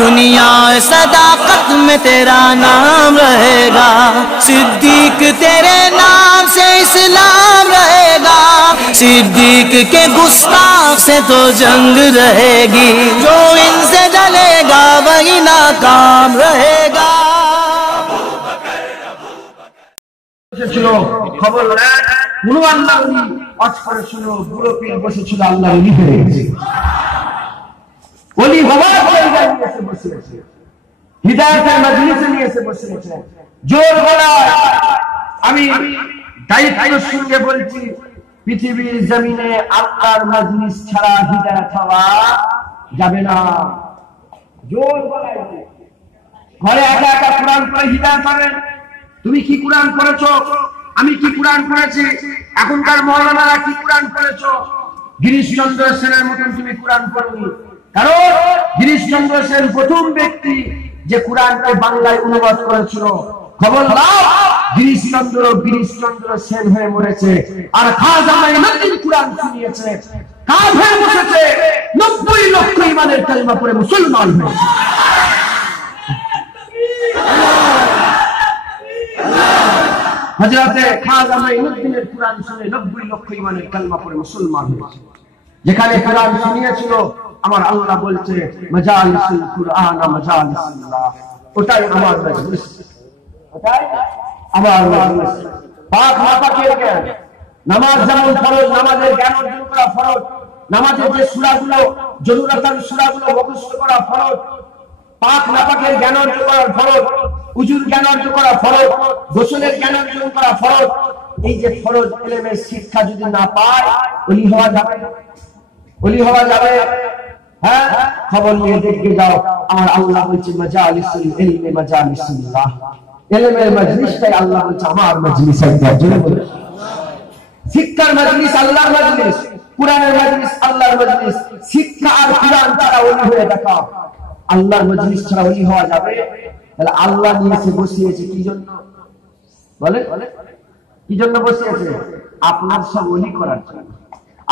दुनिया सदाकत में तेरा नाम रहेगा, सिद्दीक तेरे नाम से इस्लाम रहेगा, सिद्दीक के गुस्ताख से तो जंग रहेगी, जो इनसे जलेगा वही नाकाम रहेगा। খবর কোনো আল্লাহ আজ করে শুনো বুড়ো পীর বসেছিল আল্লাহ ওলি হয়ে গেছে, ওলি হওয়ার জায়গায় নিয়ে এসে বসে আছে, হিদায়াতের মজলিসে নিয়ে এসে বসে আছে। জোর গলায় আমি দায়িত্বের সঙ্গে বলছি, পৃথিবীর জমিনে আল্লাহর মজলিস ছাড়া হিদায়াত হওয়া যাবে না। জোর গলায় ঘরে একা একা কোরআন পড়ে হিদায়াত হবে? তুমি কি কোরআন পড়েছো? আমি কি কোরআন পড়েছি? এখনকার মৌলানারা কি কোরআন পড়েছো? গিরিশচন্দ্র সেনের মতন তুমি কোরআন পড়নি। কারণ গিরিশচন্দ্র সেন প্রথম ব্যক্তি যে কোরআনকে বাংলায় অনুবাদ করেছিল। খবর নাও, গিরিশচন্দ্র সেন হয়ে মরেছে, আর খাজা মাইনুদ্দিন কোরআন শুনিয়েছে, কাজ হয়ে বসেছে 90 লক্ষ ইমানের কালিমা পড়ে মুসলমান হয়েছে। হযরতে খাজা মাইনুদ্দিনের কোরআন শুনে 90 লক্ষ ইমানের কালিমা পড়ে মুসলমান হয়েছে। যেখানে কোরআন শুনিয়েছিল আমার আল্লাহ বলছে মাজালিসুল কুরআন মাজালিসুল্লাহ, ওটাই আমার মজলিস, ওটাই আমার মজলিস। পাক মাপাকের জ্ঞান, নামাজ যেমন ফরজ, নামাজের জ্ঞান অর্জন করা ফরজ, নামাজের যে সূরাগুলো জরুরাতান সূরাগুলো মুখস্থ করা ফরজ, পাক নাপাকের জ্ঞান অর্জন করা ফরজ, উজুর জ্ঞান অর্জন করা ফরজ, গোসলের জ্ঞান অর্জন করা ফরজ। এই যে ফরজ ইলমের শিক্ষা যদি না পায় ওলি হওয়া যাবে না, ওলি হওয়া যাবে। হ্যাঁ, খবর নিয়ে দেখে যাও, আমার আল্লাহ বলছে মাজালিসুল ইলমি মাজালিসুল্লাহ, ইলমের মজলিসটাই আল্লাহ বলছে আমার মজলিস। শিক্ষার মজলিস আল্লাহর মজলিস, কোরআনের মজলিস আল্লাহর মজলিস। শিক্ষা আর কোরআন ছাড়া ওলি হয়ে দেখাও, আল্লাহর মজলিস ছাড়া ওলি হওয়া যাবে? তাহলে আল্লাহ নিয়ে বসিয়েছে কি জন্য বলে? কি জন্য বসিয়েছে? আপনার সব ওলি করার জন্য,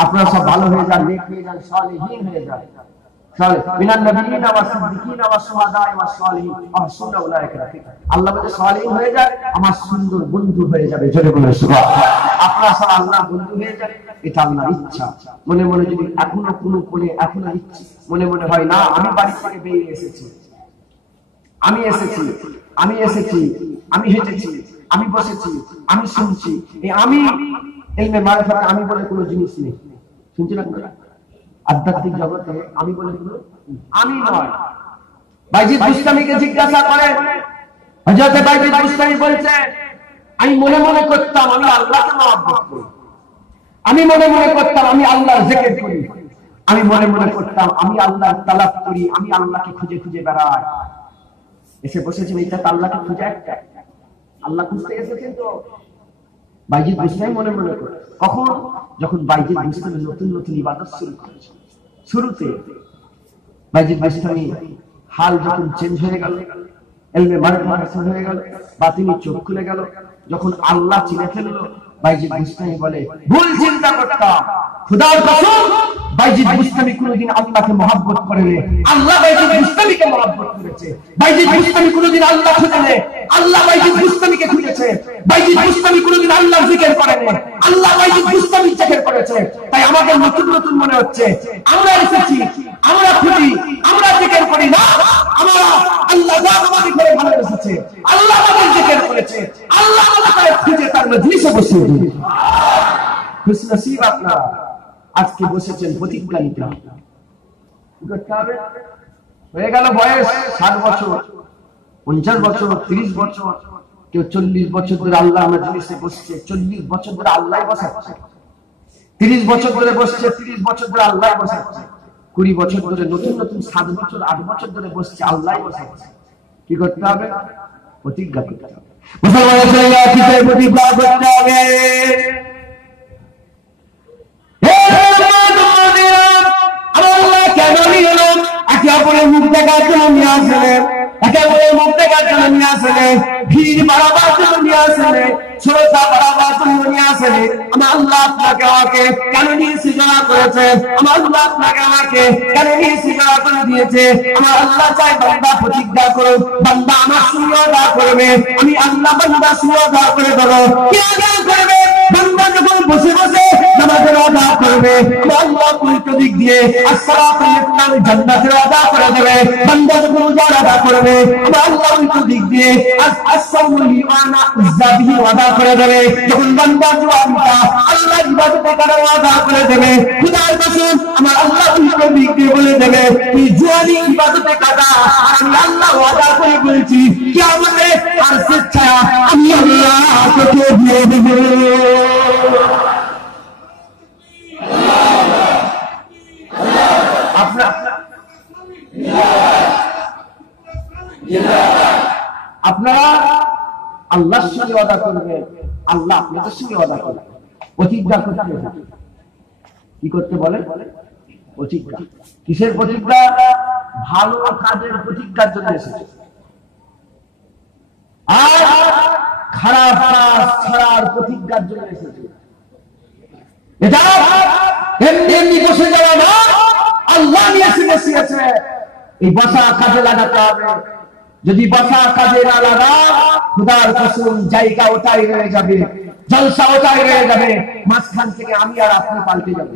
আপনারা সব ভালো হয়ে যান, নেক হয়ে যান, সালেহীন হয়ে যান। মিনান নবিয়িনা ওয়াস সিদ্দিকিনা ওয়াস শুহাদায়ে ওয়াস সালিহিন ওয়া হাসুনা উলাইকা রাফিকা। আল্লাহ বলে সালেহীন হয়ে যান, আমার সুন্দর বন্ধু হয়ে যাবে। জোরে বলে সুবহানাল্লাহ। আপনারা সব আল্লাহর বন্ধু হয়ে যান, এটা আল্লাহর ইচ্ছা। মনে মনে যদি এখনো কোনো কোণে এখনো ইচ্ছে মনে মনে হয় না আমি বাড়ি থেকে বেরিয়ে এসেছি, আমি এসেছি, আমি এসেছি, আমি হেঁটেছি, আমি বসেছি, আমি শুনছি, এই আমি ইলমে মারিফাতে আমি বলে কোনো জিনিস নেই। শুনছিলেন না? আধ্যাত্মিক জগতে আমি বলে কোনো আমি নয়। বাইজিদ বুস্তামিকে জিজ্ঞাসা করেন, হযরত বাইজিদ বুস্তামি বলছে আমি মনে মনে করতাম আমি আল্লাহকে মহব্বত করি, আমি মনে মনে করতাম আমি আল্লাহর জিকির করি, আমি মনে মনে করতাম আমি আল্লাহর তালাব করি, আমি আল্লাহকে খুঁজে খুঁজে বেড়াই। এসে বসেছেন, এটা তো আল্লাহকে খুঁজে একটা, আল্লাহ খুঁজতে এসেছেন। তো বাইজিদ বুস্তামি মনে মনে করে কখন? যখন বাইজিদ বুস্তামি নতুন নতুন ইবাদত শুরু করেছে, শুরুতে বাইজিদ বুস্তামি হাল যখন চেঞ্জ হয়ে গেল, ইলমে মারিফাত হয়ে গেল, বাতিনি চোখ খুলে গেল, যখন আল্লাহ চিনে ফেললো, বাইজিদ বুস্তামি বলে ভুল চিন্তা করতাম, খোদার কসম বাইজিদ বুস্তামি কোনদিন আল্লাহকে মহব্বত করেনি, আল্লাহ বাইজিদ বুস্তামিকে মহব্বত করেছে। বাইজিদ বুস্তামি কোনদিন আল্লাহ খুঁজেনি, আল্লাহ বাইজিদ বুস্তামিকে খুঁজেছে। বাইজিদ বুস্তামি কোনদিন আল্লাহর জিকির করেনি, আল্লাহ বাইজিদ বুস্তামির জিকির করেছে। তাই আমাদের নতুন নতুন মনে হচ্ছে আমরা এসেছি, আমরা খুঁজি, আমরা জিকির করি না, আমরা আল্লাহ যা আমাদের ঘরে ভালো এসেছে, আল্লাহ আমাদের জিকির করেছে, আল্লাহ আমাদের খুঁজে তার মজলিসে বসিয়ে দিয়েছে। খুশনসিব আপনারা আজকে বসেছেন প্রতিজ্ঞা নিতে হবে। হয়ে গেল বয়স 60 বছর, 50 বছর, 30 বছর, কেউ 40 বছর ধরে আল্লাহ মজলিসে বসছে, 40 বছর ধরে আল্লাহ বসাচ্ছে, 30 বছর ধরে বসছে, 30 বছর ধরে আল্লাহ বসাচ্ছে, 20 বছর ধরে নতুন নতুন 7 বছর 8 বছর ধরে বসছে, আল্লাহ বসাচ্ছে। কি করতে হবে? প্রতিজ্ঞা করতে হবে। মুসলমানের প্রতিজ্ঞা করতে হবে। আল্লাহ কেন নিয়ে একে অপরের মুখ দেখার জন্য নিয়ে আসলেন? একেবারে মুখ দেখার জন্য নিয়ে আসেনে, ভিড় বাড়াবার জন্য নিয়ে আসেনে, শ্রোতা বাড়াবার জন্য নিয়ে আসেনে। আমার আল্লাহ আপনাকে আমাকে কেন নিয়ে সৃজনা করেছে? আমার আল্লাহ আপনাকে আমাকে কেন নিয়ে সৃজনা করে দিয়েছে? আমার আল্লাহ চাই বান্দা প্রতিজ্ঞা করো, বান্দা আমার সঙ্গে আদা করবে, আমি আল্লাহ বান্দা সঙ্গে আদা করে দেবো। কে আদা করবে? বান্দা যখন বসে বসে নামাজের আদা করবে, আল্লাহ উল্টো দিক দিয়ে আসসালাতু জান্নাতের আদা করে দেবে। বান্দা যখন উজার আদা করবে, আল্লাহ উল্টো দিক দিয়ে আসসালামু আনা উজ্জাবিহি আদা করে দেবে। যখন বান্দা জওয়ানটা আল্লাহর ইবাদতে করার আদা করে দেবে, খুদার কসম আমার আল্লাহ উল্টো দিক দিয়ে বলে দেবে তুই জওয়ানি ইবাদতে কাটা, আমি আল্লাহ ওয়াদা করে বলছি কিয়ামতে আর স্বেচ্ছা আমি আল্লাহ তোকে দিয়ে দেব। আপনারা আল্লাহর সঙ্গে ওয়াদা করবেন, আল্লাহ আপনাদের সঙ্গে ওয়াদা করবেন। প্রতিজ্ঞা করতে হবে। কি করতে বলে? প্রতিজ্ঞা। কিসের প্রতিজ্ঞা? ভালো কাজের প্রতিজ্ঞার জন্য এসেছে, আর খারাপ কাজ ছাড়ার প্রতিজ্ঞার জন্য এসেছে। এটা এমনি এমনি বসে যাওয়া না, আল্লাহ নিয়ে বসিয়েছে। এই বসা কাজে লাগাতে হবে। যদি বসা কাজে না লাগা, খুদার কসম জায়গা ওটাই রয়ে যাবে, জলসা ওটাই রয়ে যাবে। মাঝখান থেকে আমি আর আপনি পাল্টে যাবে।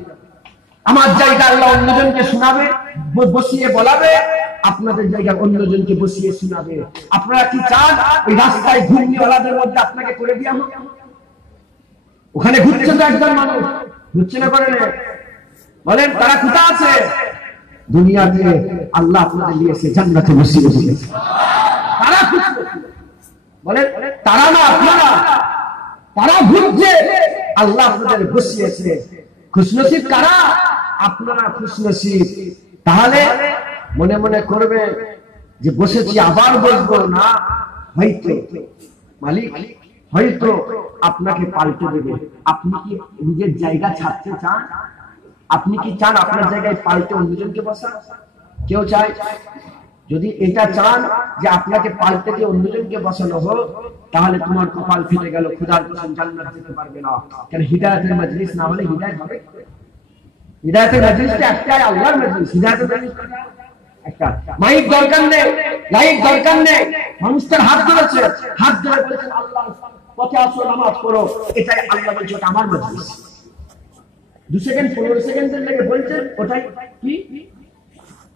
আমার জায়গা আল্লাহ অন্যজনকে শোনাবে, বসিয়ে বলাবে, আপনাদের জায়গা অন্যজনকে বসিয়ে শোনাবে। আপনারা কি চান ওই রাস্তায় ঘূর্ণিওয়ালাদের মধ্যে আপনাকে করে দেওয়া হোক? ওখানে ঘুরছে তো একজন মানুষ, ঘুরছে না করে বলেন তারা কোথায় আছে? দুনিয়াতে আল্লাহ আপনাদের নিয়েছে জান্নাতে বসিয়ে দিয়েছে। তারা বলেন তারা না, আপনারা, তারা ঘুরছে, আল্লাহ আপনাদের বসিয়েছে। খুশনসিব কারা? আপনারা খুশনসিব। তাহলে মনে মনে করবে যে বসেছি আবার বসবো না, হয়তো মালিক হয়তো আপনাকে পাল্টে দেবে। আপনি কি নিজের জায়গা ছাড়তে চান? আপনি কি চান আপনার জায়গায় পাল্টে অন্যজনকে বসা? কেউ চায়? যদি এটা চান যে আপনাকে পাল্টে দিয়ে অন্যজনকে বসানো হোক, তাহলে তোমার কপাল ফেটে গেল, খুদার কসম জান্নাত যেতে পারবে না। কারণ হিদায়াতের মজলিস না হলে হিদায়াত হবে? হিদায়াতের মজলিসটা একটাই, আল্লাহর মজলিস। হিদায়াতের মজলিস একটা। মাইক দরকার নেই, লাইট দরকার নেই। মানুষ তার হাত ধরেছে, হাত ধরে বলেছেন আল্লাহ পথে আসো, নামাজ পড়ো। এটাই আল্লাহ বলছে ওটা আমার মজলিস। 2 সেকেন্ড 15 সেকেন্ডের লেগে বলছেন ওটাই কি?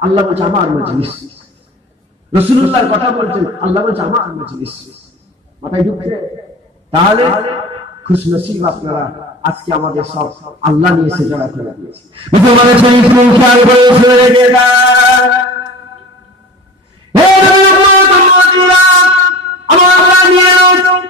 আল্লাহ বলছে আমার মজলিস। রাসূলুল্লাহর কথা বলছেন, আল্লাহ বলছে আমার মজলিস। মাথায় ঢুকছে? তাহলে খুশনসিব আপনারা। আজকে আমাদের সব আল্লাহ নিয়ে এসে জড়া করে দিয়েছে। মুসলমানের শরীর খেয়াল করে শুনে রেখে দেন, আমার আল্লাহ নিয়ে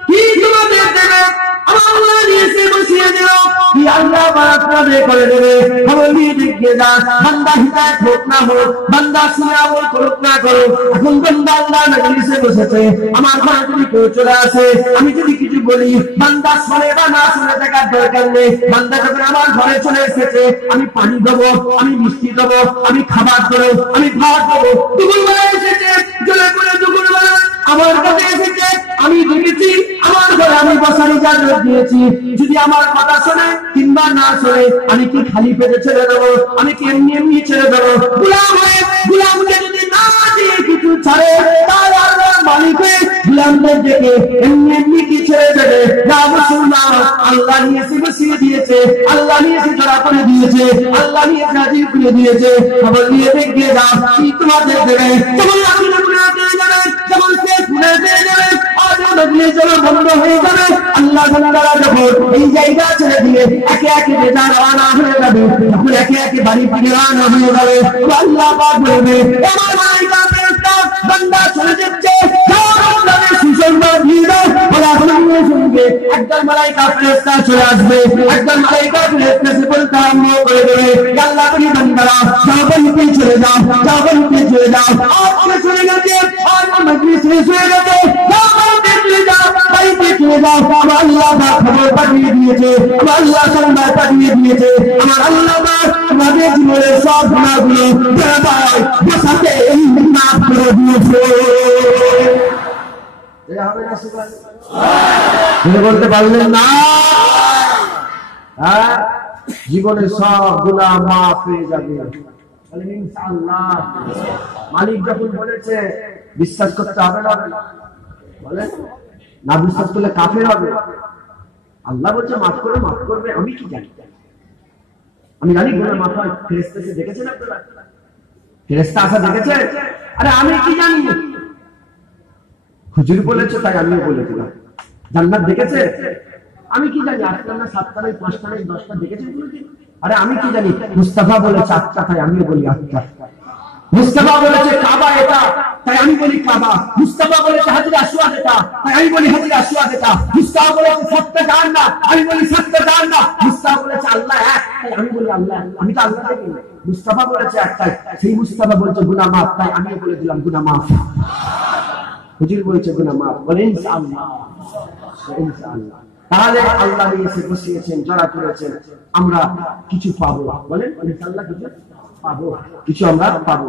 কি তোমাদের দেবে? আমার আল্লাহ নিয়ে এসে বসিয়ে দিল কি আল্লাহ বারাকাতে করে দেবে। খবর নিয়ে দেখে যান, বান্দা হিদায়াত হোক না হোক, বান্দা সুনামল করুক না করুক, এখন বান্দা আল্লাহ মজলিসে বসেছে। আমার ঘরে যদি কেউ চলে আসে, আমি যদি কিছু বলি, বান্দা শুনে বা না শুনে দেখার দরকার নেই। বান্দা যখন আমার ঘরে চলে এসেছে, আমি পানি দেবো, আমি মিষ্টি দেবো, আমি খাবার দেবো, আমি ভাত দেবো। দুপুরবেলা এসেছে, চলে পড়ে দুপুরবেলা আমার কাছে এসেছে, আমি দেখেছি আমার ঘরে আমি বসার ইজাজত দিয়েছি। যদি আমার কথা শোনে কিংবা না শোনে, আমি কি খালি পেটে ছেড়ে দেবো? আমি কি এমনি এমনি ছেড়ে দেবো? গোলাম হয়ে গোলামকে যদি না দিয়ে কিছু ছাড়ে, তার আল্লাহ মালিক হয়ে গোলামদের ডেকে এমনি এমনি কি ছেড়ে দেবে? না মুসলমান, আল্লাহ নিয়ে এসে বসিয়ে দিয়েছে, আল্লাহ নিয়ে এসে ধরা করে দিয়েছে, আল্লাহ নিয়ে এসে হাজির করে দিয়েছে। খবর নিয়ে দেখে যাও কি তোমাদের দেবে। যেমন আপনি পেয়ে যাবে, যেমন সে খুলে পেয়ে যাবে, আজ মজলিস বন্ধ হয়ে যাবে। আল্লাহ বান্দারা যখন এই জায়গা ছেড়ে দিয়ে একে একে বেজা রওনা হয়ে যাবে, তখন একে একে বাড়ি ফিরে রওনা হয়ে যাবে। আল্লাহ পাক বলবে আমার মালাইকা ফেরেশতা বান্দা চলে যাচ্ছে, যাও আপনাদের সুসংবাদ দিয়ে দাও। আল্লাহর সঙ্গে একদল মালাইকা ফেরেশতা চলে আসবে, একদল মালাইকা ফেরেশতা এসে বলতে আরম্ভ করে দেবে আল্লাহ বলি বান্দারা যাও বাড়িতে চলে যাও, যাও বাড়িতে চলে যাও। আজকে চলে গেছে, আজ মজলিস শেষ হয়ে গেছে, যাও বাড়িতে চলে যাও, বাড়িতে চলে যাও। আমার আল্লাহ পাক খবর পাঠিয়ে দিয়েছে, আমার আল্লাহ সংবাদ পাঠিয়ে দিয়েছে, আমার আল্লাহ পাক তোমাদের জীবনের সব গুনাহগুলো বসাতে মাফ করে দিয়েছে। আছে না বলতে পারলেন না? হ্যাঁ, জীবনে সব গুনাহ মাফ হয়ে যাবে বলেন ইনশাআল্লাহ। মালিক যখন বলেছে বিশ্বাস করতে হবে না, বলেন না বিশ্বাস করলে কাফের হবে। আল্লাহ বলছে মাফ করে, মাফ করবে। আমি কি জানি? আমি জানি গুনাহ মাফ হয়। ফেরেশতা এসে দেখেছেন আপনারা? ফেরেশতা আসা দেখেছেন? আরে আমি কি জানি? হুজুর বলেছে তাই আমিও বলে দিলাম। জান্নাত দেখেছে? আমি কি জানি? 8টা না 7টা না 5টা না 10টা দেখেছেন কোনদিন? আরে আমি কি জানি? মুস্তাফা বলেছে 8টা, তাই আমিও বলি 8টা। মুস্তাফা বলেছে কাবা এটা, তাই আমি বলি কাবা। মুস্তাফা বলেছে হাজরে আসওয়াদ এটা, তাই আমি বলি হাজরে আসওয়াদ এটা। মুস্তাফা বলেছে 7টা জান্নাত, আমি বলি 7টা জান্নাত। মুস্তাফা বলেছে আল্লাহ এক, তাই আমি বলি আল্লাহ। আমি তো আল্লাহ দেখি। মুস্তাফা বলেছে একটাই, সেই মুস্তাফা বলছে গুনাহ মাফ, তাই আমিও বলে দিলাম গুনাহ মাফ। হুজুর বলছে গুনাহ মাফ, বলেন ইনশাআল্লাহ, ইনশাআল্লাহ। তাহলে আল্লাহ এসে বসিয়েছেন, যারা করেছেন আমরা কিছু পাবো, বলেন ইনশাআল্লাহ কিছু পাবো, কিছু আমরা পাবো।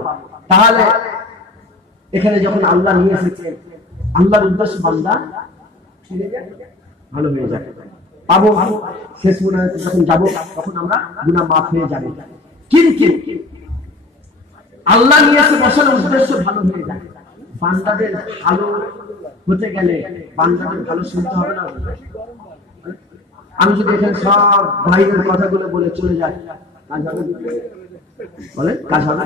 তাহলে এখানে যখন আল্লাহ নিয়ে এসেছেন, আল্লাহর উদ্দেশ্য বান্দা ভালো হয়ে যাবে, পাবো। শেষ মনে হয় যখন যাবো তখন আমরা গুনাহ মাফ হয়ে যাবে। কিন্তু আল্লাহ নিয়ে এসে বসানোর উদ্দেশ্য ভালো হয়ে যাবে। বান্দাদের ভালো হতে গেলে বান্দাদের ভালো শুনতে হবে না? আমি যদি এখানে সব ভাইয়ের কথাগুলো বলে চলে যাই, কাজ হবে? বলে কাজ হবে?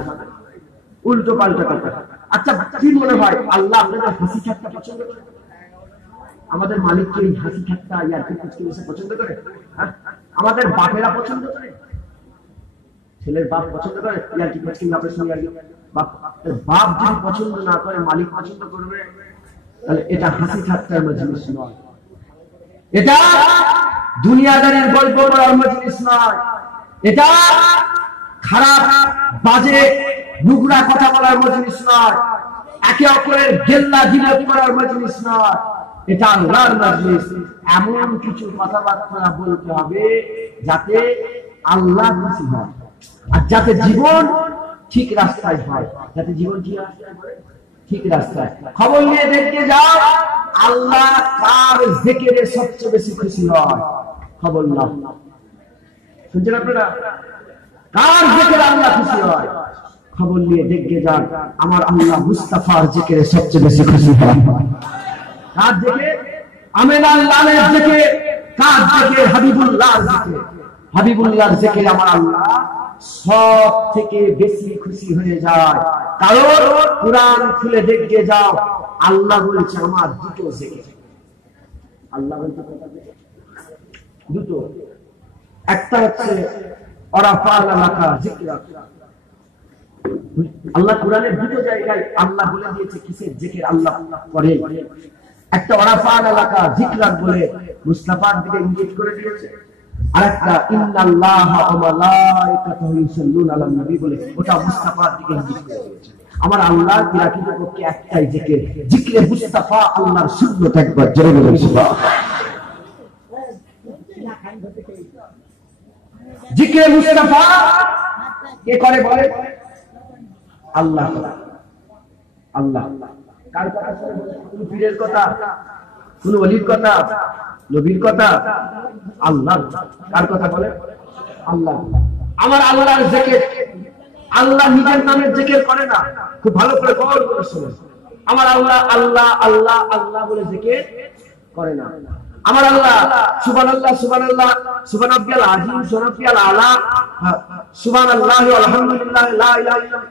উল্টো পাল্টা কথা। আচ্ছা কি মনে হয় আল্লাহ আপনাদের হাসি ঠাট্টা পছন্দ করে? আমাদের মালিককে এই হাসি ঠাট্টা ইয়ার্কি কুচকি এসে পছন্দ করে? আমাদের বাপেরা পছন্দ করে? ছেলের বাপ পছন্দ করে ইয়ার্কি কুচকি? বাপের সঙ্গে বাপ যদি পছন্দ না করে, মালিক পছন্দ করবে? তাহলে এটা হাসি ঠাট্টার মজলিস নয়, এটা দুনিয়াদারির গল্প করার মজলিস নয়, এটা খারাপ বাজে নোংরা কথা বলার মজলিস নয়, একে অপরের গেল্লা জিলাপ করার মজলিস নয়, এটা আল্লাহর মজলিস। এমন কিছু কথাবার্তা বলতে হবে যাতে আল্লাহ খুশি হয়, আর যাতে জীবন ঠিক রাস্তায় হয়, যাতে জীবন ঠিক রাস্তায়। খবর নিয়ে দেখতে যাও আল্লাহ কার জিকিরে সবচেয়ে বেশি খুশি হয়। খবর নাও, শুনছেন আপনারা? কার জিকিরে আল্লাহ খুশি হয়? খবর নিয়ে দেখতে যান আমার আল্লাহ মুস্তাফার জিকিরে সবচেয়ে বেশি খুশি হয়। কার জিকির? আমিনার লালের জিকির। কার জিকির? হাবিবুল্লাহর জিকির। হাবিবুল্লাহর জিকিরে আমার আল্লাহ সব থেকে বেশি খুশি হয়ে যায়। কারণ কুরআন খুলে দেখতে যাও আল্লাহ বলছে আমার দুটো জিকির। আল্লাহ বলতে দুটো, একটা হচ্ছে ওয়ারাফা'না লাকা যিকরাক। আল্লাহ কোরআনের দুটো জায়গায় আল্লাহ বলে দিয়েছে কিসের জিকির আল্লাহ করেন। একটা ওয়ারাফা'না লাকা যিকরাক বলে মুস্তাফার দিকে ইঙ্গিত করে দিয়েছে, আরেকটা ইন্নাল্লাহা ওয়া মালাইকাতুহু ইউসাল্লুনা আলান নবী বলে ওটা মুস্তাফার দিকে ইঙ্গিত করে দিয়েছে। আমার আল্লাহর কিরাকিদের পক্ষে একটাই জিকির, জিকরে মুস্তাফা, আল্লাহর সুন্নাত। একবার জোরে বলুন সুবহানাল্লাহ। জিকরে মুস্তাফা কে করে বলে? আল্লাহ। আল্লাহ কার কথা শুনে বলে? কোন পীরের কথা, কোন ওলির কথা, নবীর কথা? আল্লাহ। কার কথা বলে? আল্লাহ। আমার আল্লাহর জিকির, আল্লাহ নিজের নামের জিকির করে না। খুব ভালো করে গৌর করে শুনুন। আমার আল্লাহ আল্লাহ আল্লাহ আল্লাহ বলে জিকির করে না। আমার আল্লাহ সুবহানাল্লাহ সুবহানাল্লাহ সুবহানাল্লাহিল আযীম সুবহানাল্লাহিল আলা সুবহানাল্লাহি আলহামদুলিল্লাহ লা ইলাহা ইল্লাল্লাহ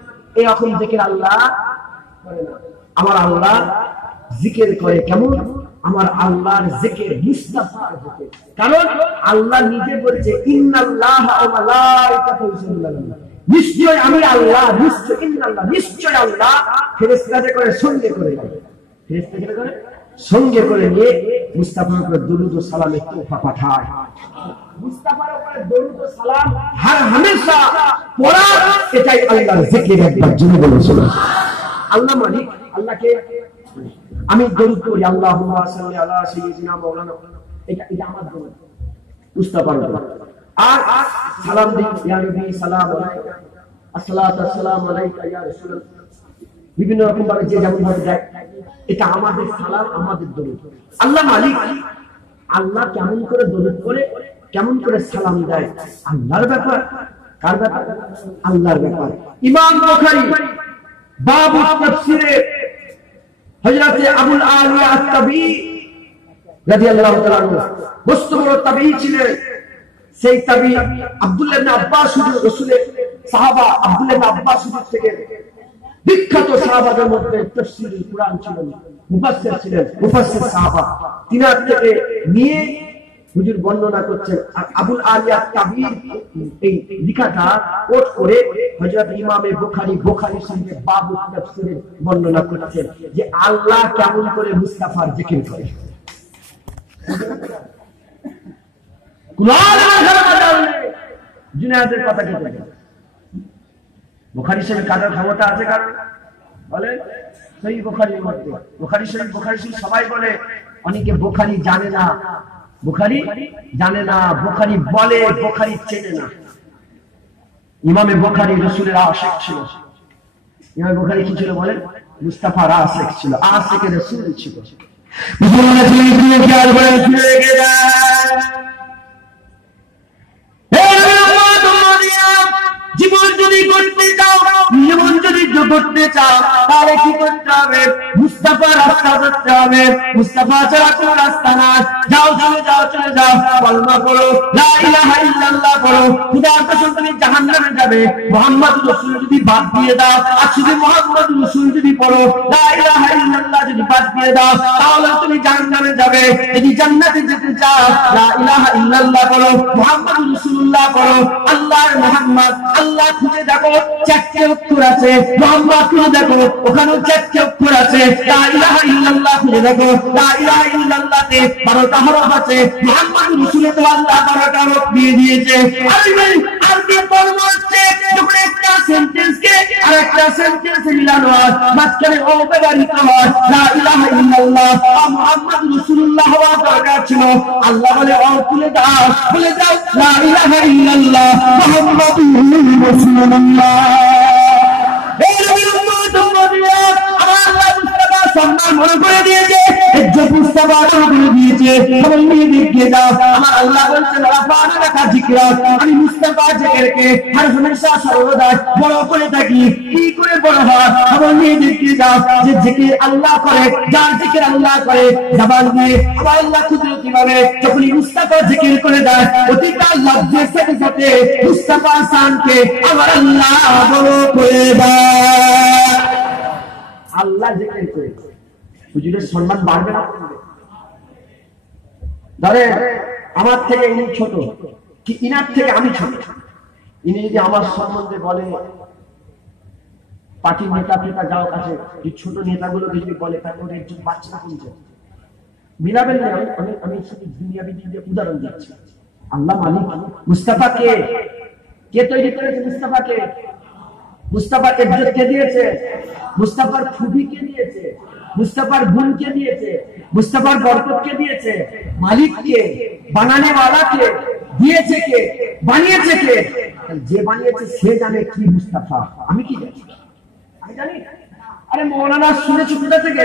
এরকম জিকির আল্লাহ করে না। আমার আল্লাহ জিকির করে কেমন? আমার আল্লাহর জিকির মুস্তাফার জিকির। কারণ আল্লাহ নিজে বলছে ইন্নাল্লাহা ওয়া মালাইকাতুহু ইউসাল্লুনা আলান নবী। নিশ্চয় আমি আল্লাহ, নিশ্চয় ইন্নাল্লাহ, নিশ্চয় আল্লাহ ফেরেশতাদের করে সঙ্গে করে, ফেরেশতাদের করে সঙ্গে করে নিয়ে মুস্তাফার উপরে দরুদ ও সালামের তোহফা পাঠায়। মুস্তাফার উপরে দরুদ ও সালাম হর হামেশা পড়া, এটাই আল্লাহর জিকির। একবার জোরে বলুন সুবহানাল্লাহ। আল্লাহ মালিক, আল্লাহকে আমি দরুদ করি আল্লাহুম্মা সাল্লি আলা সাইয়্যিদিনা মাওলানা, এটা আমার দরুদ মুস্তাফার উপর। আর সালাম দিই ইয়া নবী সালাম আলাইকা, আসসালাতু ওয়াসসালামু আলাইকা ইয়া রাসূলুল্লাহ। বিভিন্ন রকম ভাবে যে যেমন ভাবে দেয় এটা আমাদের সালাম, আমাদের দরুদ। আল্লাহ মালিক, আল্লাহ কেমন করে দরুদ করে, কেমন করে সালাম দেয়, আল্লাহর ব্যাপার। কার ব্যাপার? আল্লাহর ব্যাপার। ইমাম বুখারী বাবু তাফসীরে হযরত আবুল আলিয়া আত-তাবী রাদিয়াল্লাহু তাআলা মুস্তবর তাবী ছিলেন। সেই তাবী আব্দুল্লাহ ইবনে আব্বাস রাসূলের সাহাবা, আব্দুল্লাহ ইবনে আব্বাস থেকে বিখ্যাত সাহাবাদের মধ্যে তাফসীর কুরআন ছিলেন, মুফাসসির ছিলেন, মুফাসসির সাহাবা। তিনার থেকে নিয়ে হুজুর বর্ণনা করছেন। আর আবুল আলিয়া তাবীর এই লেখাটা কোট করে হযরত ইমামে বুখারী শরীফে বাবু তাফসীরে বর্ণনা করছেন যে আল্লাহ কেমন করে মুস্তাফার জিকির করে। জুনায়েদের কথা কেটে দেন। বুখারী শরীফ কাদের ক্ষমতা আছে কারণ বলে সহিহ বুখারীর মধ্যে বুখারী শরীফ সবাই বলে, অনেকে বুখারী জানে না, বুখারী জানে না, বুখারী বলে, বুখারী চেনে না। ইমামে বুখারী রাসূলের আশিক ছিল। ইমামে বুখারী কি ছিল বলেন? মুস্তাফার আশিক ছিল, আশিকে রাসূল ছিল। মুসলমানরা ছিলেন খেয়াল করে শুনে রেখে দেন। জীবন যদি করতে চাও, জীবন যদি করতে চাও, তাহলে কি করতে হবে? মুস্তাফার রাস্তা ধরতে হবে। মুস্তাফা ছাড়া কোনো রাস্তা নাই। যাও চলে যাও, চলে যাও, কলমা পড়ো, লা ইলাহা ইল্লাল্লাহ পড়ো। খোদার কসম তুমি জাহান্নামে যাবে। মুহাম্মদুর রাসূল যদি বাদ দিয়ে দাও, আর শুধু মুহাম্মদুর রাসূল যদি পড়ো, লা ইলাহা ইল্লাল্লাহ যদি বাদ দিয়ে দাও, তাহলে তুমি জাহান্নামে যাবে। যদি জান্নাতে যেতে চাও, লা ইলাহা ইল্লাল্লাহ পড়ো, মুহাম্মদুর রাসূলুল্লাহ পড়ো। আল্লাহর মুহাম্মদ, আল্লাহ খুঁজে দেখো, 4টে অক্ষর আছে। মুহাম্মদ খুঁজে দেখো, ওখানেও 4টে অক্ষর আছে। লা ইলাহা ইল্লাল্লাহ খুঁজে দেখো, লা ইলাহা ইল্লাল্লাহতে 12টা হরফ আছে। মুহাম্মদুর রাসূল তো আল্লাহ 12টা হরফ দিয়ে দিয়েছে। আরবি পড়ব হচ্ছে যখন একটা সেন্টেন্সকে আরেকটা সেন্টেন্সে মিলানো হয়, মাঝখানে ও ব্যবহৃত হয়। লা ইলাহা ইল্লাল্লাহ মুহাম্মদুর রাসূলুল্লাহ হওয়া দরকার ছিল। আল্লাহ বলে ও তুলে দাও, বলে দাও লা ইলাহা ইল্লাল্লাহ মুহাম্মাদুর রাসূলুল্লাহ। এই উম্মত উম্মতিরা আমার আল্লাহ মুস্তাফা সম্মান মনে করে দিয়েছে, ইজ্জত মুস্তাফা মনে করে দিয়েছে। সবাই নিয়ে দেখে যাও, আমার আল্লাহ বলছেন রাফানা রাখা জিকরা, আমি মুস্তাফা জিকিরকে হর হামেশা সর্বদা বড় করে থাকি। কি করে বড় হয়? সবাই নিয়ে দেখে যাও, যে জিকির আল্লাহ করে, যার জিকির আল্লাহ করে জবান দিয়ে, আমার আল্লাহ কুদরতি ভাবে যখন মুস্তাফা জিকির করে দেয়, অতিকা লজ্জার সাথে সাথে মুস্তাফা শানকে আমার আল্লাহ বড় করে দেয়। আল্লাহ জিকির করে হুজুরের সম্মান বাড়বে না? ধরে আমার থেকে ইনি ছোট, কি ইনার থেকে আমি ছোট, ইনি যদি আমার সম্বন্ধে বলে, পার্টির নেতা ফেতা যাও কাছে, যে ছোট নেতাগুলো যদি বলে তারপরে একজন বাচ্চা কিনছে মিলাবেন না। আমি শুধু দুনিয়াবি দিকে উদাহরণ দিচ্ছি। আল্লাহ মালিক। মুস্তাফা কে তৈরি করেছে? মুস্তাফাকে, মুস্তাফার ইজ্জত কে দিয়েছে? মুস্তাফার খুবই কে দিয়েছে? মুস্তাফার গুণ কে দিয়েছে? মুস্তাফার বরকত কে দিয়েছে? মালিক কে? বানানে ওয়ালা কে? দিয়েছে কে? বানিয়েছে কে? যে বানিয়েছে সে জানে কি মুস্তাফা, আমি কি জানি? আমি জানি। আরে মৌলানা শুনেছো কোথা থেকে?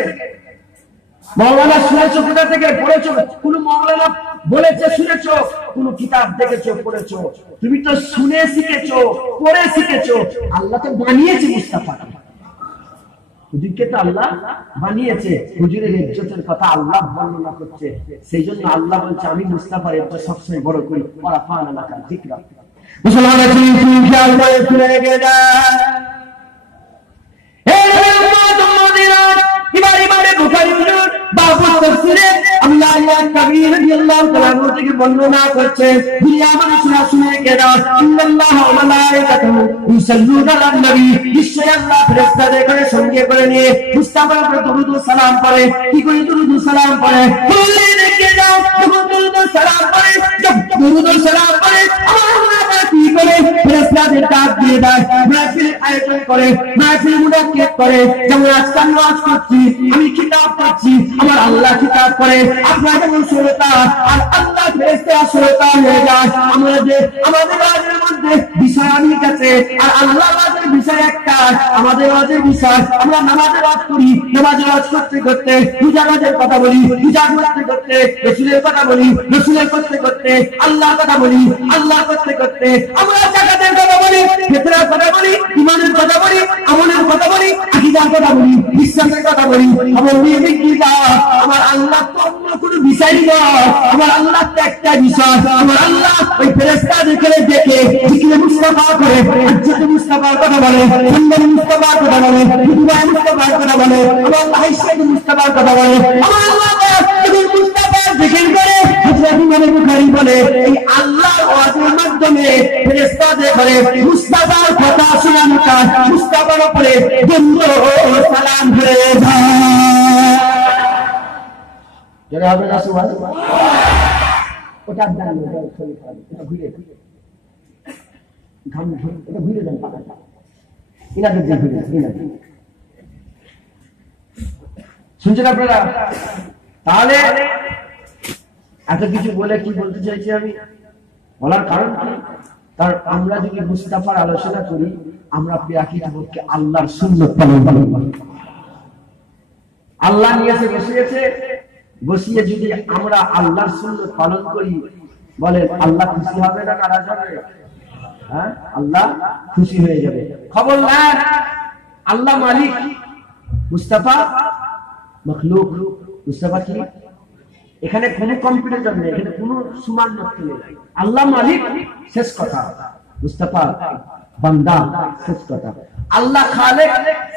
মৌলানা শুনেছো কোথা থেকে? পড়েছো? কোন মৌলানা বলেছে শুনেছো? কোন কিতাব দেখেছো, পড়েছো? তুমি তো শুনে শিখেছো, পড়ে শিখেছো। আল্লাহ তো বানিয়েছে মুস্তাফাকে, হুজুরকে তো আল্লাহ বানিয়েছে। হুজুরের ইজ্জতের কথা আল্লাহ বর্ণনা করছে। সেই জন্য আল্লাহ বলছে আমি মুস্তাফার ইজ্জত সবসময় বড় করি। ওয়ারাফানা লাকা যিকরা। মুসলমানরা তুমি খেয়াল করে শুনে রেখে যান। এবারে বুখারী বাবু তাফসীরে আল্লাহ কবির রাদিয়াল্লাহু তাআলা থেকে বর্ণনা করছে, দুনিয়া মানুষরা শুনে রেখে দাও, ইন্নাল্লাহা ওয়া মালায়েকাতুহু ইউসাল্লুনা আলান নবী। নিশ্চয়ই আল্লাহ ফেরেশতাদের করে সঙ্গে করে নিয়ে মুস্তাফার উপর দরুদ ও সালাম পড়ে। কি করে দরুদ ও সালাম পড়ে? বলে রেখে দাও, যখন দরুদ ও সালাম পড়ে, দরুদ ও সালাম পড়ে, আল্লাহ কি করে? ফেরেশতাদের ডাক দিয়ে দেয়, মাহফিল আয়োজন করে, মাহফিল মুনাক্কিদ করে। যেমন আজকে নামাজ করছি, আমি কিতাব পড়ছি, আমার আল্লাহ কিতাব করে। আপনারা যেমন শ্রোতা, আর আল্লাহ ফেরেশতারা শ্রোতা হয়ে যায়। আমরা যে আমাদের রাজের মধ্যে বিষয় আমি কাছে, আর আল্লাহ রাজের ওয়াজের বিষয় একটা, আমাদের ওয়াজের বিষয় আমরা নামাজের ওয়াজ করি, নামাজের ওয়াজ করতে করতে মুজাহিদের কথা বলি, মুজাহিদ করতে করতে রাসূলের কথা বলি, রাসূলের করতে করতে আল্লাহর কথা বলি, আল্লাহ করতে করতে আমরা জাকাতের কথা বলি, ফিতরার কথা বলি, ঈমানের কথা বলি, আমলের কথা বলি, আকীদার কথা বলি, বিশ্বাসের কথা বলি। আমার নিয়ে কি যা আমার আল্লাহ তো অন্য কোনো বিষয় না, আমার আল্লাহ তো একটা বিষয়। আমার আল্লাহ ওই ফেরেশতা দেখে জিকিরে মুস্তাফা করে, হজ্জতে মুস্তাফার কথা বলে, সুন্নাত মুস্তাফার কথা বলে, দুআ মুস্তাফার কথা বলে, আমার আল্লাহ ইসলাম মুস্তাফার কথা বলে, আমার আল্লাহ নবী মুস্তাফার জিকির করে। হযরত ইমাম বুখারী বলে এই আল্লাহর ওয়াজের মাধ্যমে ফেরেশতা দেখে মুস্তাফার কথা শোনানো কাজ মুস্তাফার উপরে বন্ধ সালাম ধরে যায়। যারা হবে না সুবহানাল্লাহ, ওটা দান এটা খলিফা, এটা ঘুরে ঘাম এটা ঘুরে দেন পাকাটা ইনাদের দিয়ে ঘুরে ইনাদের শুনছেন আপনারা? তাহলে এত কিছু বলে কি বলতে চাইছি আমি, বলার কারণ কি? কারণ আমরা যদি মুস্তাফার আলোচনা করি আমরা প্রকৃতপক্ষে আল্লাহর সুন্নাত পালন করি। আল্লাহ নিয়েছে বসিয়ে যদি আমরা আল্লাহর সুন্নাত পালন করি, বলে আল্লাহ খুশি হবে না নারাজ হবে? হ্যাঁ, আল্লাহ খুশি হয়ে যাবে। খবরদার, আল্লাহ মালিক, মুস্তাফা মখলুক। মুস্তাফা কি? এখানে কোনো কম্পিটিশন নেই, এখানে কোনো সমান নেই। আল্লাহ মালিক শেষ কথা, মুস্তাফা বান্দা শেষ কথা। আল্লাহ খালেক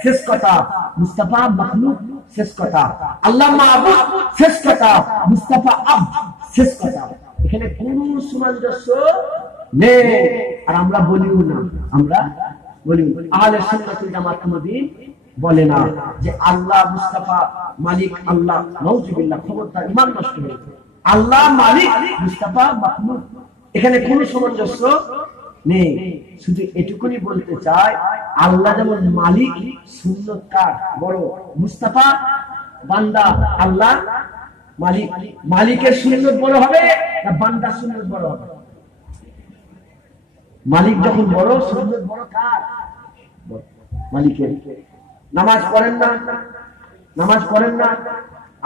শেষ কথা, মুস্তাফা মখলুক শেষ কথা। আল্লাহ মাবুদ শেষ কথা, মুস্তাফা আব্দ শেষ কথা। এখানে কোনো সামঞ্জস্য নেই। আর আমরা বলিও না, আমরা বলি আহলে সুন্নাত ওয়াল জামাত কোনদিন বলে না যে আল্লাহ মুস্তাফা মালিক আল্লাহ। নাউজুবিল্লাহ, খবরদার, ঈমান নষ্ট হয়ে যাবে। আল্লাহ মালিক, মুস্তাফা মাখলুক, এখানে কোনো সামঞ্জস্য নেই। শুধু এটুকুনি বলতে চাই, আল্লাহ যেমন মালিক, সুন্নাত কার বড়, মুস্তাফা বান্দা। আল্লাহ মালিক, মালিকের সুন্নাত বড় হবে না বান্দার সুন্নাত বড় হবে? মালিক যখন বড়, সুন্নাত বড় কার? মালিকের। নামাজ পড়েন না, নামাজ পড়েন না,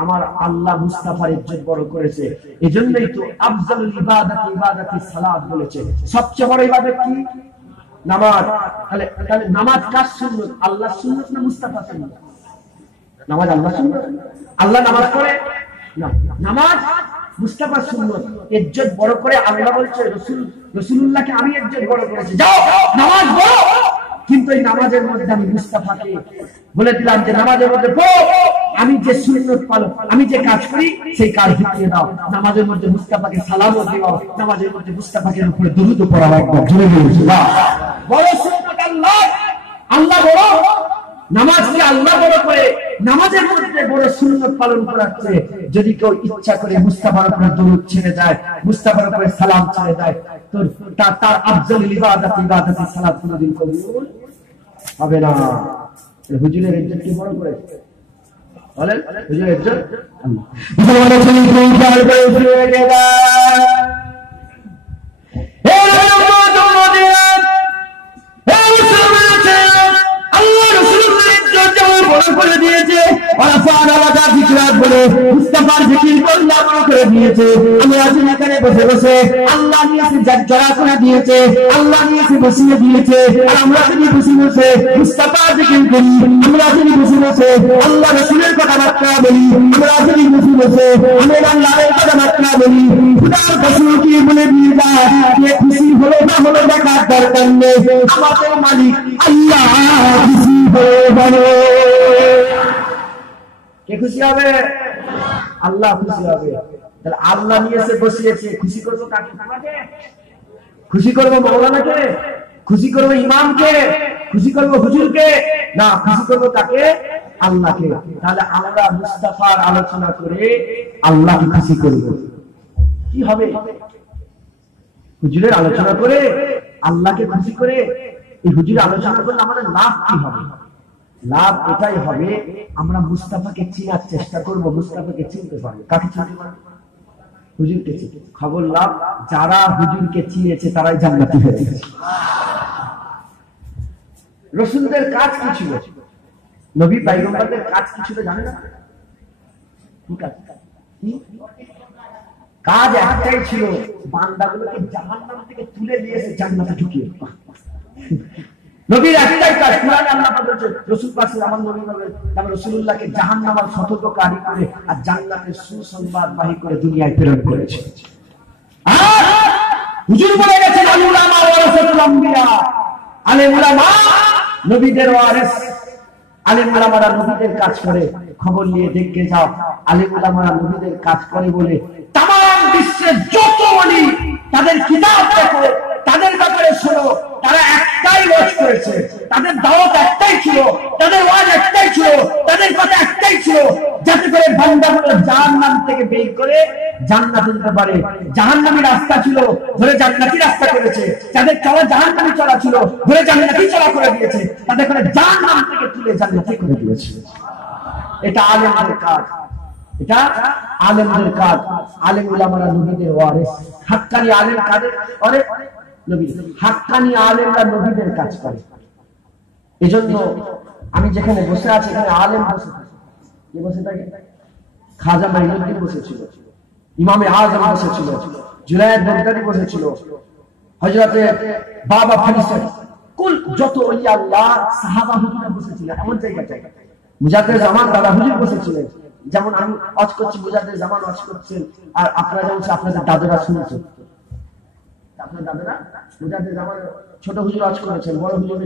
আমার আল্লাহ মুস্তাফার ইজ্জত বড় করেছে। এজন্যই তো আফজালুল ইবাদাতি ইবাদাতি সালাত বলেছে। সবচেয়ে বড় ইবাদত কি? নামাজ। তাহলে নামাজ কার সুন্নাত? আল্লাহর সুন্নাত না মুস্তাফার সুন্নাত? নামাজ আল্লাহর সুন্নাত। আল্লাহ নামাজ পড়ে না, নামাজ মুস্তাফার সুন্নাত। ইজ্জত বড় করে আল্লাহ বলছে, রাসূলুল্লাহকে আমি ইজ্জত বড় করেছি, যাও নামাজ পড়ো। কিন্তু এই নামাজের মধ্যে আমি মুস্তাফাকে বলে দিলাম যে নামাজের মধ্যে আমি যে সুন্নাত পালন, আমি যে কাজ করি সেই কাজ ঢুকিয়ে দাও। নামাজের মধ্যে মুস্তাফাকে সালামও দিও, নামাজের মধ্যে মুস্তাফাকে উপরে দরুদ পড়া হয়। একবার জোরে বলুন সুবহানাল্লাহ। বড় সুন্নাত আল্লাহ, আল্লাহ বড়। নামাজকে আল্লাহ বড় করে নামাজের মধ্যে বড় সুন্নাত পালন করাচ্ছে। যদি কেউ ইচ্ছা করে মুস্তাফার উপরে দরুদ ছেড়ে যায়, মুস্তাফার উপরে সালাম ছেড়ে যায়, তো তার আফজালুল ইবাদাতি ইবাদাতি সালাত কোনদিন কবুল হবে না। হুজুরের ইজ্জত কি বড় করেছে? বলেন, হুজুরের ইজ্জত করে দিয়েছে। মুস্তাফার জিকির আল্লাহ বড় করে দিয়েছে। আমি আজ এখানে বসে বসে আল্লাহ নিয়েছে যারা করে দিয়েছে, আল্লাহ নিয়েছে বসিয়ে দিয়েছে। আর আমরা যদি বসে বসে মুস্তাফার জিকির করি, আমরা যদি বসে বসে আল্লাহ রাসূলের কথাবার্তা বলি, আমরা যদি বসে বসে আমি আল্লাহর কথাবার্তা বলি, খোদার কসম কি বলে দিয়ে যায়, কে খুশি হলো না হলো দেখার দরকার নেই। আমাদের মালিক আল্লাহ খুশি হয়ে বলো। কে খুশি হবে? আল্লাহ খুশি হবে। তাহলে আল্লাহ নিয়েছে বসিয়েছে, খুশি করবো কাকে? খুশি করবো মাওলানাকে? খুশি করবো ইমামকে? খুশি করবো হুজুরকে? না, খুশি করবো কাকে? আল্লাহকে। তাহলে আমরা মুস্তাফার আলোচনা করে আল্লাহকে খুশি করবো। কি হবে? হুজুরের আলোচনা করে আল্লাহকে খুশি করে এই হুজুরের আলোচনা করলে আমাদের লাভ কি হবে? লাভ এটাই হবে, আমরা মুস্তাফাকে চিনার চেষ্টা করবো, মুস্তাফাকে চিনতে পারবো। কাকে চিনতে পারবো? হুজুরকে চিনতে। খবর লাভ, যারা হুজুরকে চিনেছে তারাই জান্নাতি হয়েছে। রসুলদের কাজ কি ছিল? নবী পয়গম্বরদের কাজ কি ছিল জানেন না? কাজ একটাই ছিল, বান্দাগুলোকে জাহান্নাম থেকে তুলে নিয়ে এসে জান্নাতে ঢুকিয়ে। নবীর একটাই কাজ। কুরআনে আল্লাহ পাক বলেছেন রাসূল পাক সাল্লাল্লাহু আলাইহি ওয়াসাল্লাম রাসূলুল্লাহকে জাহান্নামের সতর্ককারী করে আর জান্নাতের সুসংবাদবাহী করে দুনিয়ায় প্রেরণ করেছে। আর হুজুর বলে গেছেন আল উলামা ওয়ারাসাতুল আম্বিয়া, আলেম উলামা নবীদের ওয়ারিস। আলেম উলামারা নবীদের কাজ করে, খবর নিয়ে দেখে যাও আলেম উলামারা নবীদের কাজ করে বলে তাম বিশ্বের যত ওলি তাদের কিতাব দেখো, তাদের ব্যাপারে শোনো, তারা একটাই ওয়াজ করেছে, তাদের দাওয়াত একটাই ছিল, তাদের ওয়াজ একটাই ছিল, তাদের কথা একটাই ছিল, যাতে করে বান্দাগুলো জাহান্নাম থেকে বের করে জান্নাতে যেতে পারে। জাহান্নামী রাস্তা ছিল ধরে জান্নাতি রাস্তা করেছে, যাদের চলা জাহান্নামী চলা ছিল ধরে জান্নাতি চলা করে দিয়েছে, তাদের করে জাহান্নাম থেকে তুলে জান্নাতি করে দিয়েছে। এটা আলেমদের কাজ, এটা আলেমদের কাজ। আলেম উলামারা নবীদের ওয়ারিস। হাক্কানি আলেম কাদের করে? নবী। হাক্কানি আলেমরা নবীদের কাজ করে। এজন্য আমি যেখানে বসে আছি এখানে আলেম বসে থাকে। কে বসে থাকে? খাজা মাইনুদ্দিন বসেছিল, ইমামে আযম বসেছিল, জুনায়েদ বাগদাদি বসেছিল, হযরতে বাবা ফরিদ, কুল যত ওলি আল্লাহ সাহাবা হুজুরা বসেছিলেন এমন জায়গায়। মুজাদ্দিদ জামান দাদা হুজুর বসেছিলেন, যেমন আমি ওয়াজ করছি, মুজাদ্দিদ জামান ওয়াজ করছেন, আর আপনারা যেমন আপনাদের দাদারা শুনছেন। আপনার দাদারা মুজাদ্দিদ জামান ছোট হুজুর ওয়াজ করেছেন, বড় হুজুর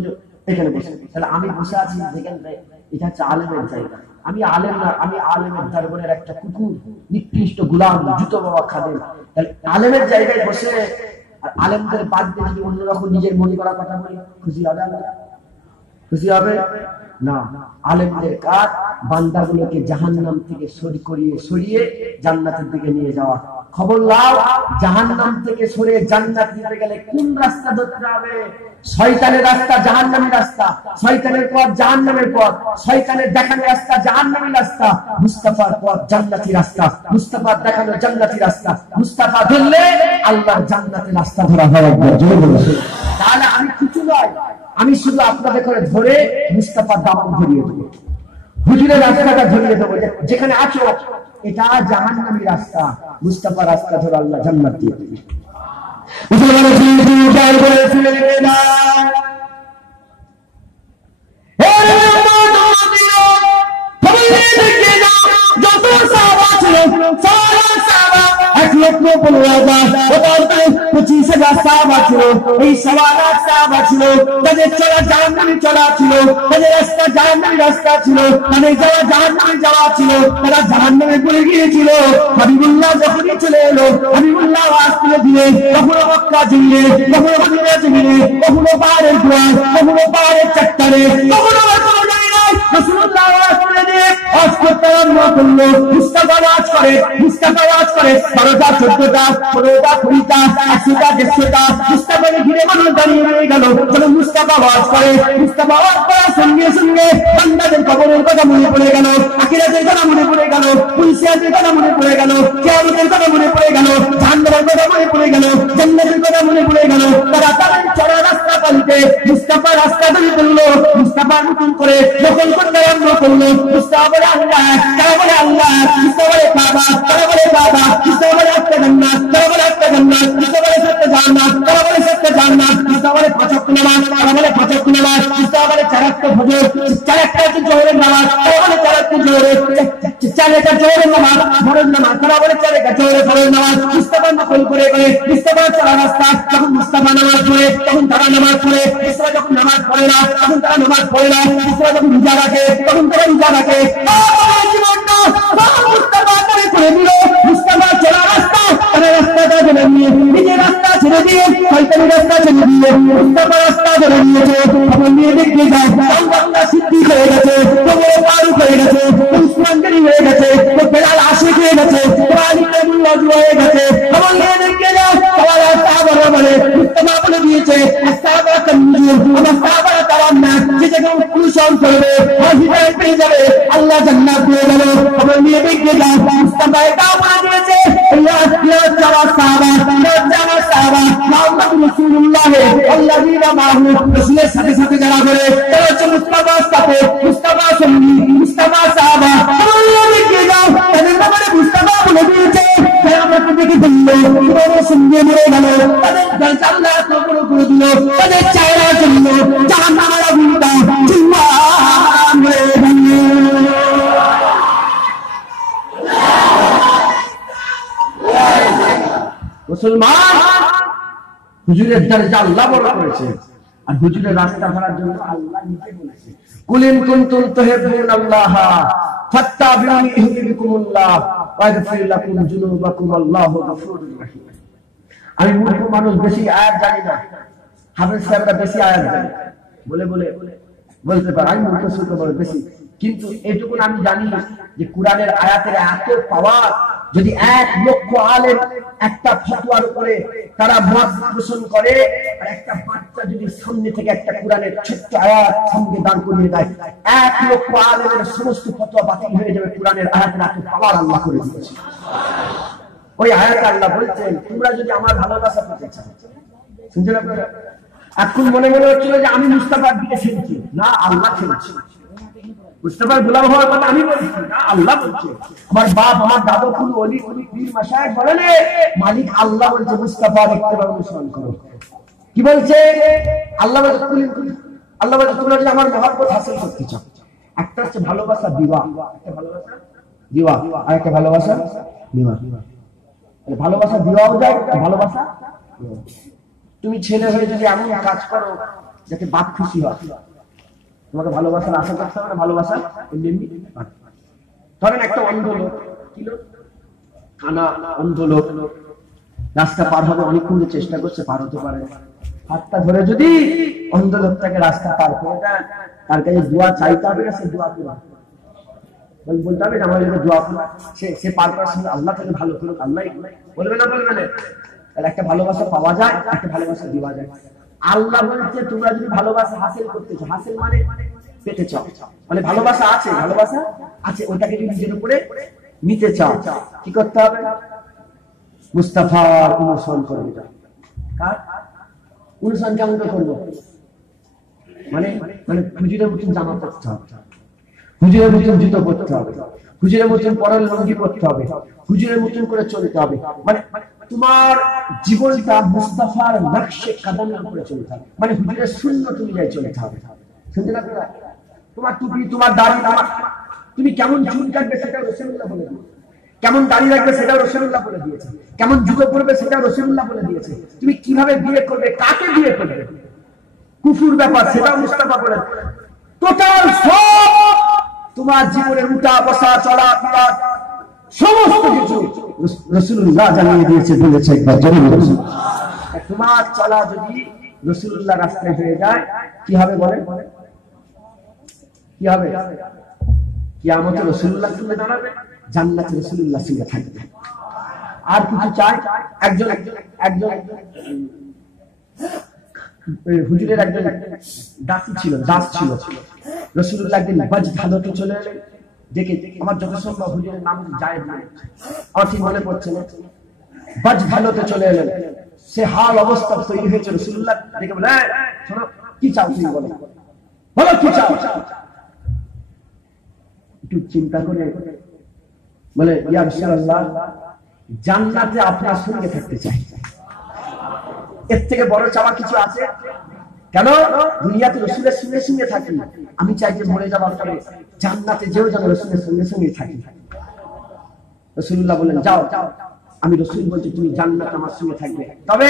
এখানে বসে। তাহলে আমি বসে আছি যেখানে, এটা হচ্ছে আলেমের জায়গা। আমি আলেম না, আমি আলেমের দরবারের একটা কুকুর, নিকৃষ্ট গোলাম, জুতো বাবা খাদেম। তাহলে আলেমের জায়গায় বসে আর আলেমদের বাদ দিয়ে যদি অন্যরকম নিজের মনে করা কথা বলি, খুশি হবে না? খুশি হবে না। আলেমদের কাজ বান্দাগুলোকে জাহান্নাম থেকে সরিয়ে জান্নাতের দিকে নিয়ে যাওয়া। খবর লাও, জাহান্নাম থেকে সরে জান্নাত দিতে গেলে কোন রাস্তা ধরতে হবে? শয়তানের রাস্তা জাহান্নামী রাস্তা, শয়তানের পথ জাহান্নামের পথ, শয়তানের দেখানো রাস্তা জাহান্নামী রাস্তা, মুস্তাফার পথ জান্নাতি রাস্তা, মুস্তাফার দেখানো জান্নাতি রাস্তা। মুস্তাফা ধরলে আল্লাহর জান্নাতের রাস্তা ধরা হয়। তাহলে আমি কিছু নয়, আমি শুধু আপনাদের করে ধরে মুস্তাফার দামান ধরিয়ে দেবো, হুজুরের রাস্তাটা ধরিয়ে দেবো, যেখানে আছো এটা জাহান্নামী রাস্তা, মুস্তাফা রাস্তা ধরে আল্লাহ জান্নাত দিয়ে দেবে। রাস্তা ছিল, তাদের যারা জাহান্নামে যাওয়া ছিল, তারা জাহান্নামে পড়ে গিয়েছিল। হাবিবুল্লাহ যখনই চলে এলো, হাবিবুল্লাহ আওয়াজ তুলে দিয়ে কখনো মক্কা জমিনে, কখনো মদিনা জমিনে, কখনো পাহাড়ের গুহায়, কখনো পাহাড়ের চত্বরে, কখনো রাসূলুল্লাহ আওয়াজ তুলে দিয়ে ওয়াজ করতে আরম্ভ করলো। মুস্তাফা ওয়াজ করে, মুস্তাফা ওয়াজ করে 12টা 14টা 15টা 20টা 80টা 150টা মুস্তাফাকে ঘিরে মানুষ দাঁড়িয়ে রয়ে গেল। যখন মুস্তাফা ওয়াজ করে, মুস্তাফা ওয়াজ করার সঙ্গে সঙ্গে বান্দাদের কবরের কথা মনে পড়ে গেল, আখিরাতের কথা মনে পড়ে গেল, পুলিশের কথা মনে পড়ে গেল, কিয়ামতের কথা মনে পড়ে গেল, জাহান্নামের কথা মনে পড়ে গেল, জান্নাতের কথা মনে পড়ে গেল। তারা তাদের চড়া রাস্তা পালিতে মুস্তাফা রাস্তা ধরে ফেললো, মুস্তাফার মতন করে নকল করতে আরম্ভ করলো। মুস্তাফা বলে আল্লাহ, তারা বলে আল্লাহ, মুস্তাফা বলে কাবা, তারা বলে কাবা, মুস্তাফা বলে আত্মা জান্নাত, তারা বলে আত্মা জান্নাত, মুস্তাফা বলে সত্য জান্নাত, তারা বলে সত্য জান্নাত, মুস্তাফা বলে 5 ওয়াক্ত নামাজ, তারা বলে 5 ওয়াক্ত নামাজ, মুস্তাফা বলে 4 ওয়াক্ত ফজর, 4 ওয়াক্ত জোহরের নামাজ, তারা বলে 4 ওয়াক্ত জোহরের, 4 ওয়াক্ত জোহরের নামাজ, ফরজ নামাজ, তারা বলে 4 ওয়াক্ত জোহরের ফরজ নামাজ। মুস্তাফা নকল করে মুস্তাফা চলা রাস্তা, যখন মুস্তাফা নামাজ পড়ে তখন তারা নামাজ পড়ে, মুস্তাফা যখন নামাজ পড়ে না তখন তারা নামাজ পড়ে না, মুস্তাফা যখন রোজা রাখে তখন তারা রোজা রাখে। জীবনটা মুস্তাফা করে ছেড়ে দিল, মুস্তাফা চলা রাস্তা, তারা রাস্তাটা ছেড়ে দিয়ে নিজের রাস্তা ছেড়ে দিয়ে শয়তানি রাস্তা ছেড়ে দিয়ে মুস্তাফা রাস্তা ধরে নিয়েছে। তখন নিয়ে দেখতে যায় বান্দা সিদ্দিক হয়ে গেছে, ওমর ফারুক হয়ে গেছে, উসমান গনি হয়ে গেছে, বেলাল আশিক হয়ে গেছে, আলী ইবনে আবু হয়ে গেছে। তখন নিয়ে দেখতে যায় সাহাবারা সাহাবারা বলে মুস্তাফা বলে দিয়েছে সাহাবারা তানজুর, আমার সাহাবারা কারাম না, যে যখন অনুসরণ করবে হিদায়াত পেয়ে যাবে, আল্লাহ জান্নাত দিয়ে দেবে। তখন নিয়ে দেখতে যায় মুস্তাফা এটা বলে দিয়েছে এই রাসূলের সাথে সাথে যারা করে তারা হচ্ছে মুস্তাফার সাথে, মুস্তাফা সঙ্গী, মুস্তাফা সাহাবা। কে যাও তাদের ব্যাপারে মুস্তাফা বলে দিয়েছে কিয়ামত থেকে বলল তোমার সঙ্গে মরে গেল, তাদের জান্নাত কবর করে দিল, তাদের চেহারার জন্য জাহান্নামের আগুনটা জিম্মান হয়ে গেল। মুসলমান হুজুরের দরজা আল্লাহ বড় করেছে, আর হুজুরের রাস্তা ধরার জন্য আল্লাহ নিজে বলেছে কুল ইন কুনতুম তুহিব্বুনাল্লাহ ফাত্তাবিউনি ইউহিব্বুকুমুল্লাহ ওয়া ইয়াগফির লাকুম যুনুবাকুম আল্লাহু গফুরুর রহিম। আমি মূর্খ মানুষ, বেশি আয়াত জানি না, হাফেজ সাহেবরা বেশি আয়াত জানে বলে বলে বলতে পারে আমি মূর্খ সুখ বলে বেশি, কিন্তু এইটুকু আমি জানি যে কোরআনের আয়াতের এত পাওয়ার। যদি 1 লক্ষ আলেম একটা ফতোয়ার উপরে তারা মত পোষণ করে, আর একটা বাচ্চা যদি সামনে থেকে একটা কোরআনের ছোট্ট আয়াত সঙ্গে দাঁড় করিয়ে দেয়, 1 লক্ষ আলেমের সমস্ত ফতোয়া বাতিল হয়ে যাবে। কোরআনের আয়াতের এত পাওয়ার আল্লাহ করে দিয়েছে। ওই আয়াতে আল্লাহ বলছেন তোমরা যদি আমার ভালোবাসা পেতে চাও, শুনছেন আপনারা? এখন মনে মনে হচ্ছিল যে আমি মুস্তাফার দিকে খেলছি, না আল্লাহ খেলছি। মুস্তাফার গোলাম হওয়ার কথা আমি বলছি না, আল্লাহ বলছে। আমার বাপ, আমার দাদু, কুল ওলি কুলি পীর মাশায়েখ বলেন মালিক আল্লাহ বলছে মুস্তাফার ইত্তেবা অনুসরণ করো। কি বলছে আল্লাহ? বলছে আল্লাহ বলছে তোমরা যদি আমার মহব্বত হাসিল করতে চাও, একটা হচ্ছে ভালোবাসা দিওয়া, একটা ভালোবাসা দিওয়া, আর একটা ভালোবাসা নিওয়া। ভালোবাসা দিওয়াও যায়, ভালোবাসা। তুমি ছেলে হয়ে যদি এমন কাজ করো যাতে বাপ খুশি হয়, তোমাকে ভালোবাসার আশা করতে হবে না, ভালোবাসা এমনি ধরেন একটা অন্ধ লোক, কি লোক, কানা অন্ধ লোক রাস্তা পার হবে, অনেকক্ষণ চেষ্টা করছে, পার হতে পারে, হাতটা ধরে যদি অন্ধ লোকটাকে রাস্তা পার করে দেয়, তার কাছে দোয়া চাইতে হবে না, সে দোয়া করবে, বলতে হবে আমার জন্য দোয়া করবে, সে পার করার সঙ্গে আল্লাহ থেকে ভালো করুক, আল্লাহ বলবে না, বলবে না। তাহলে একটা ভালোবাসা পাওয়া যায়, একটা ভালোবাসা দেওয়া যায়। আল্লাহ বলছে তোমরা যদি ভালোবাসা হাসিল করতে চাও, হাসিল মানে পেতে চাও, মানে ভালোবাসা আছে, ভালোবাসা আছে, ওটাকে যদি নিজের উপরে নিতে চাও, কি করতে হবে? মুস্তাফার অনুসরণ করবে। কার অনুসরণ কেমন করবো? মানে মানে হুজুরের মতন জামা পরতে হবে, হুজুরের মতন জুতো পরতে হবে, হুজুরের মতন পরার লুঙ্গি পরতে হবে, হুজুরের মতন করে চলতে হবে। মানে তোমার জীবনটা মুস্তাফার নকশে কদমের উপরে চলতে হবে, মানে হুজুরের সুন্নাত অনুযায়ী চলতে হবে। শুনতে না? তোমার টুপি, তোমার দাড়ি, তুমি কেমন চুল কাটবে সেটা রাসূলুল্লাহ বলে দিয়েছে, কেমন দাড়ি রাখবে সেটা রাসূলুল্লাহ বলে দিয়েছে, কেমন জুতো পরবে সেটা রাসূলুল্লাহ বলে দিয়েছে, তুমি কিভাবে বিয়ে করবে, কাকে বিয়ে করবে, কুফুর ব্যাপার সেটা মুস্তাফা বলে। টোটাল সব তোমার জীবনের উঠা বসা চলা ফেরা সমস্ত কিছু রাসূলুল্লাহ জানিয়ে দিয়েছে, বলেছে একবার জরুরি। তোমার চলা যদি রাসূলুল্লাহ রাস্তায় হয়ে যায়, কি হবে বলেন? কি হবে? কিয়ামতে রাসূলুল্লাহ সঙ্গে দাঁড়াবে, জান্নাতে রাসূলুল্লাহ সঙ্গে থাকবে। আর কিছু চাই? একজন হুজুরের একজন দাসী ছিল, দাস ছিল। রাসূলুল্লাহ একদিন বাজধালতে চলে এলেন, দেখে আমার যত সম্ভব হুজুরের নাম জায়েদ নাই, আমার ঠিক মনে পড়ছে না, বাজধালতে চলে এলেন। সে হাল অবস্থা তৈরি হয়েছে, রাসূলুল্লাহ দেখে বলে শোনো কি চাও তুমি, বলো বলো কি চাও। একটু চিন্তা করে বলে ইয়া রাসূলুল্লাহ জান্নাতে আপনার সঙ্গে থাকতে চাই। এর থেকে বড় চাওয়া কিছু আছে? কেন দুনিয়াতে রাসূলের সঙ্গে সঙ্গে থাকি, আমি চাই যে মরে যাওয়ার পরে জান্নাতে যেও যেন রাসূলের সঙ্গে সঙ্গে থাকি। রাসূলুল্লাহ বললেন যাও, আমি রাসূল বলছি তুমি জান্নাতে আমার সঙ্গে থাকবে। তবে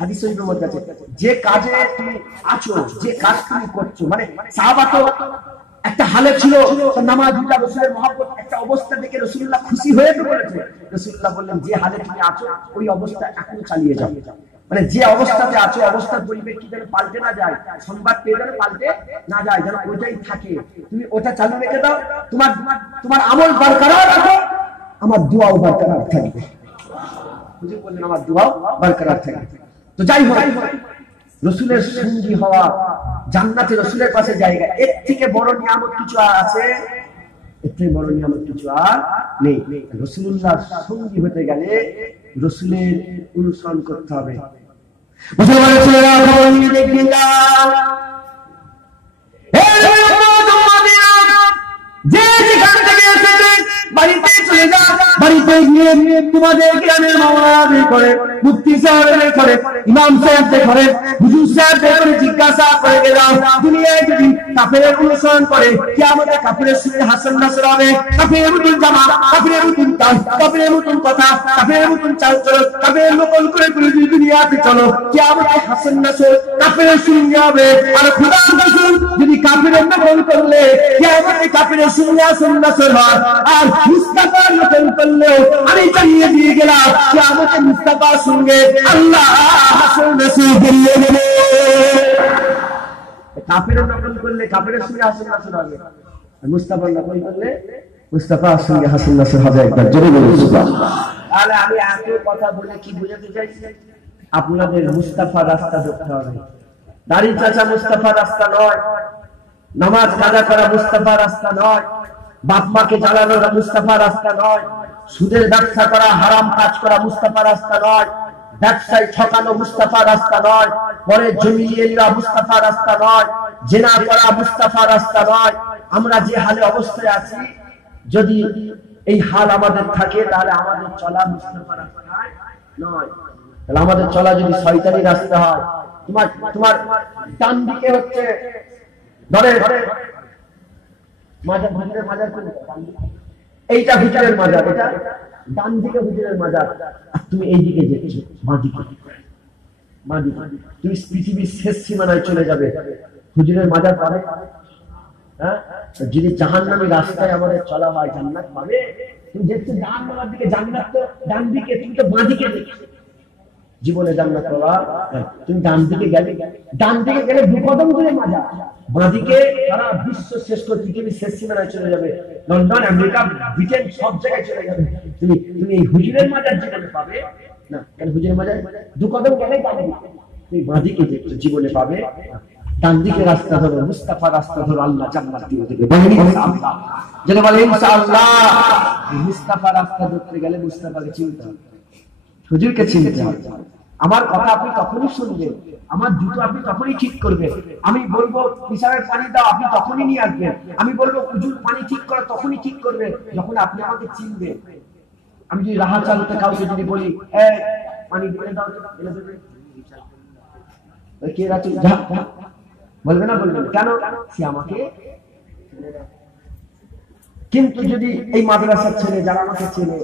হাদিস শরীফের মধ্যে আছে যে কাজে তুমি আছো, যে কাজ তুমি করছো, মানে সাহাবা তো একটা হালে ছিল, নামাজ রোজা রাসূলের মহব্বত একটা অবস্থা দেখে রাসূলুল্লাহ খুশি হয়ে তো বলেছে। রাসূলুল্লাহ বললেন যে হালে তুমি আছো ওই অবস্থা এখন চালিয়ে যাও, মানে যে অবস্থাতে আছো অবস্থার পরিপ্রেক্ষিতে যেন পাল্টে না যায়, সংবাদ পেয়ে যেন পাল্টে না যায়, যেন ওইটাই থাকে, তুমি ওটা চালু রেখে দাও। তোমার আমল বরকরার রাখো, আমার দোয়াও বরকরার থাকবে। হুজুর বললেন আমার দোয়াও বরকরার থাকবে। তো যাই হোক, রাসূলের সঙ্গী হওয়া, জান্নাতে রাসূলের পাশে জায়গা, এর থেকে বড় নিয়ামত কিছু আছে? এতে বড় নিয়ামত কিছু আর নেই। রাসূলুল্লাহর সঙ্গী হতে গেলে রাসূলের অনুসরণ করতে হবে। মুসলমানের ছেলেরা খবর নিয়ে দেখবেন না, যে যেখান থেকে এসেছে বাড়িতে চলে যা, বাড়িতে গিয়ে তোমাদের গ্রামের মাওলানা করে, মুফতি সাহেব করে, ইমাম সাহেব করে, হুজুর সাহেব করে জিজ্ঞাসা করে গেলাম, দুনিয়ায় যদি কাফেরের অনুসরণ করে কিয়ামতে কাফেরের সঙ্গে হাসান নাসর হবে, কাফেরের মতন জামা, কাফেরের মতন কাজ, কাফেরের মতন কথা, কাফেরের মতন চাল চলো, কাফেরের নকল করে করে দুনিয়াতে চলো, কিয়ামতে হাসান নাসর কাফেরের সঙ্গে হবে। আর খোদার রাসূল যদি কাফেরের নকল করলে কিয়ামতে কাফেরের সঙ্গে হাসান নাসর হয়, আর মুস্তাফার নকল করলেও আমি জানিয়ে দিয়ে গেলাম কিয়ামতে মুস্তাফার সঙ্গে আল্লাহ হাসান নাসর দিয়ে দেবে। কাফেরের নকল করলে কাফেরের সঙ্গে হাসান নাসর হবে, আর মুস্তাফার নকল করলে মুস্তাফার সঙ্গে হাসান নাসর হবে। একবার জোরে বলুন সুবহানাল্লাহ। তাহলে আমি এত কথা বলে কি বোঝাতে চাইছি? আপনাদের মুস্তাফার রাস্তা ধরতে হবে। দাড়ি চাচা মুস্তাফার রাস্তা নয়, নামাজ কাজা করা মুস্তাফার রাস্তা নয়, বাপ মাকে জ্বালানো মুস্তাফার রাস্তা নয়, সুদের ব্যবসা করা, হারাম কাজ করা মুস্তাফার রাস্তা নয়, ব্যবসায় ঠকানো মুস্তাফার রাস্তা নয়, পরে জমি নিয়ে নেওয়া মুস্তাফার রাস্তা নয়, জেনা করা মুস্তাফার রাস্তা নয়। আমরা যে হালে অবস্থায় আছি, যদি এই হাল আমাদের থাকে তাহলে আমাদের চলা মুস্তাফার রাস্তা নয়। তাহলে আমাদের চলা যদি শয়তানি রাস্তা হয়, তোমার তোমার ডান দিকে হচ্ছে ধরে মাজার, হুজুরের মাজার কোনটা? এইটা হুজুরের মাজার, এটা ডান দিকে হুজুরের মাজার, আর তুমি এই দিকে যেতেছো বাঁ দিকে, বাঁ দিকে। তুমি পৃথিবীর শেষ সীমানায় চলে যাবে, হুজুরের মাজার পাবে? হ্যাঁ, যদি জাহান্নামী রাস্তায় আমাদের চলা হয় জান্নাত পাবে? তুমি যেতে জাহান্নামের দিকে, জান্নাত তো ডান দিকে, তুমি তো বাঁ দিকে জীবনে জান্নাত পাবা। তুমি ডান দিকে গেলে, ডান দিকে গেলে দু কদম দূরে মাজার, বাঁ দিকে সারা বিশ্ব শ্রেষ্ঠ পৃথিবীর শেষ সীমানায় চলে যাবে, লন্ডন, আমেরিকা, ব্রিটেন সব জায়গায় চলে যাবে। তুমি এই হুজুরের মাজার জীবনে পাবে না। কারণ হুজুরের মাজার দু কদম গেলেই পাবে, তুমি বাঁ দিকে জীবনে পাবে। ডান দিকে রাস্তা ধরো, মুস্তাফা রাস্তা ধরো, আল্লাহ জান্নাত দিয়ে দেবে। ইনশাআল্লাহ, যেন বলে ইনশাআল্লাহ। মুস্তাফা রাস্তা ধরতে গেলে মুস্তাফাকে চিনতে হবে, হুজুরকে চিনতে হবে। আমার কথা আপনি তখনই শুনবেন, আমার জুতো আপনি তখনই ঠিক করবেন। আমি বলবো পিসারের পানি দাও, আপনি তখনই নিয়ে আসবেন। আমি বলবো হুজুর পানি ঠিক করো, তখনই ঠিক করবেন যখন আপনি আমাকে চিনবেন। আমি যদি রাহা চালতে কাউকে যদি বলি পানি ঢেলে দাও, ঢেলে দেবে, কে রাখি বলবে না? বলবে কেন? সে আমাকে। কিন্তু যদি এই মাদ্রাসার ছেলে যারা আমাকে চেনে,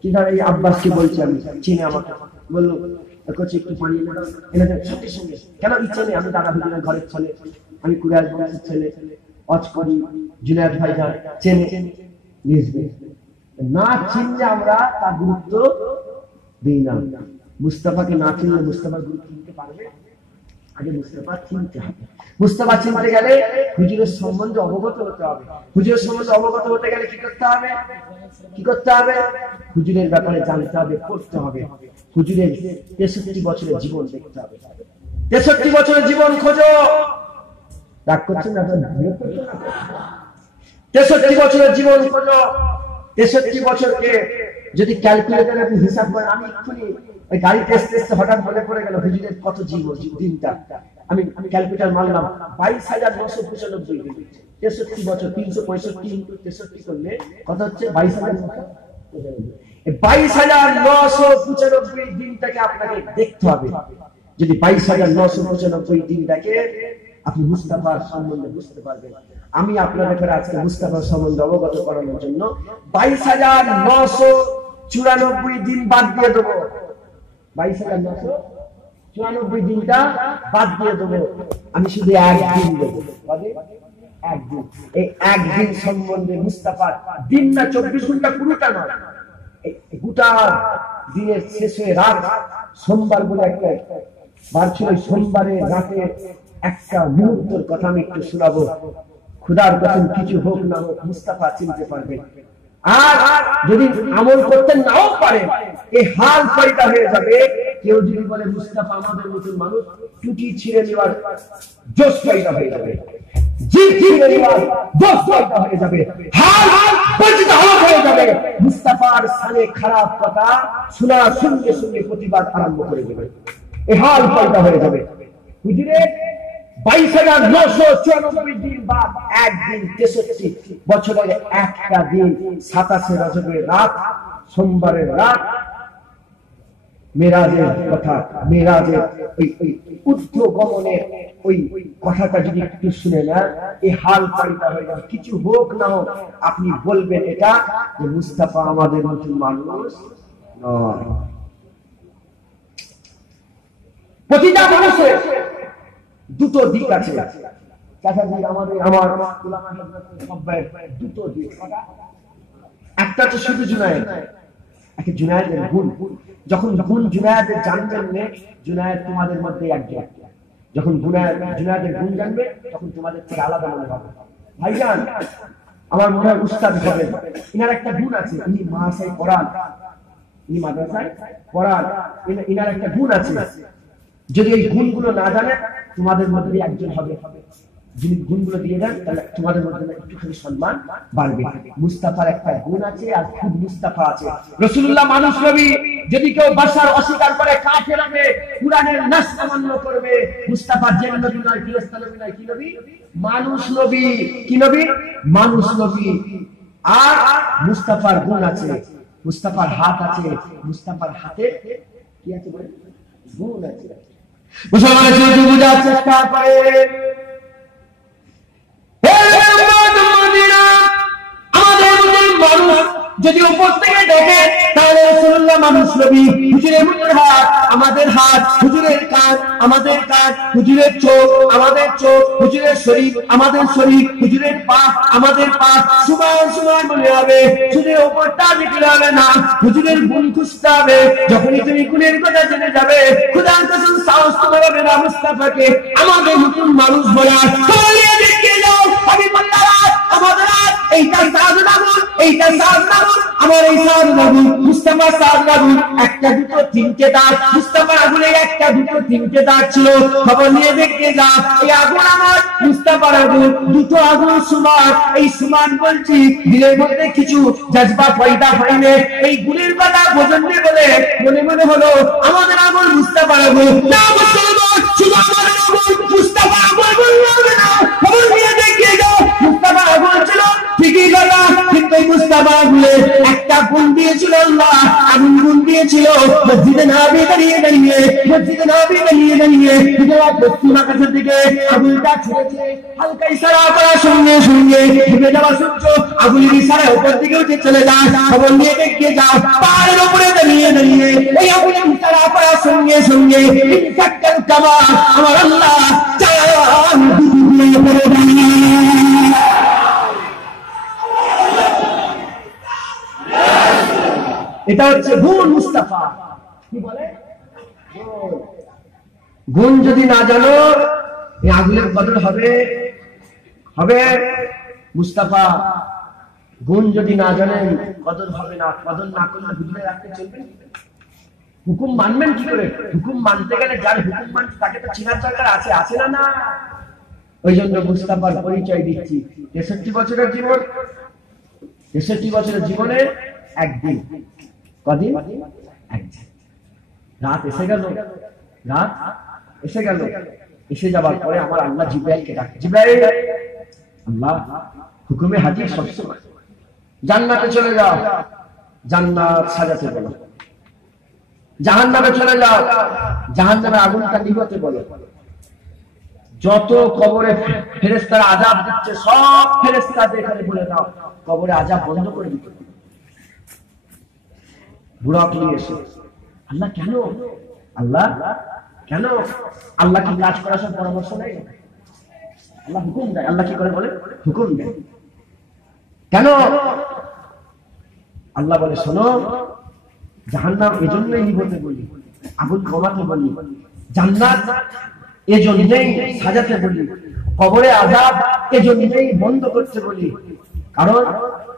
কি ধর এই আব্বাসকে বলছি আমি, চিনে আমাকে, বললো একটু পানি এনে দেয় সঙ্গে সঙ্গে। কেন? ইচ্ছে নেই, আমি দাদা হুজুরের ঘরের ছেলে, আমি কুড়াল বংশের ছেলে, অজ করি, জুনায়েদ ভাইজান চেনে, নিসবে না চিনলে আমরা তার গুরুত্ব দিই না। মুস্তাফাকে না চিনলে মুস্তাফার গুরুত্ব দিতে পারবে? আগে মুস্তাফা চিনতে হবে। মুস্তাফা চিনতে গেলে হুজুরের সম্বন্ধে অবগত হতে হবে। হুজুরের সম্বন্ধে অবগত হতে গেলে কি করতে হবে? কি করতে হবে? হুজুরের ব্যাপারে জানতে হবে, পড়তে হবে। হুজুরের 63 বছরের জীবন দেখতে হবে। 63 বছরের জীবন খোঁজো। রাগ করছেন না? 63 বছরের জীবন খোঁজো। 63 বছরকে যদি ক্যালকুলেটরে আপনি হিসাব করেন, আমি এক্ষুনি ওই গাড়িতে আসতে আসতে হঠাৎ মনে পড়ে গেল হুজুরের কত জীবন, দিনটা আমি ক্যালকুলেটর মারলাম, 22,995 দিন। 63 বছর 365 × 63 করলে কত হচ্ছে? 22,995। 22,995 দিনটাকে আপনাকে দেখতে হবে। যদি 22,995 দিনটাকে আপনি মুস্তাফার সম্বন্ধে বুঝতে পারবেন। আমি আপনাদের কাছে আজকে মুস্তাফার সম্বন্ধে অবগত করানোর জন্য 22,994 দিন বাদ দিয়ে দেবো। 22,994 দিনটা বাদ দিয়ে দেবো। আমি শুধু একদিন দেবো। একদিন, এই একদিন সম্বন্ধে মুস্তাফার, দিন না 24 ঘন্টা পুরোটা নয়, গোটা দিনের শেষ হয়ে রাত, সোমবার বলে একটা বার ছিল, সোমবারের রাতে একটা মুহূর্তের কথা আমি একটু শোনাবো। খুদার কসম কিছু হোক না হোক মুস্তাফা চিনতে পারবেন। আর যদি আমল করতে নাও পারে, এই হাল পয়দা হয়ে যাবে। কেউ যদি বলে মুস্তাফা আমাদের মতন মানুষ, টুটি ছিঁড়ে নেওয়ার জোশ পয়দা হয়ে যাবে। জিদ ছিঁড়ে নেওয়ার দোষ পয়দা হয়ে যাবে, হাল পরিচিত হাল হয়ে যাবে। মুস্তাফার সানে খারাপ কথা শোনার সঙ্গে সঙ্গে প্রতিবাদ আরম্ভ করে দেবে, এ হাল পয়দা হয়ে যাবে। হুজুরের 22,994 দিন বাদ একদিন 63 বছরের একটা দিন 27 রজবের রাত, সোমবারের রাত, মেরাজের কথা, মেরাজের ওই ঊর্ধ্ব গমনের ওই কথাটা যদি একটু শুনে না, এই হাল পাল্টা হয়ে যাবে। কিছু হোক না হোক আপনি বলবেন এটা যে মুস্তাফা আমাদের মতন মানুষ নয়। প্রতিটা মানুষের দুটো দিক আছে। আমার দুটো দিক, একটা হচ্ছে শুধু জুনায়েদ, একটা জুনায়েদের গুণ। যখন গুণ জুনায়েদের জানবেন না, জুনায়েদ তোমাদের মধ্যে একজন। যখন জুনায়েদের গুণ জানবে তখন তোমাদের থেকে আলাদা মনে হবে। ভাইজান আমার মনে হয় উস্তাদ হবেন, ইনার একটা গুণ আছে, ইনি মাদ্রাসায় পড়ান, ইনি মাদ্রাসায় পড়ান, ইনার একটা গুণ আছে। যদি এই গুণগুলো না জানেন তোমাদের মধ্যে একজন হবে, যিনি গুণগুলো দিয়ে দেন তাহলে তোমাদের মধ্যে একটুখানি সম্মান বাড়বে। মুস্তাফার একটা গুণ আছে আর খুব মুস্তাফা আছে। রাসূলুল্লাহ মানুষ নবী, যদি কেউ বাশার অস্বীকার করে কাফের হবে, কুরআনের নাস অমান্য করবে। মুস্তাফা জিন নবী নয়, ফেরেশতা নবী নয়, কি নবী? মানুষ নবী। কি নবী? মানুষ নবী। আর মুস্তাফার গুণ আছে, মুস্তাফার হাত আছে, মুস্তাফার হাতে কি আছে বলে? গুণ আছে। মুসলমানের যদি বোঝার চেষ্টা করে, যদি উপর থেকে দেখে তাহলে রাসূলুল্লাহ মানুষ নবী। হুজুরের হাত আমাদের হাত, হুজুরের কান আমাদের কান, হুজুরের চোখ আমাদের চোখ, হুজুরের শরীর আমাদের শরীর, হুজুরের পা আমাদের পা। সমান সমান মনে হবে, শুধু উপরটা দেখলে হবে না, হুজুরের গুণ খুঁজতে হবে। যখনই তুমি গুণের কথা জেনে যাবে, খোদার কসম সাহস তোমার হবে না মুস্তাফাকে আমাদের নতুন মানুষ বলার। দেখে যাও আমি বললাম আমাদের এইটা সাধনা গুণ, এইটা সাধনা গুণ, আমার এই সাধনা গুণ। মুস্তাফা সাধনা গুণ একটা দুটো তিনটে দাঁত, মুস্তাফার আগুনে একটা দুটো তিনটে দাঁত ছিল। খবর নিয়ে দেখতে যা, এই আগুন আমার মুস্তাফার আগুন, দুটো আগুন সমান। এই সমান বলছি, দিলের মধ্যে কিছু জজবা পয়দা হয়নি। এই গুণের কথা বোঝেননি বলে মনে মনে হলো আমাদের আগুন মুস্তাফার আগুন। না মুসলমান, শুধু আমাদের আগুন, মুস্তাফার আগুন বলবে না। খবর নিয়ে দেখতে যাও, মুস্তাফার আগুন ছিল ঠিকই কথা, কিন্তু এই মুস্তাফার আগুনে একটা গুণ দিয়েছিল আল্লাহ, আগুন গুণ দিয়েছিল। মসজিদে নববী দাঁড়িয়ে দাঁড়িয়ে, মসজিদে নববী দাঁড়িয়ে দাঁড়িয়ে পশ্চিম আকাশের দিকে আগুনটা ছুঁড়েছে। হালকা ইশারা করার সঙ্গে সঙ্গে ডুবে যাওয়া সূর্য আগুনের ইশারায় উপর দিকে উঠে চলে যায়। খবর নিয়ে দেখতে যাও, পাহাড়ের উপরে দাঁড়িয়ে দাঁড়িয়ে এই আগুনের ইশারা করার সঙ্গে সঙ্গে ইনফাক্টাল কামা আমার আল্লাহ চাঁদ ডুবে পড়ে দাঁড়িয়ে। এটা হচ্ছে গুণ মুস্তাফা। কি বলে? গুণ যদি না জানো এই আগুনের কদর হবে হবে মুস্তাফা। গুণ যদি না জানেন কদর হবে না। কদর না করলে হুজুরে রাখতে চলবেন? হুকুম মানবেন কি করে? হুকুম মানতে গেলে যার হুকুম মানতে তাকে তো চেনার দরকার আছে, আছে না? না, ওই জন্য মুস্তাফার পরিচয় দিচ্ছি। 63 বছরের জীবন, 63 বছরের জীবনে একদিন, কদিন? একদিন। রাত এসে গেল, রাত এসে গেল। এসে যাবার পরে আমার আল্লাহ জিবরাইলকে ডাকে, জিবরাইল আল্লাহ হুকুমে হাজির সবসময়। জান্নাতে চলে যাও, জান্নাত সাজাতে বলো। জাহান্নামে চলে যাও, জাহান্নামের আগুনটা নিভাতে বলো। যত কবরে ফেরেশতারা আযাব দিচ্ছে সব ফেরেশতাদের এখানে বলে দাও কবরে আযাব বন্ধ করে দিতে। বুড়া নিয়ে এসে আল্লাহ কেন? আল্লাহ কেন? আল্লাহ কি কাজ করার সব পরামর্শ নেই? আল্লাহ হুকুম দেয়। আল্লাহ কি করে বলে? হুকুম দেয়। কেন? আল্লাহ বলে শোনো, জাহান্নাম এজন্যই নিভতে বলি, আগুন কমাতে বলি, জান্নাত এজন্যই সাজাতে বলি, কবরে আযাব এজন্যই বন্ধ করতে বলি। কারণ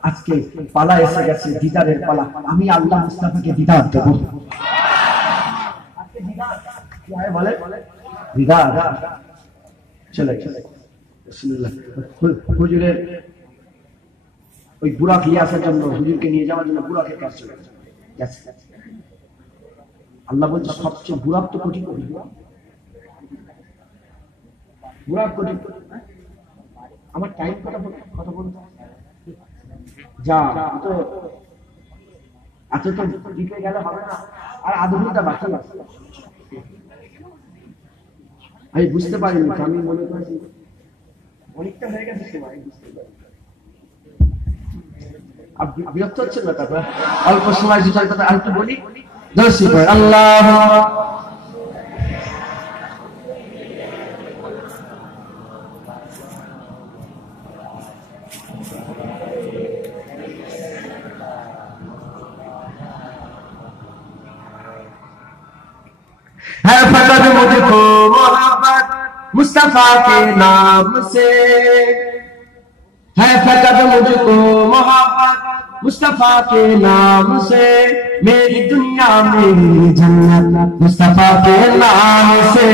আজকে পালা এসে গেছে, দিদারের পালা। আমি আল্লাহ মুস্তাফাকে দিদার দেব। আজকে দিদার কি হয় বলে? দিদার চলে চলে বিসমিল্লাহ। হুজুরের ওই বুরাক নিয়ে আসার জন্য, হুজুরকে নিয়ে যাওয়ার জন্য বুরাকের কাজ চলে গেছে। আল্লাহ বলছে সবচেয়ে বুরাক তো কোটি কোটি, বুরাক কোটি। আমার টাইম কথা বলতে যা তো এত তো দিকে গেলে হবে না, আর আধা ঘন্টা বাকি আছে। আমি বুঝতে পারিনি, আমি মনে করেছি অনেকটা হয়ে গেছে সময়, বুঝতে পারি। বিরক্ত হচ্ছেন না? তারপর অল্প সময় দুটার কথা আর একটু বলি। আল্লাহ है फकत मुझको मोहब्बत मुस्तफा के नाम से, है फकत मुझको मोहब्बत मुस्तफा के नाम से, मेरी दुनिया मेरी जन्नत मुस्तफा के नाम से,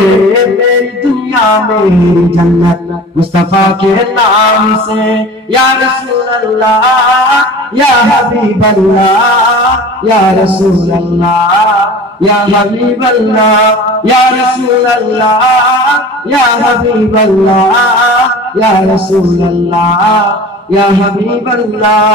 मेरी दुनिया मेरी जन्नत मुस्तफा के नाम से। या रसूल अल्लाह या हबीब अल्लाह, या रसूल अल्लाह या हबीब अल्लाह, या रसूल अल्लाह या हबीब अल्लाह, या रसूल अल्लाह या हबीब अल्लाह।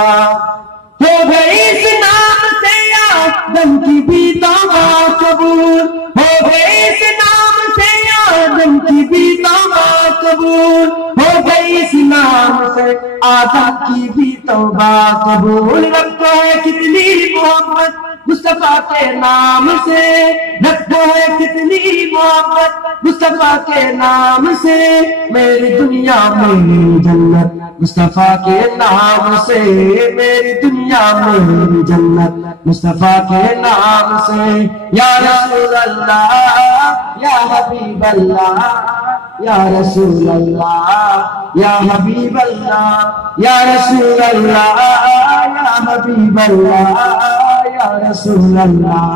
हो गई इस नाम से आदम की भी तौबा कबूल, हो गई इस नाम से आदम की भी तौबा कबूल, हो गई इस नाम से आदम की भी तौबा कबूल। रखो है कितनी मोहब्बत मुस्तफा के नाम से, रखो है कितनी मोहब्बत मुस्तफा के नाम से, मेरी दुनिया मेरी जन्नत मुस्तफा के नाम से, मेरी दुनिया मेरी जन्नत मुस्तफा के नाम से। या रसूल अल्लाह या हबीब अल्लाह, या रसूल अल्लाह या हबीब अल्लाह, या रसूल अल्लाह या हबीब अल्लाह, या रसूल अल्लाह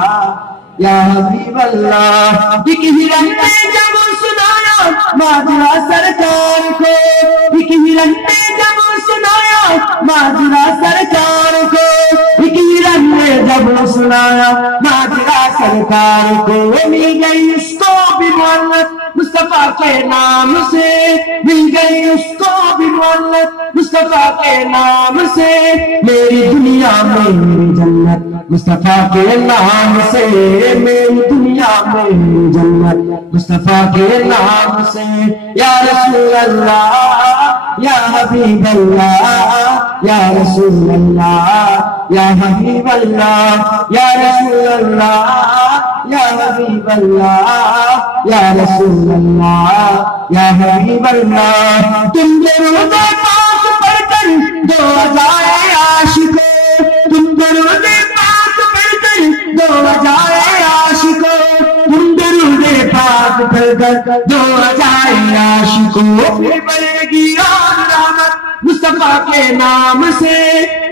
या हबीब अल्लाह। एक हिरन ने जब सुनाया माजरा सरकार को, एक हिरन ने जब सुनाया माजरा सरकार को, एक हिरन ने जब सुनाया माजरा सरकार को, मिल गई उसको भी मोहब्बत मुस्तफा के नाम से, मिल गई उसको भी मोहब्बत मुस्तफा के नाम से, मेरी दुनिया मेरी जन्नत मुस्तफा के नाम से, मेरी दुनिया मेरी जन्नत मुस्तफा के नाम से। या रसूल अल्लाह या हबीब अल्लाह, या रसूल अल्लाह या हबीब अल्लाह, या रसूल अल्लाह या हबीब अल्लाह, या रसूल अल्लाह या हबीब अल्लाह। तुम दरूद पाक पढ़कर दो जाए आशिको, तुम दरूद पाक पढ़कर दो जाए आशिको, तुम दरूद पाक पढ़कर दो जाए आशिको, फिर बढ़ेगी और रहमत मुस्तफा के नाम से,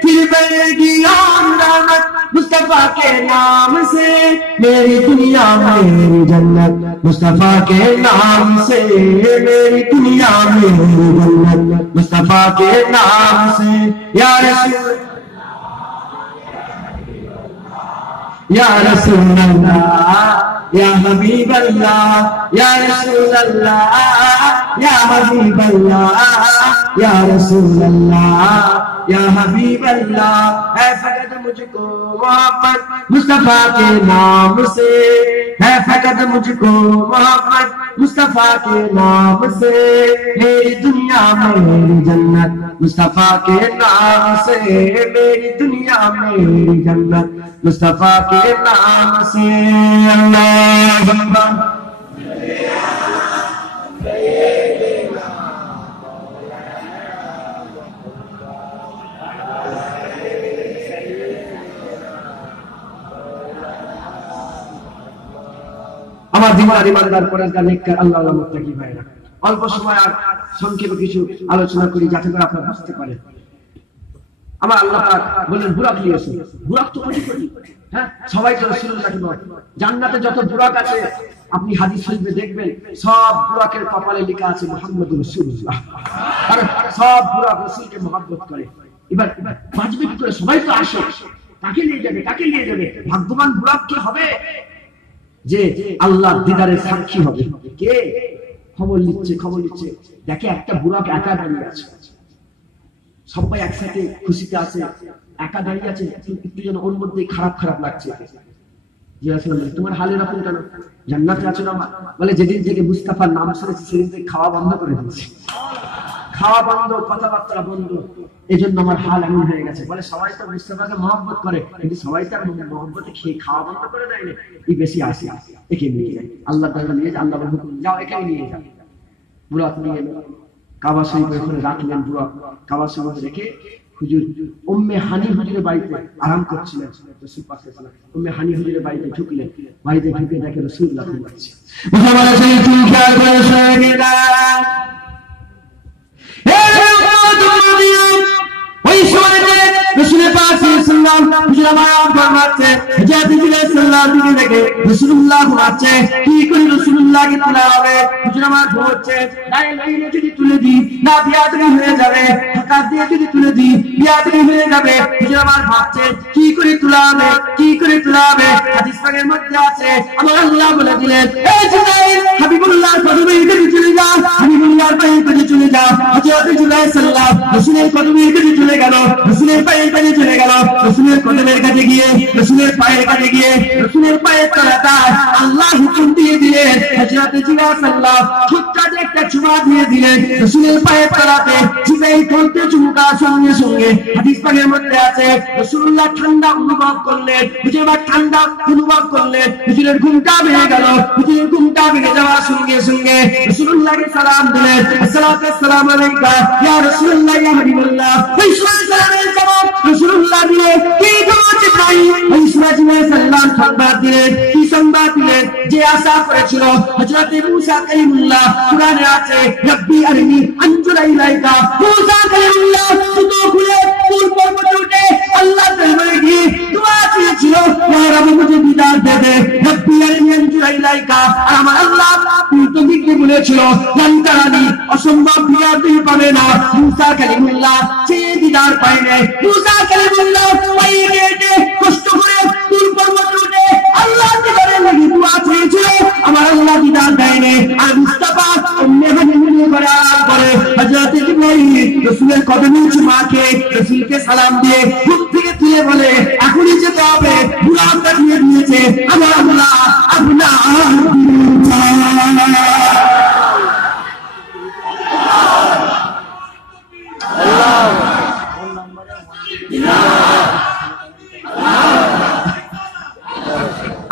फिर बढ़ेगी और रहमत मुस्तफा के नाम से, मेरी दुनिया मेरी जन्नत मुस्तफा के नाम से, मेरी दुनिया मेरी जन्नत मुस्तफा के नाम से। या रसूल या रसूल अल्लाह या हबीब अल्लाह, या रसूल अल्लाह या हबीब अल्लाह, या रसूल अल्लाह या हबीब अल्लाह। है फकत मुझको मोहब्बत मुस्तफा के नाम से, है फकत मुझको मोहब्बत मुस्तफा के नाम से, मेरी दुनिया मेरी जन्नत मुस्तफा के नाम से, मेरी दुनिया मेरी जन्नत मुस्तफा के नाम से। अल्लाह আমার দিমার ইমানদার পরেজগার নেককার আল্লাহ আল্লাহ মুত্তাকি ভাইরা, অল্প সময় আর সংক্ষেপে কিছু আলোচনা করি যাতে করে আপনারা বুঝতে পারেন। আমার আল্লাহ পাক বললেন বুরাক নিয়ে এসো। বুরাক তো কোটি কোটি, হ্যাঁ সবাই তো রাসূলুল্লাহকে নয়। জান্নাতে যত বুরাক আছে আপনি হাদিস শরীফে দেখবেন সব বুরাকের কপালে লেখা আছে মুহাম্মদুর রাসূলুল্লাহ। আর সব বুরাক রাসূলকে মহব্বত করে। এবার বাঁচবে কি করে? সবাই তো আসে, কাকে নিয়ে যাবে, কাকে নিয়ে যাবে? ভাগ্যবান বুরাক কি হবে যে আল্লাহর দিদারের সাক্ষী হবে? কে খবর নিচ্ছে, খবর নিচ্ছে, দেখে একটা বুরাক একা দাঁড়িয়ে আছে, সবাই একসাথে খুশিতে আছে, একা দাঁড়িয়ে আছে, একটু যেন ওর মধ্যে খারাপ খারাপ লাগছে। তোমার হাল এরকম কেন? জান্নাতে আছো না? বলে যেদিন থেকে মুস্তাফার নাম শুনেছি সেদিন থেকে খাওয়া বন্ধ করে দিয়েছি, খাওয়া বন্ধ, কথাবার্তা বন্ধ, এই জন্য আমার হাল এমন হয়ে গেছে। বলে সবাই তো মুস্তাফাকে মহব্বত করে, কিন্তু সবাই তো মহব্বতে খেয়ে খাওয়া বন্ধ করে দেয় না, এই বেশি আসে, একে নিয়ে যায় আল্লাহ তাআলা নিয়ে যায়, আল্লাহ হুকুম যাও একে নিয়ে যাও। বুরাক নিয়ে এলো, কাবা শরীফের ওখানে রাখলেন বুরাক। কাবা শরীফে রেখে হুজুর উম্মে হানি হুজুরের বাড়িতে আরাম করছিলেন। রাসূল পাক সাল্লাল্লাহু আলাইহি ওয়াসাল্লাম উম্মে হানি হুজুরের বাড়িতে ঢুকলেন, বাড়িতে ঢুকে দেখে রাসূলুল্লাহ ঘুমাচ্ছে। মুহাম্মদ সেই চুল খেয়াল করে শুয়ে গেলেন। ওই সময়তে রাসূলের পাক সাল্লাল্লাহু আলাইহি ওয়াসাল্লাম ফরমাচ্ছে, হযরত জিবরাইল সাল্লাল্লাহু আলাইহি ওয়াসাল্লাম দেখে রাসূলুল্লাহ ঘুমাচ্ছে, কি করে রাসূলুল্লাহকে তোলা হবে? হুজুর আমার ঘুমাচ্ছে, গায়ে লাইনে যদি তুলে দিই না বিয়াদবি হয়ে যাবে, হাত দিয়ে যদি তুলে দিই বিয়াদবি হয়ে যাবে। হুজুর আমার ভাবছে কি করে তোলা হবে, কি করে তোলা হবে? হাদিস পাকের মধ্যে আছে আমার আল্লাহ বলে দিলেন, এই জিবরাইল হাবিবুল্লাহর কদমে এসে চলে যা, হাবিবুল্লাহর পায়ে পড়ে চলে যা। হযরত জিবরাইল সাল্লাল্লাহু আলাইহি ওয়াসাল্লাম রাসূলের কদমে এসে চলে গেল, রাসূলের পায়ে পড়ে চলে গেল, রাসূলের কদমের কাছে গিয়ে, রাসূলের পায়ের কাছে গিয়ে, রাসূলের পায়ের তলাটা আল্লাহ হুকুম দিয়ে দিলেন। হযরত জিবরাইল সাল্লাল্লাহু আলাইহি ওয়াসাল্লাম ঠোঁটটাতে একটা চুমা দিয়ে দিলেন রাসূলের পায়ের তলাতে। জিবরাইল ঠোঁটে চুমুকা সঙ্গে সঙ্গে হাদিস পাকের মধ্যে আছে রাসূলুল্লাহ ঠান্ডা অনুভব করলেন, হুজুর ঠান্ডা অনুভব করলেন, হুজুরের ঘুমটা ভেঙে গেল। হুজুরের ঘুমটা ভেঙে যাওয়ার সঙ্গে সঙ্গে রাসূলুল্লাহকে সালাম দিলেন, আসসালাতু আসসালামু আলাইকা ইয়া রাসূলুল্লাহ ইয়া হাবিবাল্লাহ। ওই সময় সালামের জবাব রাসূলুল্লাহ দিলেন, কি খবর জিবরাইল? ওই সময় জিবরাইল সাল্লাল্লাহু সংবাদ দিলেন, কি সংবাদ দিলেন? যে আশা করেছিল হযরত মুসা কালিমুল্লাহ, কুরআনে আছে রব্বি আরনি আনজুর ইলাইকা। মুসা কালিমুল্লাহ জুতো খুলে তুর পর্বতে উঠে আল্লাহর দরবারে গিয়ে দোয়া করেছিল, ইয়া রাব্বি মুঝে দিদার দে দে, রব্বি আরনি আনজুর ইলাইকা। আর আমার আল্লাহ তুই তো দিকে বলেছিল জানতারানি অসম্ভব দিদার তুই পাবে না। মুসা কালিমুল্লাহ সেই দিদার পায় নাই। মুসা কালিমুল্লাহ পায়ে গিয়ে কষ্ট করে তুর পর্বতে উঠে আল্লাহর দিদারের লাগি দোয়া করেছিল, আমার আল্লাহ দিদার দেয় নাই। আর মুস্তাফা উম্মে হানি করে আরাম করে হযরত জিবরাইল রাসূলের কদমে চুমা খেয়ে রাসূলকে সালাম দিয়ে ঘুম থেকে তুলে বলে, এখনই যেতে হবে, বুরাক পাঠিয়ে দিয়েছে আমার আল্লাহ আপনার।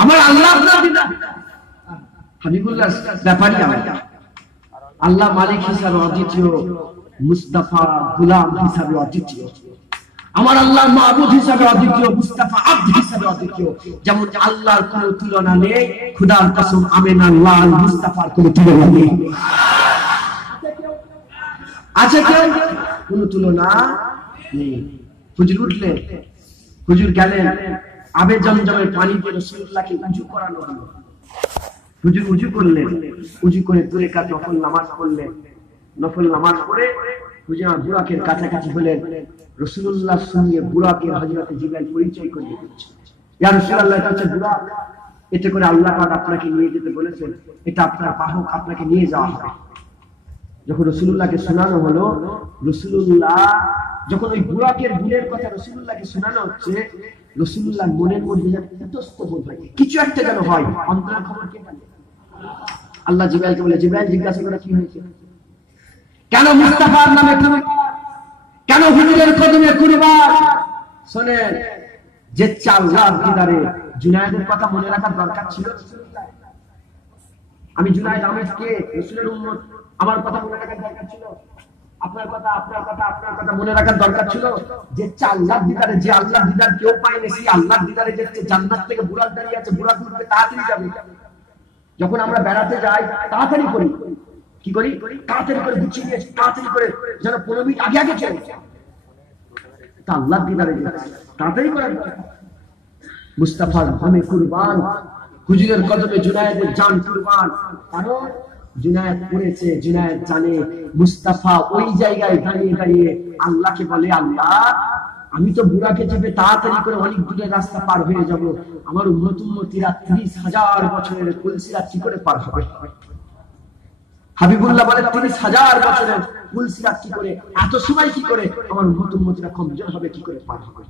আমার আল্লাহ আপনার দিদার হাবিবুল্লাহ ব্যাপারই আলাদা। আল্লাহ মালিক হিসাবে অদ্বিতীয়, মুস্তাফা গোলাম হিসাবে অদ্বিতীয়। আমার আল্লাহ মাবুদ হিসাবে অদ্বিতীয়, মুস্তাফা আব্দ হিসাবে অদ্বিতীয়। যেমন আল্লাহর কোনো তুলনা নেই, খুদার কসম আমিনা লাল মুস্তাফার কোনো তুলনা নেই। আছে কেউ? কোনো তুলনা নেই। হুজুর উঠলেন, হুজুর গেলেন, আবে জমজমের পানি দিয়ে রাসূলুল্লাহকে উযু করানো হলো। হুজুর উযু করলেন, উযু করে দূরে কাছে নফল নামাজ পড়লেন। নফল নামাজ পড়ে হুজুর বুরাকের কাছাকাছি হলেন। রাসূলুল্লাহর সঙ্গে বুরাকের হযরত জিবরাইল পরিচয় করিয়ে দিচ্ছেন, ইয়া রাসূলুল্লাহ এটা হচ্ছে বুরাক, এতে করে আল্লাহ পাক আপনাকে নিয়ে যেতে বলেছেন, এটা আপনার বাহক, আপনাকে নিয়ে যাওয়া হবে। যখন রাসূলুল্লাহকে শোনানো হলো, রাসূলুল্লাহ যখন ওই বুরাকের দিনের কথা রাসূলুল্লাহকে শোনানো হচ্ছে, রাসূলুল্লাহ মনের মধ্যে যেন ইতস্ত বোধ হয়, কিছু একটা যেন হয়। অন্তরের খবর কে জানে? আল্লাহ জিবরাইলকে বলে, জিবরাইল জিজ্ঞাসা করে কি হয়েছে? কেন মুস্তাফার নামে কুরবান, কেন হুজুরের কদমে কুরবান? শুনেন, যে আল্লাহর দিদারে জুনায়েদের কথা মনে রাখার দরকার ছিল। আমি জুনায়েদ আহমেদকে রাসূলের উম্মত, আমার কথা মনে রাখার দরকার ছিল। আপনার কথা, আপনার কথা, আপনার কথা মনে রাখার দরকার ছিল। যে আল্লাহর দিদারে, যে আল্লাহর দিদার কেউ পায়নি, সেই আল্লাহর দিদারে যে জান্নাত থেকে বুরাক দাঁড়িয়ে আছে, বুরাক উঠবে তাড়াতাড়ি যাবে। যখন আমরা বেড়াতে যাই তাড়াতাড়ি করি, কি করি? তাড়াতাড়ি করে গুছিয়ে নিয়ে তাড়াতাড়ি করে যেন 15 মিনিট আগে আগে চলে। তা আল্লাহ দিদারে যাচ্ছে, তাড়াতাড়ি করার মুস্তাফার আমি কুরবান, হুজুরের কদমে জুনায়েদের জান কুরবান। কারণ জুনায়েদ পড়েছে, জুনায়েদ জানে মুস্তাফা ওই জায়গায় দাঁড়িয়ে দাঁড়িয়ে আল্লাহকে বলে, আল্লাহ আমি তো বুড়াকে চেপে তাড়াতাড়ি করে অনেক দূরের রাস্তা পার হয়ে যাব, আমার উম্মতিরা 30,000 বছরের কুলসিরাত কি করে পার হবে? হাবিবুল্লাহ বলে 30,000 বছরের কুলসিরাত কি করে, এত সময় কি করে, আমার উম্মতিরা কমজোর হবে কি করে পার হবে?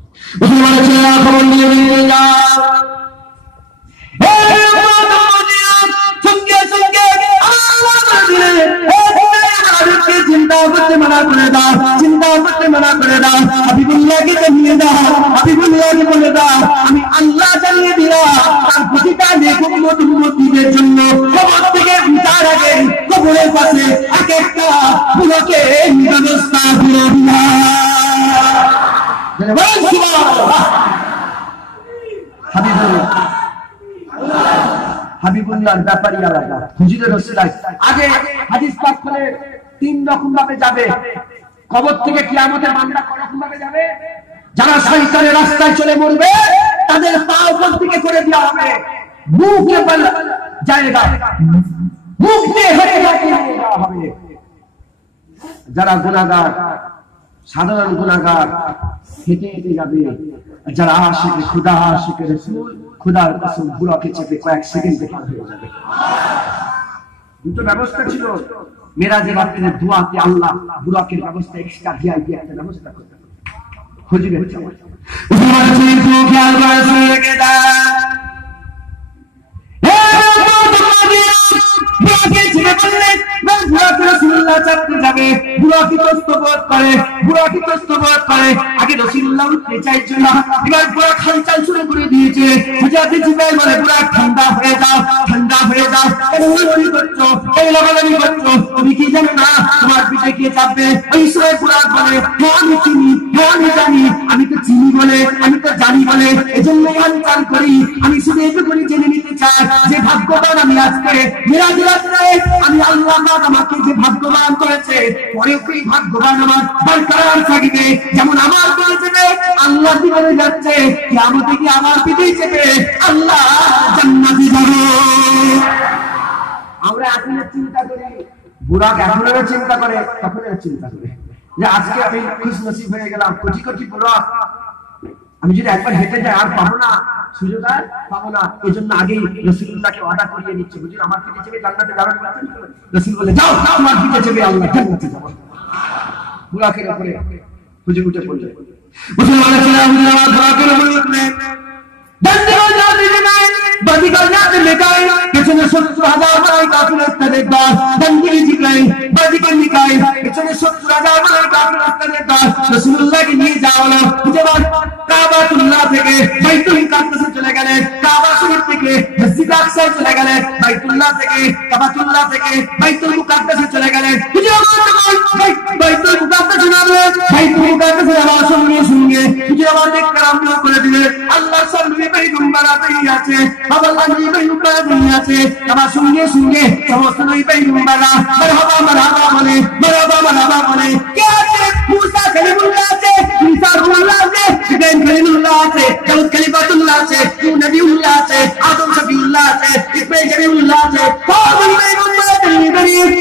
চিন্তা করতে মানা করে দাও, চিন্তা করতে মানা করে দাও, হাবিবুল্লাহকে জানিয়ে দাও, হাবিবুল্লাহকে বলে দাও আমি আল্লাহ জানিয়ে দিলাম তার প্রতিটা নেক উম্মতের জন্য কবর থেকে উঠার আগে কবরের পাশে এক একটা বুড়োকে ব্যবস্থা করে দিলাম। হাবিবুল্লাহর ব্যাপারই আলাদা, হুজুরের ওসিলায় আগে হাদিস পাক করে 3 রকম ভাবে যাবে কবর থেকে, কিয়ামতের বান্দা কোন রকম ভাবে যাবে? যারা শয়তানের রাস্তায় চলে মরবে তাদের পা উপর দিকে করে দেওয়া হবে, মুখে জায়গা মুখ দিয়ে হেঁটে যাওয়া হবে। যারা গুনাহগার, সাধারণ গুনাহগার হেঁটে হেঁটে যাবে, যারা আশিক খুদা, আশিক রাসূল, খুদার কসম বুড়াকে চেপে কয়েক সেকেন্ডে পার হয়ে যাবে। দুটো ব্যবস্থা ছিল মেরাজের রাতে দোয়াতে আল্লাহ বুড়াকে ব্যবস্থা এক্সট্রা ভিআইপি একটা ব্যবস্থা করতে হুজুরের চাওয়া। আগে রাসূলুল্লাহ উঠতে চাইছিল না, এবার পুরো খালচাল শুরু করে দিয়েছে। হুজুরে জিবরাইল বলে পুরো ঠান্ডা হয়ে যাও, ঠান্ডা হয়ে যাও, এই করছো, এই লাগালাগি করছো, তুমি কি জানো না তোমার পিঠে কে চাপবে? ওই সময় পুরো বলে আমি চিনি, আমি জানি, আমি তো চিনি বলে, আমি তো জানি বলে এজন্য খালচাল করি। আমি শুধু এটুকুনি জেনে নিতে চাই যে ভাগ্যবান আমি আজকে মিরাজের রাতে আমি আল্লাহ পাক আমাকে যে ভাগ্যবান করেছে, পরে ওই ভাগ্যবান আমার বরকরার থাকবে। যেমন আমার বলছে আল্লাহ দিবারে যাচ্ছে, কিয়ামতে কি আমার পিঠে চেপে আল্লাহ জান্নাতে যাবে। আমরা এখন চিন্তা করি, বুড়া এখনো চিন্তা করে, তখন চিন্তা করে যে আজকে আমি খুশ নসিব হয়ে গেলাম, কোটি কোটি বুড়া আমি যদি একবার হেঁটে যাই আর পাবো না, সুযোগ আর পাবো না। এই জন্য আগেই রাসূলুল্লাহকে ওয়াদা করিয়ে নিচ্ছে, হুজুর আমার পিঠে চেপে জান্নাতে যাবেন। রাসূল বলে যাও, আমার পিঠে চেপে আল্লাহ জান্নাতে যাবো। বুড়াকের উপরে হুজুর উঠে পড়লেন, মুসলমানের ছিলাম বুড়াকের উপরে উঠলেন, দণ্ডের জাতি জানায় বাদিকাল জাতি লেখায় পেছনে 70,000 মারাই কাফির তাদের দল, দণ্ডের জিগায় বাদিকাল নিকায় পেছনে 70,000 মারাই কাফির তাদের দল। রাসূলুল্লাহকে নিয়ে যাওয়া হলো, যেবার কাবাতুল্লাহ থেকে বাইতুল মুকাদ্দাসে চলে গেলেন, কাবা শরীফ থেকে মসজিদ আকসায় চলে গেলেন, বাইতুল্লাহ থেকে কাবাতুল্লাহ থেকে বাইতুল মুকাদ্দাসে চলে গেলেন। বাইতুল মুকাদ্দাসে নামে বাইতুল মুকাদ্দাসে যাওয়ার সঙ্গে সঙ্গে যেমন ইকরাম করে দিলেন, আল্লাহ সাল্লি পয়গম্বর আতেই আছে, আল্লাহ নবী পয়গম্বর আতেই আছে। আমার সঙ্গে সঙ্গে সমস্ত নবী পয়গম্বররা মারহাবা মারহাবা বলে, মারহাবা মারহাবা বলে। কে আছে? মুসা কালিমুল্লাহ আছে, ঈসা রুহুল্লাহ আছে, ইব্রাহিম খলিলুল্লাহ আছে, দাউদ খলিফাতুল্লাহ আছে, নূহ নবিউল্লাহ আছে, আদম শফিউল্লাহ আছে, ইব্রাহিম শফিউল্লাহ আছে। সব পয়গম্বর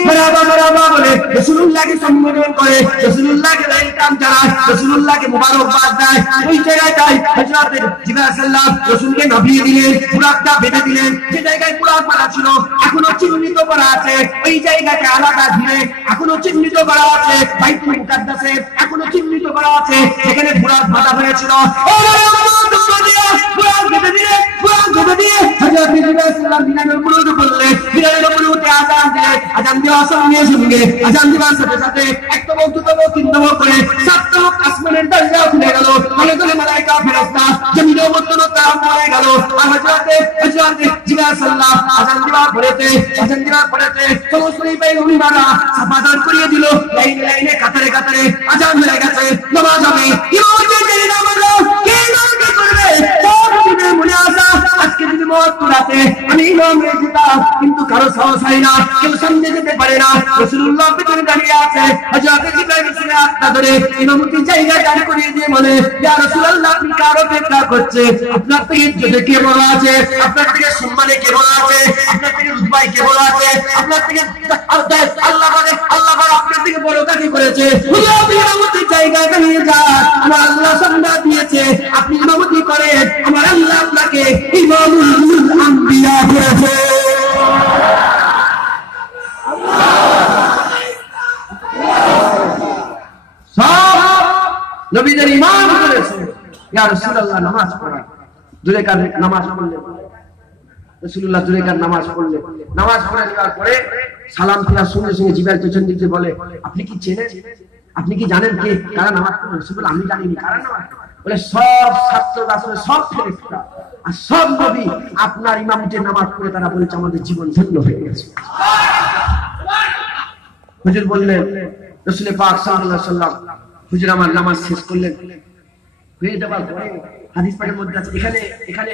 মারহাবা মারহাবা বলে রাসূলুল্লাহকে সম্বোধন করে, রাসূলুল্লাহকে ওয়েলকাম জানায়, রাসূলুল্লাহকে মুবারকবাদ দেয়। ওই জায়গাটায় হযরত জিবরাইল সাল্লাল্লাহু রাসূলকে নামিয়ে দিলেন, বুরাকটা বেঁধে দিলেন। যে জায়গায় বুরাক বাঁধা ছিল এখনো চিহ্নিত করা আছে, ওই জায়গাটা আলাদা ঘিরে এখনো চিহ্নিত করা আছে। বাইতুল মুকাদ্দাসে এখনো চিহ্নিত করা আছে যেখানে বুরাক বাঁধা হয়েছিল। বুরাক বেঁধে দিয়ে, বুরাক বেঁধে দিয়ে হযরত জিবরাইল সাল্লাল্লাহু বিনামের বুরুদ বললেন, বিনামের বুরুদে আযান দিলেন। আযান দেওয়ার সঙ্গে সঙ্গে, আযান দেওয়ার সাথে সাথে একতম, দুতম, তিনতম করে 7তম আসমানের দরজা খুলে গেল। তলে তলে মালায়েকা ফেরেশতা জমিনের মধ্যে তারা পড়ে গেল। আর হযরত জিবরাইল সাল্লাল্লাহু আযান দেওয়ার পরেতে সমস্ত পয়গম্বররা সাফাদার করিয়ে দিল। লাইনে লাইনে, কাতারে কাতারে আযান হয়ে গেছে, নামাজ হবে। ইমামকে জেনে নামাজ কে নামাজ করবে? সব দিনের মনে আসা আজকে যদি মত রাতে আমি ইমাম হয়ে যেতাম, কিন্তু কারো সাহস হয় না, কেউ সামনে যেতে পারে না। রাসূলুল্লাহ পেছনে দাঁড়িয়ে আছে, হযরত জিবরাইল এসে হাতটা ধরে ইমামতির জায়গা দাঁড় করিয়ে দিয়ে বলে, ইয়া রাসূলুল্লাহ, আপনি কার অপেক্ষা করছেন? আপনার থেকে ইজ্জতে কে বড় আছে? আপনার থেকে সম্মানে কে বড় আছে? আপনার থেকে রুতবায় কে বড় আছে? আপনার থেকে আল্লাহ আপনার থেকে বড় কাকে করেছে? আপনি ইমামতির জায়গায় দাঁড়িয়ে যান, আমার আল্লাহ সংবাদ দিয়েছে আপনি ইমামতি করেন, আমার আল্লাহ আপনাকে ইমামুল আম্বিয়া করেছে। সব নবীদের ইমাম করেছে। ইয়া রাসূলুল্লাহ, নামাজ পড়া জুলেখার নামাজ পড়লেন, রাসূলুল্লাহ জুলেখার নামাজ পড়লেন। নামাজ পড়ে নেওয়ার পরে সালাম ফেরার সঙ্গে সঙ্গে জিবরাইল পেছন দিকে বলে, আপনি কি চেনেন, আপনি কি জানেন কে কারা নামাজ পড়ে? রাসূলুল্লাহ, আমি জানিনি কারা নামাজ পড়ে। বলে সব ছাত্র রাসূলের সব ফেরেশতা আর সব নবী আপনার ইমামতির নামাজ পড়ে তারা বলেছে আমাদের জীবন ধন্য হয়ে গেছে। হুজুর বললেন, রাসূল পাক সাল্লাল্লাহু আলাইহি ওয়াসাল্লাম, হুজুর আমার নামাজ শেষ করলেন, হয়ে যাবার পরে হাদিস পাকের মধ্যে আছে এখানে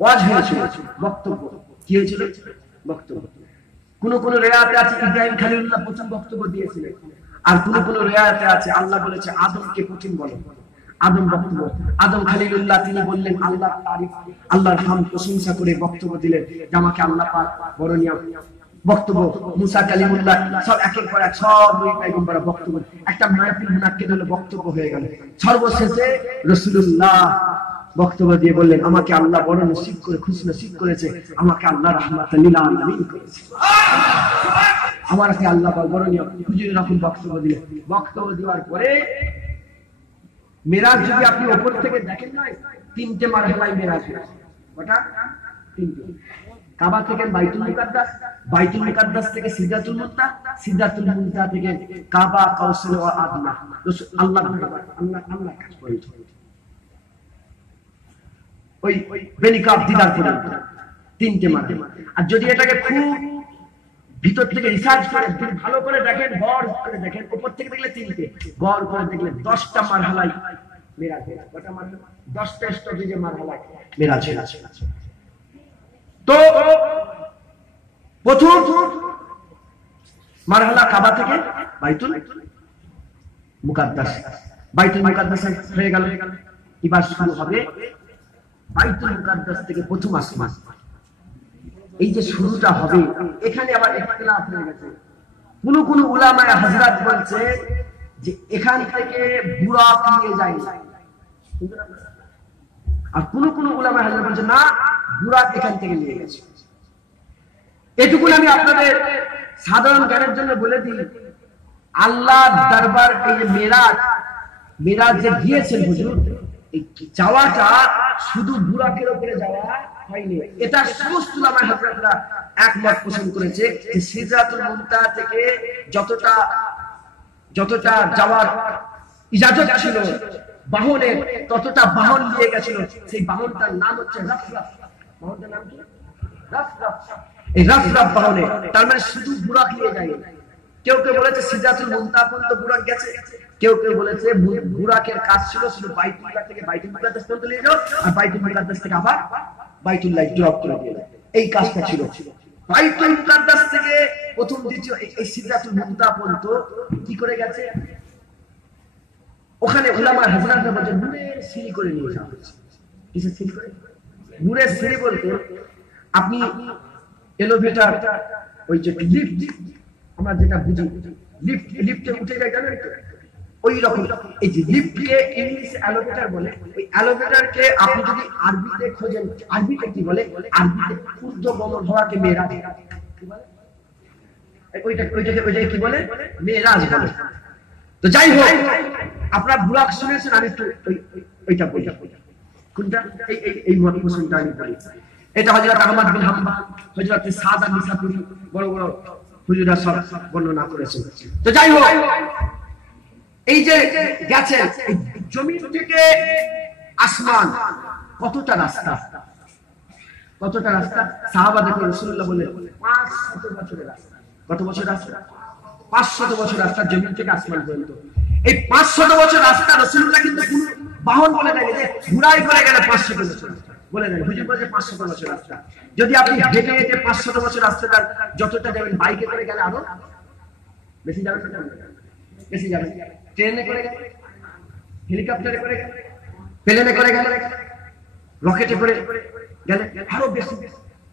ওয়াজ হয়েছিল, বক্তব্য কি হয়েছিল? বক্তব্য। কোন রিওয়ায়াতে আছে ইব্রাহিম খলিলুল্লাহ প্রথম বক্তব্য দিয়েছিলেন, আর কোন রিওয়ায়াতে আছে আল্লাহ বলেছে আদমকে প্রথম বলো। আদম বক্তব্য, আদম খলিলুল্লাহ তিনি বললেন আল্লাহর তারিফ, আল্লাহর হামদ প্রশংসা করে বক্তব্য দিলেন যে আমাকে আল্লাহ পাক বরণীয় বক্তব্য। মুসা কালিমুল্লাহ সব একের পর এক সব নবী পয়গম্বররা বক্তব্য, একটা মাহফিল মুনাক্কিদ হলো, বক্তব্য হয়ে গেল। সর্বশেষে রাসূলুল্লাহ বক্তব্য দিয়ে বললেন আমাকে আল্লাহ বড় নসিব করে খুশি নসিব করেছে, আমাকে আল্লাহ রাহমাতাল লিল আলামিন করেছে, আমাকে আল্লাহ বরণীয় হুজুর এরকম বক্তব্য দিলেন। বক্তব্য দেওয়ার পরে মেরাজ যদি আপনি উপর থেকে দেখেন না, তিনটে মারহালায় মেরাজ হয়েছে। ওটা তিনটে, কাবা থেকে বাইতুল মুকাদ্দাস, বাইতুল মুকাদ্দাস থেকে সিদরাতুল মুনতাহা, সিদরাতুল মুনতাহা থেকে কাবা কাউসার ও আদনা, আল্লাহ কাছে পৌঁছে ওই বেনিকাব দিদার পর্যন্ত তিনটে মারহালা। আর যদি এটাকে খুব ভিতর থেকে রিসার্চ করে ভালো করে দেখেন, গড় করে দেখেন, উপর থেকে দেখলে তিনটে, গড় করে দেখলে 10টা মারহালায় মেরাজ হয়েছে। কটা মারহালা? 10টা স্টেজে মারহালায় মেরাজ হয়েছে। তো প্রথম মারহালা কাবা থেকে বাইতুল মুকাদ্দাস, বাইতুল মুকাদ্দাস হয়ে গেল। এবার শুরু হবে বাইতুল মুকাদ্দাস থেকে প্রথম আসমান। এই যে শুরুটা হবে, এখানে আবার ইখতিলাফ হয়ে গেছে। কোন উলামায়ে হযরত বলছে যে এখান থেকে বুরাক নিয়ে যায়, আর কোন উলামায়ে হযরত বলছে না, বুরাক এখান থেকে নিয়ে গেছে। এটুকু আমি আপনাদের সাধারণ জ্ঞানের জন্য বলে দিই। আল্লাহ দরবার এই মেরাজ যে গিয়েছেন হুজুর, এই যাওয়াটা শুধু বুরাকের উপরে যাওয়া হয়নি। এটা সমস্ত উলামায়ে হযরতরা একমত পোষণ করেছে যে সিদরাতুল মুনতাহা থেকে যতটা যাওয়ার ইজাজত ছিল বাহনের, ততটা বাহন নিয়ে গেছিল। সেই বাহনটার নাম হচ্ছে রাফরাফ। বাহনটার নাম কি? রাফরাফ। এই রাফরাফ বাহনে, তার মানে শুধু বুরাক নিয়ে যায়। কেউ বলেছে সিদরাতুল মুনতাহা পর্যন্ত বুরাক গেছে, কেউ বলেছে বুরাকের কাজ ছিল শুধু বাইতুল্লাহ থেকে বাইতুল মুকাদ্দাস পর্যন্ত নিয়ে যাও, আর বাইতুল মুকাদ্দাস থেকে আবার বাইতুল্লাহ ড্রপ করে দিয়ে দাও। এই কাজটা ছিল। বাইতুল মুকাদ্দাস থেকে প্রথম দ্বিতীয় এই সিদরাতুল মুনতাহা পর্যন্ত কি করে গেছে? ওখানে উলামায়ে হযরতরা বলেন নূরের সিঁড়ি করে নিয়ে যাওয়া হয়েছে। কিসের সিঁড়ি করে? নূরের সিঁড়ি বলতে আপনি এলিভেটর, ওই যে লিফট আমরা যেটা বুঝি, লিফটে উঠে যায় জানেন তো, ওই রকম। এই যে লিফটকে ইংলিশে এলিভেটর বলে। ওই এলিভেটরকে আপনি যদি আরবিতে খোঁজেন, আরবিতে কি বলে? আরবিতে ঊর্ধ্বগমন হওয়াকে মেরাজ কি বলে? ওইটাকে কি বলে? মেরাজ বলে। তো যাই হোক, আপনারা বুরাক শুনেছেন, আমি একটু ওইটা বলি। কোনটা? এই মতপোষণটা আমি বলি। এটা হযরত আহমদ বিন হাম্বল, হযরত সাদ আল-নিসাপুরি, বড় হুজুররা সব বর্ণনা করেছেন। তো যাই হোক, এই যে গেছেন জমিন থেকে আসমান, কতটা রাস্তা সাহাবাদের রাসূলুল্লাহ বলেন 500 বছরের রাস্তা। কত বছর রাস্তা? 500 বছর রাস্তা জমিন থেকে আসমান পর্যন্ত। এই 500 বছর রাস্তা রাসূলুল্লাহ কিন্তু কোনো বাহন বলে দেয়নি যে ঘোড়ায় করে গেলে 500 বছর বলে দেন, হুজুর বলে 500 বছর রাস্তা। যদি আপনি হেঁটে হেঁটে 500 বছর রাস্তাটা যতটা যাবেন, বাইকে করে গেলে আরো বেশি যাবেন, বেশি যাবেন। ট্রেনে করে গেলে, হেলিকপ্টারে করে গেলে, প্লেনে করে গেলে, রকেটে করে গেলে আরো বেশি।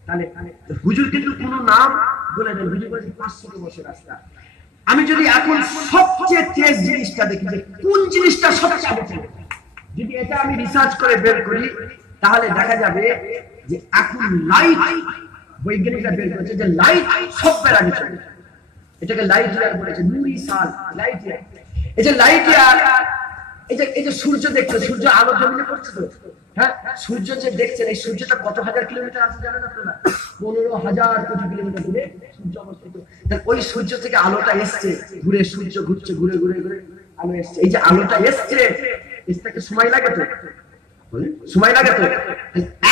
তাহলে হুজুর কিন্তু কোনো নাম বলে দেন, হুজুর বলে 500 বছর রাস্তা। আমি যদি এখন সবচেয়ে তেজ জিনিসটা দেখি যে কোন জিনিসটা সবচেয়ে বেশি, যদি এটা আমি রিসার্চ করে বের করি তাহলে দেখা যাবে যে এখন লাইট, বৈজ্ঞানিকরা বের করেছে যে লাইট সবচেয়ে আগে চলে। এটাকে লাইট ইয়ার বলেছে, নূরি সাল, লাইট ইয়ার। এই যে লাইট ইয়ার, এই যে সূর্য দেখছে, সূর্য আলো জমিনে পড়ছে তো, হ্যাঁ, সূর্য যে দেখছেন, এই সূর্যটা কত হাজার কিলোমিটার আছে জানেন আপনারা? 15,000 কোটি কিলোমিটার দূরে সূর্য অবস্থিত। ওই সূর্য থেকে আলোটা এসছে, ঘুরে সূর্য ঘুরছে, ঘুরে ঘুরে ঘুরে আলো এসছে। এই যে আলোটা এসছে, এসতে সময় লাগে তো, সময় লাগে তো।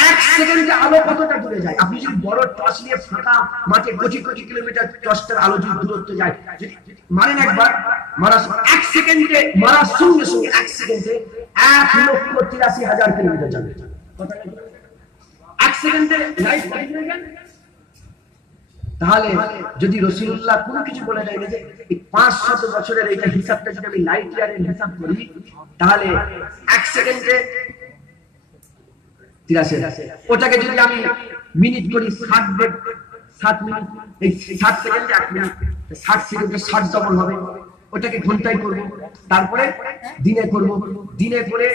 1 সেকেন্ডে আলো কতটা দূরে যায়? আপনি যদি বড় টর্চ নিয়ে ফাঁকা মাঠে কোটি কোটি কিলোমিটার টর্চটার আলো যদি দূরত্ব যায়, যদি মারেন একবার, মারার 1 সেকেন্ডে, মারার সঙ্গে সঙ্গে 1 সেকেন্ডে 1,83,000 কিলোমিটার যাবে। 1 সেকেন্ডে লাইট হয়ে যায়। তাহলে যদি রাসূলুল্লাহ কোনো কিছু বলে দেয় যে এই 500 বছরের এইটা হিসাবটা যদি আমি লাইট ইয়ারের হিসাব করি, তাহলে 1 সেকেন্ডে 83, ওটাকে যদি আমি মিনিট করি 60 মিনিট, এই 60 সেকেন্ডে 1 মিনিট, 60 সেকেন্ডে 60 ডবল হবে। ওটাকে ঘন্টায় করব, তারপরে দিনে করব, দিনে করে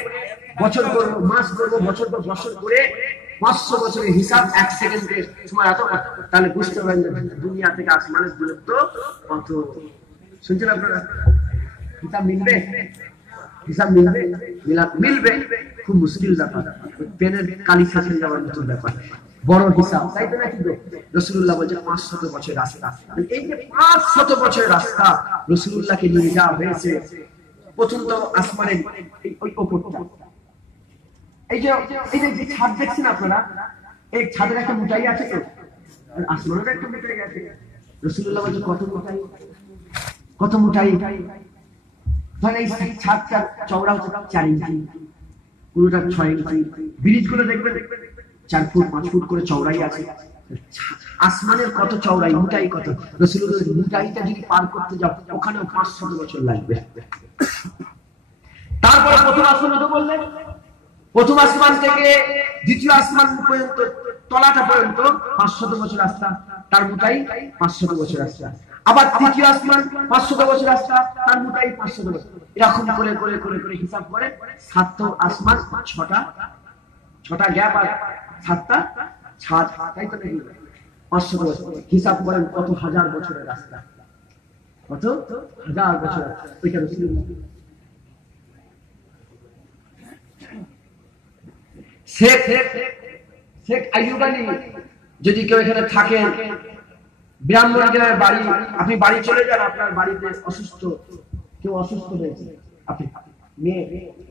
বছর করব, মাস করব, বছর পর বছর করে 500 বছরের হিসাব 1 সেকেন্ডের সময় এত। তাহলে বুঝতে পারবেন দুনিয়া থেকে আসমানের দূরত্ব কত। শুনছেন আপনারা? হিসাব মিলবে, হিসাব মিলবে, মিলবে। খুব মুশকিল ব্যাপার, পেনের কালি শেষ হয়ে যাওয়ার মতো ব্যাপার, বড় হিসাব, তাই তো নাকি? রাসূলুল্লাহ বলছে 500 বছরের রাস্তা। এই যে 500 বছরের রাস্তা রাসূলুল্লাহকে নিয়ে যাওয়া হয়েছে প্রথম তো আসমানের ওই উপরটা। এই যে ছাদ দেখছেন আপনারা, এই ছাদের একটা মুটাই আছে তো, আসমানের একটা মুটাই আছে। রাসূলুল্লাহ বলছে কত মুটাই, কত মুটাই। ধরেন এই ছাদটা চওড়া হচ্ছে 4 ইঞ্চি, পুরোটা 6 ইঞ্চি। ব্রিজগুলো দেখবেন 4 ফুট 5 ফুট করে চওড়াই আছে। আসমানের কত চওড়াই, মুটাই কত। রাসূলুল্লাহ মুটাইটা যদি পার করতে যাও ওখানেও 500 বছর লাগবে। তারপর প্রথম আসমান তো বললেন, প্রথম আসমান থেকে দ্বিতীয় আসমান পর্যন্ত, তলাটা পর্যন্ত 500 বছর রাস্তা, তার মুটাই 500 বছর রাস্তা। আবার তৃতীয় আসমান 500 বছর রাস্তা, তার মুটাই 500 বছর। এরকম করে করে করে করে হিসাব করে 7টা আসমান, 6টা গ্যাপ আর 7টা ছাদ, তাই তো নাকি? 500 বছর হিসাব করেন কত হাজার বছরের রাস্তা, কত হাজার বছর। ওইটা রাসূলুল্লাহ। শেখ আইয়ুব আলী, যদি কেউ এখানে থাকেন, ব্রাহ্মণগ্রামের বাড়ি, আপনি বাড়ি চলে যান, আপনার বাড়িতে অসুস্থ কেউ, অসুস্থ হয়েছে, আপনি মেয়ে,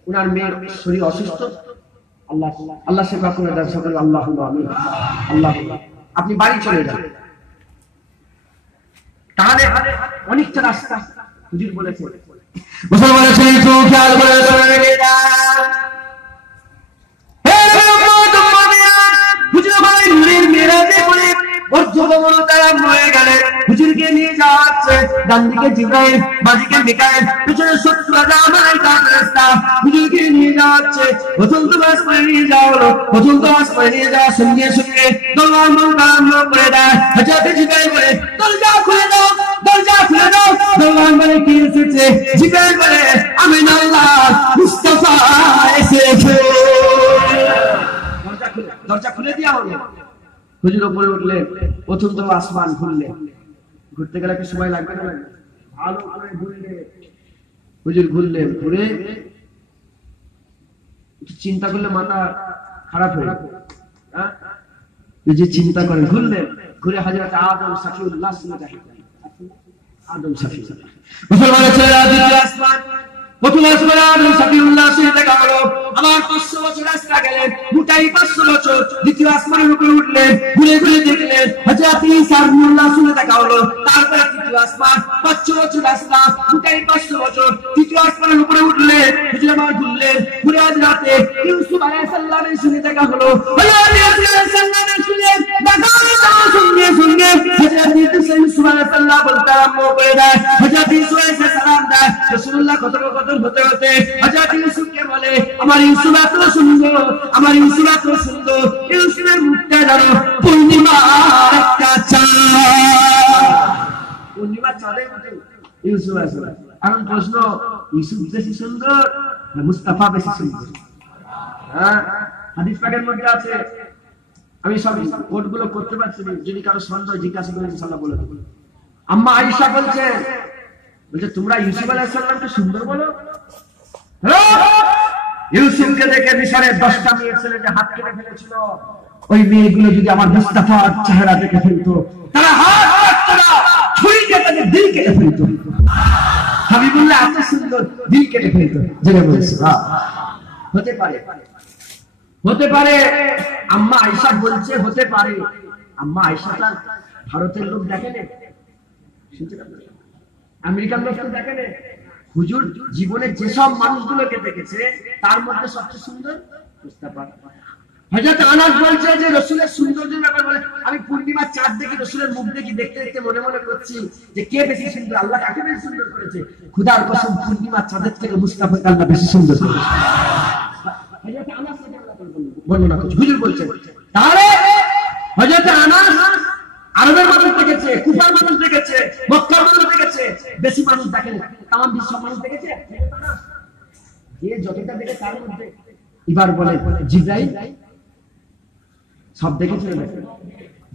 ওনার মেয়ের শরীর অসুস্থ, আল্লাহ সেবা করে দেন সকলে, আল্লাহুম্মা আমিন, আল্লাহ। আপনি বাড়ি চলে যান, তাহলে অনেকটা রাস্তা হুজুর বলেছে। মুসলমানের শরীর তো খেয়াল করে চলে না। হুজুরকে নিয়ে যাওয়া হচ্ছে, ডান দিকে জিবরাইল, বাঁদিকে মিকাইল, পিছনে 70,000 মালায়েকা ফেরেশতা। হুজুরকে নিয়ে যাওয়া হচ্ছে, প্রথম তো আসমানে নিয়ে যাওয়া হলো, প্রথম তো আসমানে নিয়ে যাওয়ার সঙ্গে সঙ্গে দরজা বন্ধ করে দেয়। হযরত জিবরাইল বলে, দরজা খুলে দাও, দরজা খুলে দাও। দরজা বলে কি এসেছে? জিবরাইল বলে, আমিন আল্লাহ মুস্তাফা এসেছে। দরজা খুলে দেওয়া হলো। হুজুর উপরে উঠলেন, প্রথম তো আসমান ঘুরলেন, ঘুরতে গেলে একটু সময় লাগবে না? ভালো করে ঘুরলে, হুজুর ঘুরলেন, ঘুরে চিন্তা করলে মাথা খারাপ হয়ে যাবে, যে চিন্তা করেন, ঘুরলেন, ঘুরে হযরত আদম সফিউল্লাহ আদম সফিউল্লাহ মুসলমানের ছেলেরা দ্বিতীয় আসমান, প্রথম আসমান আদম সফিউল্লাহ সে দেখা হলো। আবার 500 বছর রাস্তা গেলেন, মুটাই 500 বছর। দ্বিতীয় আসমানের উপরে উঠলেন, ঘুরে ঘুরে দেখলেন হযরত ঈসা রূহুল্লাহ শুনে দেখা হলো। তারপরে তৃতীয় আসমান, 500 বছর রাস্তা, মুটাই 500 বছর। তৃতীয় আসমানের উপরে উঠলেন, হুজুর আমার ঘুরলেন, ঘুরে আজ রাতে ইউসুফ আলাইহিস সালামের সঙ্গে দেখা হলো। হযরত ইউসুফ আলাইহিস সালামের সঙ্গে দেখা সঙ্গে হযরত ইউসুফ আলাইহিস সালাম বলতে আরম্ভ করে দেয়, হযরত ইউসুফ আলাইহিস সালাম দেয় রাসূলুল্লাহ কথোপকথন হতে হতে হযরত ইউসুফকে বলে, আমার ইউসুফ এত সুন্দর, আমার ইউসুফ এত সুন্দর, ইউসুফের মুখটা যেন পূর্ণিমার একটা চাঁদ, পূর্ণিমার চাঁদের মতো ইউসুফ আলাইহিস সালাম। এখন প্রশ্ন, ইউসুফ বেশি সুন্দর না মুস্তাফা বেশি সুন্দর? হ্যাঁ, হাদিস পাকের মধ্যে আছে, আমি সব কোটগুলো করতে পারছি না, যদি কারো সন্দেহ জিজ্ঞাসা করে ইনশাআল্লাহ বলে দেব। আম্মা আয়েশা বলছে তোমরা ইউসুফ আলাইহিস সালামকে সুন্দর বলো? ইউসুফকে দেখে মিশরের 10টা মেয়ে ছেলেকে হাত কেটে ফেলেছিল, ওই মেয়েগুলো যদি আমার মুস্তাফার চেহারা দেখে ফেলতো, তারা হাত কাটতো না, ছুরি দিয়ে তাকে দিল কেটে ফেলতো। হাবিবুল্লাহ এত সুন্দর, দিল কেটে ফেলতো। জেনে বলছে হতে পারে, হতে পারে। আম্মা আয়েশা বলছে হতে পারে। আম্মা আয়েশা তার ভারতের লোক দেখেন, আমেরিকার লোক তো দেখেন। হুজুর জীবনে যেসব মানুষগুলোকে দেখেছে তার মধ্যে সবচেয়ে সুন্দর মুস্তাফা। হযরত আনাস বলছে যে রাসূলের সৌন্দর্যের ব্যাপারে বলে, আমি পূর্ণিমার চাঁদ দেখি, রাসূলের মুখ দেখি, দেখতে দেখতে মনে মনে করছি যে কে বেশি সুন্দর, আল্লাহ কাকে বেশি সুন্দর করেছে। খোদার কসম, পূর্ণিমার চাঁদের থেকে মুস্তাফাকে আল্লাহ বেশি সুন্দর করেছে। হযরত আনাস বর্ণনা করছে, হুজুর বলছে তাহলে হযরত আনাস আরবের মানুষ দেখেছে, কুফার মানুষ দেখেছে, মক্কার মানুষ দেখেছে, বেশি মানুষ দেখেন, তামাম বিশ্ব মানুষ দেখেছে। যে যতটা দেখে তার মধ্যে এবার বলে জিবরাইল সব দেখেছে।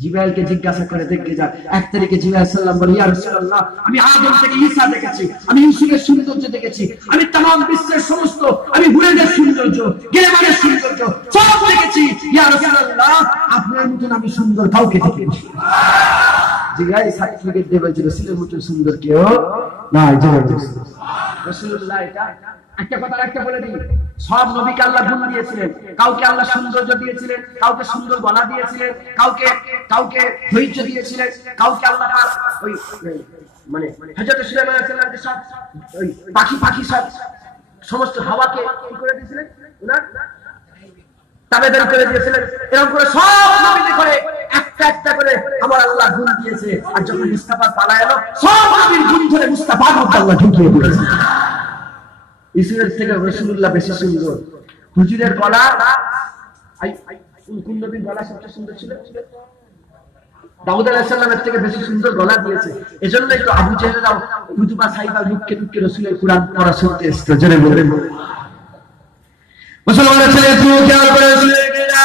জিবরাইলকে জিজ্ঞাসা করে দেখে যা। 1 তারিখে জিবরাইল সাল্লাল্লাহু আলাইহি ওয়া সাল্লাম বলে, ইয়া রাসূলুল্লাহ, আমি আদম থেকে ঈসা দেখেছি, আমি ইউসুফের সৌন্দর্য দেখেছি, আমি তামাম বিশ্বের সমস্ত, আমি হুরেদের সৌন্দর্য, গিলামানের সৌন্দর্য সব দেখেছি। ইয়া রাসূলুল্লাহ, আপনার মতন আমি সুন্দর কাউকে দেখিনি। জিবরাইল সার্টিফিকেট দিয়ে বলছিল রাসূলের মতন সুন্দর কেউ নাই। রাসূলুল্লাহ এটা একটা কথা একটা বলে দিই, সব নবীকে আল্লাহ গুণ দিয়েছিলেন। কাউকে আল্লাহ সৌন্দর্য দিয়েছিলেন, কাউকে সুন্দর গলা দিয়েছিলেন, কাউকে কাউকে ধৈর্য দিয়েছিলেন, কাউকে আল্লাহ ওই মানে হযরত সুলাইমান আলাইহিস সালামকে সব ওই পাখি সব সমস্ত হাওয়াকে কি করে দিয়েছিলেন, উনার তাবেদার করে দিয়েছিলেন। এরকম করে সব নবীকে করে একটা একটা করে আমার আল্লাহ গুণ দিয়েছে। আর যখন মুস্তাফা পালা এলো, সব নবীর গুণ ধরে মুস্তাফার মধ্যে আল্লাহ ঢুকিয়ে দিয়েছে। ইসুরের থেকে রাসূলুল্লাহ বেশি সুন্দর। হুজুরের গলা, কোন নবীর গলা সবচেয়ে সুন্দর ছিল? দাউদ আলাইহিস সালামের থেকে বেশি সুন্দর গলা দিয়েছে। এজন্যই তো আবু জেহেলরাও কুতুবা সাইবা লুককে লুককে রাসূলের কুরআন পড়া শুনতে এসেছে। জেনে বলেন মুসলমানের ছেলে তুই খেয়াল করে রাসূলের কিনা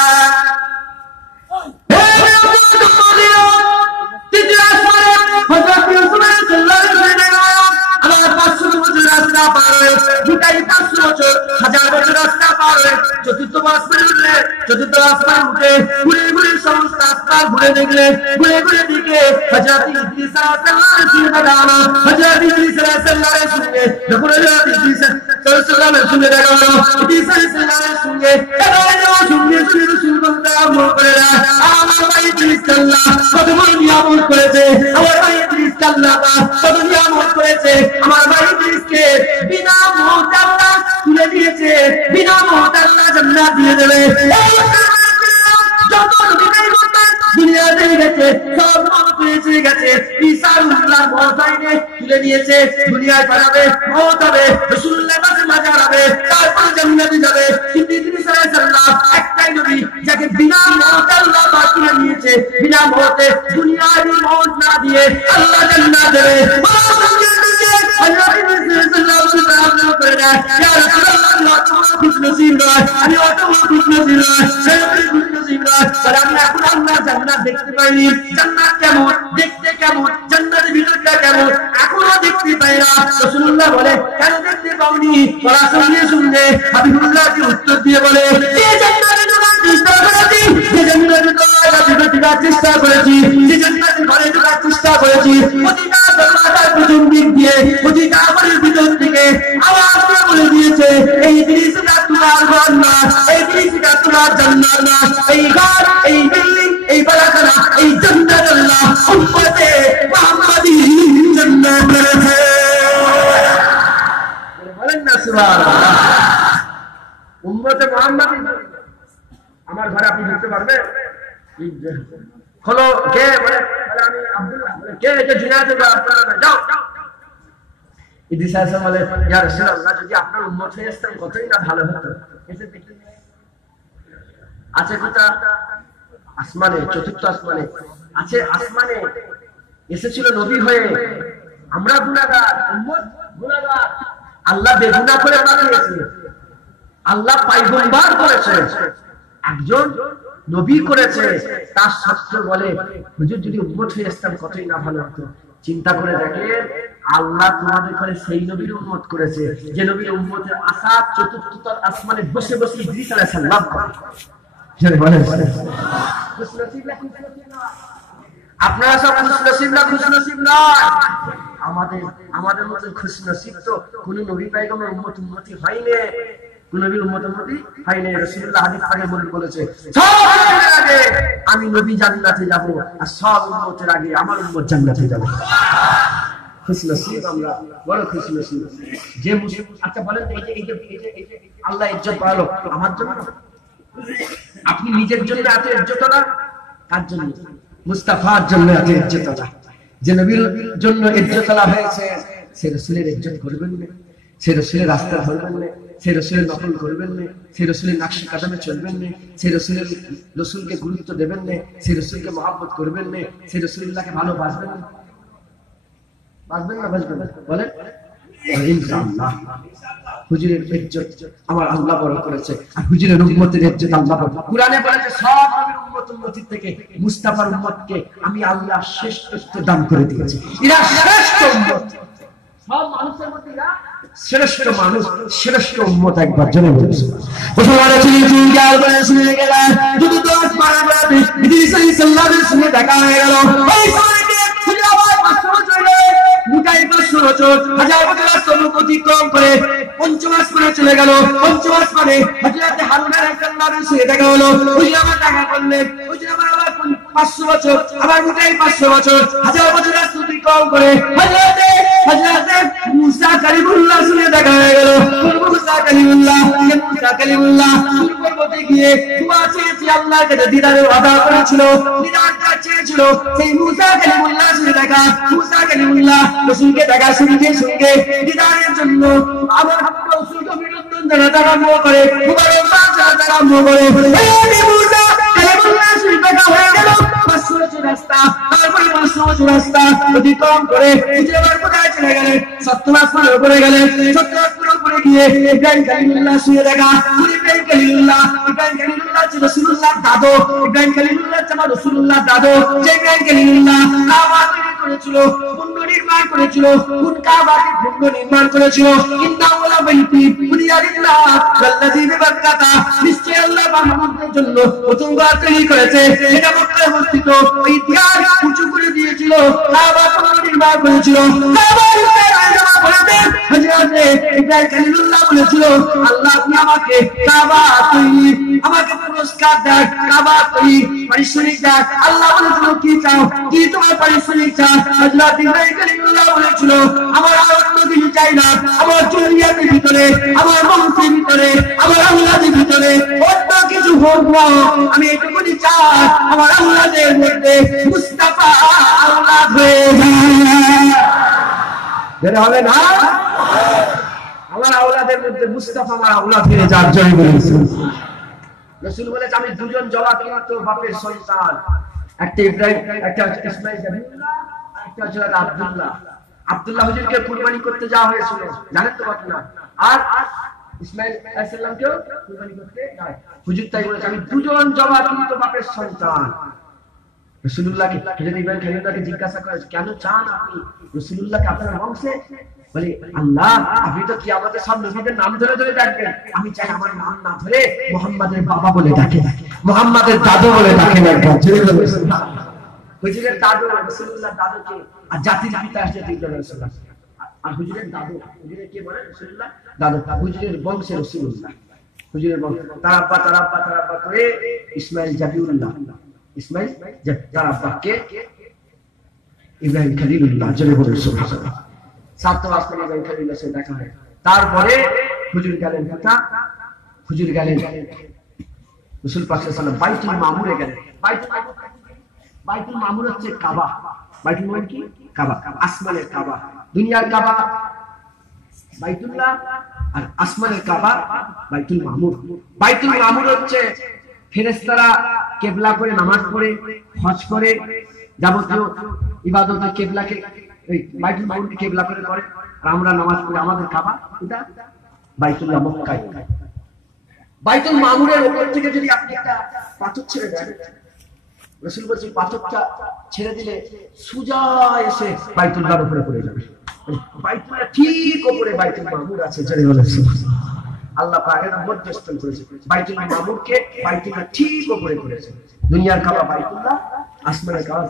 চতুর্থ আসমান উঠে ঘুরে ঘুরে সমস্ত আসমান ঘুরে দেখলে, ঘুরে ঘুরে দিকে হযরত ইদ্রিস আলাইহিস সালাম হযরত ইদ্রিস আলাইহিস সালামের সঙ্গে যখন হযরত ইদ্রিস আলাইহিস সালামের সঙ্গে দেখা হলো, ইদ্রিস আলাইহিস সালামের সঙ্গে রাসূল বলতে আরম্ভ করে, আমার ভাই ইদ্রিস আল্লাহ কত বড় নিয়ামত করেছে, আমার ভাই ইদ্রিস আল্লাহ কত নিয়ামত করেছে, আমার ভাই ইদ্রিসকে বিনা মওত আল্লাহ তুলে দিয়েছে, বিনা মওত আল্লাহ জান্নাত দিয়ে দেবে। যত নবীদের মত দুনিয়াতে গেছে সব পেয়েছে গেছে, ঈসা আল্লাহর মওত আইনে তুলে নিয়েছে, দুনিয়ায় পাঠাবে, মওত হবে, রাসূলুল্লাহর কাছে মাজার হবে, তারপর জান্নাতে যাবে। কিন্তু ইদ্রিস আলাইহিস সালাম একটাই নবী যাকে বিনা মওত আল্লাহ তুলে নিয়েছে, বিনা মওতে দুনিয়ার মওত না দিয়ে আল্লাহ জান্নাত দেবে। দেখতে পাইনি জান্নাত কেমন, দেখতে কেমন, জান্নাতের ভিতরটা কেমন এখনো দেখতে পাই না। রাসূলুল্লাহ বলে কেন দেখতে পাওনি? ওরা শুনে শুনে হাবিবুল্লাহকে উত্তর দিয়ে বলে, যে জান্নাতে ঢোকার চেষ্টা করেছি, যে জান্নাতে ঢোকার চেষ্টা করেছি, যে জান্নাতে ঘরে ঢোকার চেষ্টা করেছি, প্রতিটা দরজার প্রথম দিক দিয়ে প্রতিটা ঘরের ভিতর থেকে আওয়াজ করে বলে দিয়েছে, এই জিনিসটা তোমার ঘর না, এই জিনিসটা তোমার জান্নাত না, এই ঘর, এই বিল্ডিং, এই বালাখানা, এই জান্নাত আল্লাহ উম্মতে মুহাম্মাদি জান্নাত করেছে। বলেন ধরতে পারবে? হলো কে বলে আমি আব্দুল্লাহ, কে যে জুনায়েদ আব্দুল্লাহ, যাও যাও। ইদ্রিস আলাইহিস বলে ইয়া রাসূলুল্লাহ, যদি আপনার উম্মত হয়ে আসতাম কতই না ভালো হতো। এসে দেখি আছে কথা আসমানে, চতুর্থ আসমানে আছে, আসমানে এসেছিল নবী হয়ে। আমরা গুনাহগার, উম্মত গুনাহগার। আল্লাহ বেগুনাহ করে আমাকে দিয়েছে, আল্লাহ পয়গম্বর করেছে, একজন নবী করেছে। তার সত্ত্বেও বলে হুজুর যদি উম্মত হয়ে আসতাম কতই না ভালো হতো। চিন্তা করে দেখেন, আল্লাহ তোমাদের করে সেই নবীর উম্মত করেছে যে নবীর উম্মতের আশা চতুর্থ আসমানে বসে বসে ইদ্রিস আলাইহিস সালাম করে। আপনারা সব খুশনসিব না, খুশনসিব নয়। আমাদের মতো খুশনসিব তো কোন নবী পয়গম্বর উম্মতি হয়নি, কোন নবীর উম্মতি হয়নি। রাসূলুল্লাহ হাদিস আগে বলেছে, সব উম্মতের আগে আমি নবী জান্নাতে যাব, আর সব উম্মতের আগে আমার উম্মত জান্নাতে যাবে। খুশনসিব আমরা, বড় খুশনসিব। যে আচ্ছা বলেন, এই যে আল্লাহ ইজ্জত পালো আমার জন্য, আপনি নিজের জন্য এত ইজ্জত না, কার জন্য? মুস্তাফার জন্য এত ইজ্জত না। যে নবীর জন্য ইজ্জত হয়েছে, সে রাসূলের ইজ্জত করবেন না, সে রাসূলের রাস্তা ধরবেন না, সে রাসূলের নকল করবেন না, সে রাসূলের নকশে কদমে চলবেন না, সে রাসূলকে গুরুত্ব দেবেন না, সে রাসূলকে মহব্বত করবেন না, সে রাসূলুল্লাহকে ভালোবাসবেন না। বাসবেন না, বাসবেন না বলেন ইনশাআল্লাহ। হুজুরের ইজ্জত আমার আল্লাহ বড় করেছে, আর হুজুরের উম্মতের ইজ্জত আল্লাহ বড়। কুরআনে বলেছে সব নবীর উম্মতির থেকে মুস্তাফার উম্মতকে আমি আল্লাহ শ্রেষ্ঠত্ব দান করে দিয়েছি। এরা শ্রেষ্ঠ উম্মত, সব মানুষের মধ্যে এরা শ্রেষ্ঠ মানুষ, শ্রেষ্ঠ উম্মত। একবার জেনে বলুন মুসলমানরা চিনি চিনি গাল করে শুনে গেলেন, যদি দোয়াত পারা যাবে ইদ্রিস আলাইহিস সালামের সঙ্গে দেখা হয়ে গেল। ওই সময়তে হুজুর আবার 500 বছর মুকাই 500 বছর, 1000 বছর রাসূল অতিক্রম করে পঞ্চম আসমানে চলে গেল। পঞ্চম আসমানে হযরত হারুন আলাইহিস সালামের সঙ্গে দেখা হলো। হুজুর আবার দেখা করলেন, হুজুর আবার 500 বছর, আবার মুকাই 500 বছর, 1000 বছর রাসূল অতিক্রম করে হযরত মুসা কালিমুল্লাহ সঙ্গে দেখা হয়ে গেল। মুসা কালিমুল্লাহ পর্বতে গিয়ে দোয়া চেয়েছে, আল্লাহর কাছে দিদারের ওয়াদা করেছিল, দিদারটা চেয়েছিল। সেই মুসা কালিমুল্লাহ সঙ্গে দেখা, মুসা কালিমুল্লাহ রাসূলকে দেখা সঙ্গে সঙ্গে দিদারের জন্য আমার রাসূলকে অভিনন্দন জানাতে আরম্ভ করে, মুবারকবাদ জানাতে আরম্ভ করে। এই মুসা কালিমুল্লাহ সঙ্গে দেখা হয়ে গেল। 500 বছর রাস্তা, তারপরে 500 বছর রাস্তা অতিক্রম করে আবার কোথায় চলে গেলেন? 70 আসমানের উপরে গেলেন। 70 আসমানের উপরে গিয়ে ইব্রাহিম খলিলুল্লাহ শুয়ে দেখা। ইব্রাহিম খলিলুল্লাহ ছিল রাসূলুল্লাহর দাদু। ইব্রাহিম খলিলুল্লাহ ছিল রাসূলুল্লাহর দাদু। যে ইব্রাহিম খলিলুল্লাহ কাবা তৈরি করেছিল, পুনর্নির্মাণ করেছিল, কোন কাবাকে পুনর্নির্মাণ করেছিল? ইন্নাউলা বাইতি বুনিয়ালিল্লাহ আল্লাযী বিবাক্কাতা, নিশ্চয় আল্লাহ বান্দাদের জন্য প্রথম ঘর তৈরি করেছে, এটা মক্কায় অবস্থিত। ওই ইতিহাস উঁচু করে দিয়েছিল, কাবা পুনর্নির্মাণ করেছিল। ইব্রাহিম খলিলুল্লাহ বলেছিল, আল্লাহ আপনি আমাকে কাবা তৈরি, আমাকে পুরস্কার দেন, কাবা তৈরি পারিশ্রমিক দেন। আল্লাহ বলেছিল কি চাও, কি তোমার পারিশ্রমিক চাও? হযরত ইব্রাহিম খলিলুল্লাহ বলেছিল, আমার আর অন্য কিছু চাই না, আমার জরিয়াতের ভিতরে, আমার বংশের ভিতরে, আমার আওলাদের ভিতরে অন্য কিছু হোক না, আমি এটুকুনি চাই, আমার আওলাদের মধ্যে মুস্তাফা আওলাদ হয়ে যায়। যেটা হবে না, আমার আওলাদের মধ্যে মুস্তাফা আমার আওলাদ হয়ে যার জয় বলেছেন। রাসূল বলেছে আমি দুজন জবাবদিহিত বাপের সন্তান, একটা ইব্রাহিম, একটা ইসমাঈল জাবিউল্লাহ, একটা হচ্ছে আব্দুল্লাহ। আব্দুল্লাহ হুজুরকে কুরবানি করতে যাওয়া হয়েছিল, জানেন তো ঘটনা। আর ইসমাঈল আলাইহিস সালামকেও কুরবানি করতে যায়। হুজুর তাই বলেছে আমি দুজন জবাবদিহিত বাপের সন্তান। রাসূলুল্লাহকে হযরত ইব্রাহিম খলিলুল্লাহকে জিজ্ঞাসা করে, কেন চান আপনি রাসূলুল্লাহকে আপনার বংশে? বলে আল্লাহ আপনি তো কিয়ামতে সব নবীদের নাম ধরে ধরে ডাকবেন, আমি চাই আমার নাম না ধরে মুহাম্মাদের বাবা বলে ডাকেন, মুহাম্মাদের দাদু বলে ডাকেন। একবার জোরে বলুন সুবহানাল্লাহ। হুজুরের দাদু রাসূলুল্লাহর দাদুকে, আর জাতির পিতা হযরত ইব্রাহিম রাসূলুল্লাহ, আর হুজুরের দাদু, হুজুরের কে বলে রাসূলুল্লাহ দাদু, হুজুরের বংশে রাসূলুল্লাহ, হুজুরের বংশ তারাব্বা করে ইসমাঈল জাবিউল্লাহ, ইসমাঈল তার আব্বাকে ইব্রাহিম খলিলুল্লাহ। জোরে বলুন সুবহানাল্লাহ। 7 মাস পরে ইব্রাহিম খলিলুল্লাহর সাথে দেখা হয়। তারপরে হুজুর গেলেন কোথা? হুজুর গেলেন রাসূল পাক সাল্লাল্লাহু আলাইহি ওয়াসাল্লাম বাইতুল মামুরে গেলেন। বাইতুল মামুর হচ্ছে কাবা। বাইতুল মামুর কি? কাবা, আসমানের কাবা। দুনিয়ার কাবা বাইতুল্লাহ, আর আসমানের কাবা বাইতুল মামুর। বাইতুল মামুর হচ্ছে ফেরেশতারা কিবলা করে নামাজ পড়ে, হজ করে, যাবতীয় ইবাদত কিবলাকে এই বাইতুল মামুরকে কিবলা করে করে, আর আমরা নামাজ পড়ি আমাদের কাবা এটা বাইতুল্লাহ মক্কায়। বাইতুল মামুরের উপর থেকে যদি আপনি একটা পাথর ছেড়ে দেন, রাসূল বলেছেন পাথরটা ছেড়ে দিলে সুজা এসে বাইতুল্লাহর উপরে পড়ে যাবে। বাইতুল্লাহ ঠিক উপরে বাইতুল মামুর আছে, জেনে বলেছেন আল্লাহ পাক এর মধ্যস্থল করেছে বাইতুল মামুরকে, বাইতুল্লাহ ঠিক উপরে করেছে। দুনিয়ার কাবা বাইতুল্লাহ, আসমানের কাবা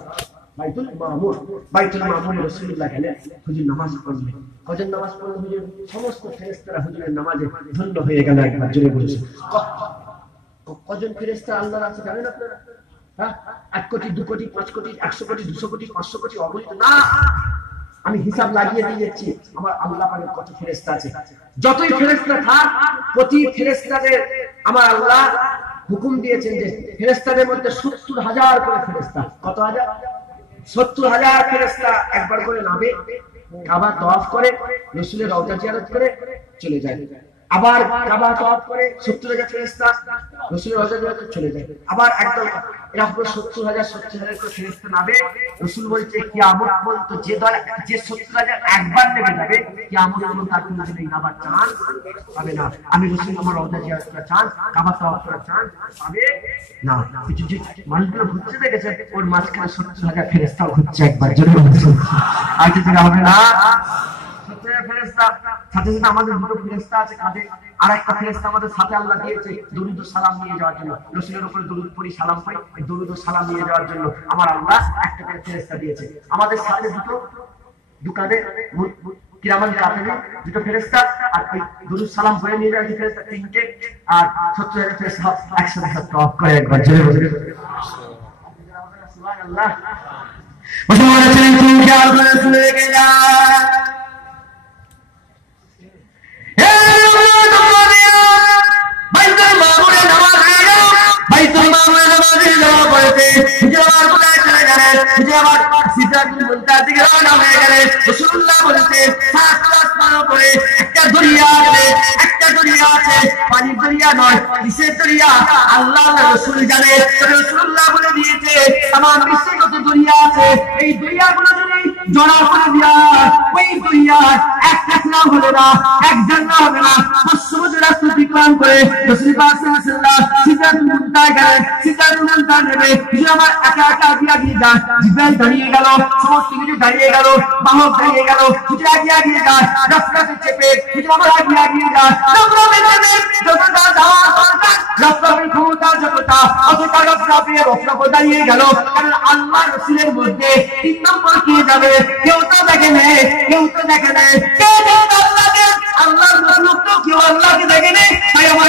বাইতুল মামুর। বাইতুল মামুরে রাসূলুল্লাহ গেলেন, হুজুর নামাজ পড়লেন। কজন নামাজ পড়লেন হুজুর? সমস্ত ফেরেশতারা হুজুরের নামাজে ধন্য হয়ে গেল। একবার জোরে বলেছেন কজন ফেরেশতা আল্লাহর আছে জানেন আপনারা? হ্যাঁ, 1 কোটি 2 কোটি 5 কোটি 100 কোটি 200 কোটি 500 কোটি অগণিত না। আমি হিসাব লাগিয়ে দিয়েছি আমার আল্লাহ পাকের কত ফেরেশতা আছে। যতই ফেরেশতা থাক, প্রতি ফেরেশতাদের আমার আল্লাহ হুকুম দিয়েছেন যে ফেরেশতাদের মধ্যে 70,000 করে ফেরেশতা। কত হাজার? 70,000 ফেরেশতা একবার করে নামে, কাবা তওয়াফ করে, রাসূলের রওজা জিয়ারত করে চলে যায়। আবার কাবা তওয়াফ করে 70,000 ফেরেশতা রাসূলের রওজা জিয়ারত চলে যায়। আবার একদম এরকম 70,000 করে ফেরেশতা নামে। রাসূল বলছে কিয়ামত পর্যন্ত যে দল যে 70,000 একবার নেমে যাবে, কিয়ামত পর্যন্ত তার কোনো দিন আবার চান্স পাবে না। আমি রাসূল আমার রওজা জিয়ারত করার চান্স, কাবা তওয়াফ করার চান্স পাবে না। কিছু যে মানুষগুলো ঘুরতে দেখেছে, ওর মাঝখানে 70,000 ফেরেশতাও ঘুরছে। একবার জোরে বলুন, আর কিছু হবে না। ফেরেশতা সাথে সাথে আমাদের দুটো ফেরেশতা আছে কাঁধে, আর একটা ফেরেশতা আমাদের সাথে আল্লাহ দিয়েছে দরুদ ও সালাম নিয়ে যাওয়ার জন্য। রাসূলের উপরে দরুদ পড়ি, সালাম পড়ি, এই দরুদ ও সালাম নিয়ে যাওয়ার জন্য আমার আল্লাহ একটা করে ফেরেশতা দিয়েছে। আমাদের সাথে দুটো কাঁধে কিরামান কাতিবিন দুটো ফেরেশতা, আর ওই দরুদ সালাম বয়ে নিয়ে যাওয়ার ফেরেশতা তিনটে, আর 70,000 ফেরেশতা একসাথে তওয়াফ করে। একবার জোরে বলুন সুবহানাল্লাহ। মুসলমান ছিলেন তুমি খেয়াল করে শুনে গেলা পানির দরিয়া নয়, কিসের দরিয়া আল্লাহ রাসূল জানে। রাসূলুল্লাহ বলে দিয়েছে আমার বিশ্বে কত দরিয়া আছে, এই দরিয়াগুলো যদি জড়া করে দিয়া ওই দরিয়া একটা নাম হবে না, একজন না হবে না, সমুদ্র রাস্তা অতিক্রম করে রাসূল পাক সাল্লাল্লাহু আলাইহি ওয়াসাল্লাম সিদরাতুল মুনতাহা গেলেন। সিদরাতুল মুনতাহা নেমে আমার একা একা দিয়ে যায়, জিবরাইল দাঁড়িয়ে গেল, সমস্ত কিছু দাঁড়িয়ে গেল, বাহক দাঁড়িয়ে গেল, কিছু এগিয়ে যায়, রাস্তাতে চেপে কিছু আমার এগিয়ে যায়। যতটা যাওয়ার দরকার, রাস্তার ক্ষমতা যতটা, অতটা রাস্তা পেয়ে রক্ষা দাঁড়িয়ে গেল। কারণ আল্লাহ রাসূলের মধ্যে 3 নম্বর কে যাবে? কেউ তো দেখে নেই, কেউ তো দেখে নেই, কেউ আল্লাহকে, আল্লাহর রাসূল তো কেউ আল্লাহকে দেখে নেই। তাই আমার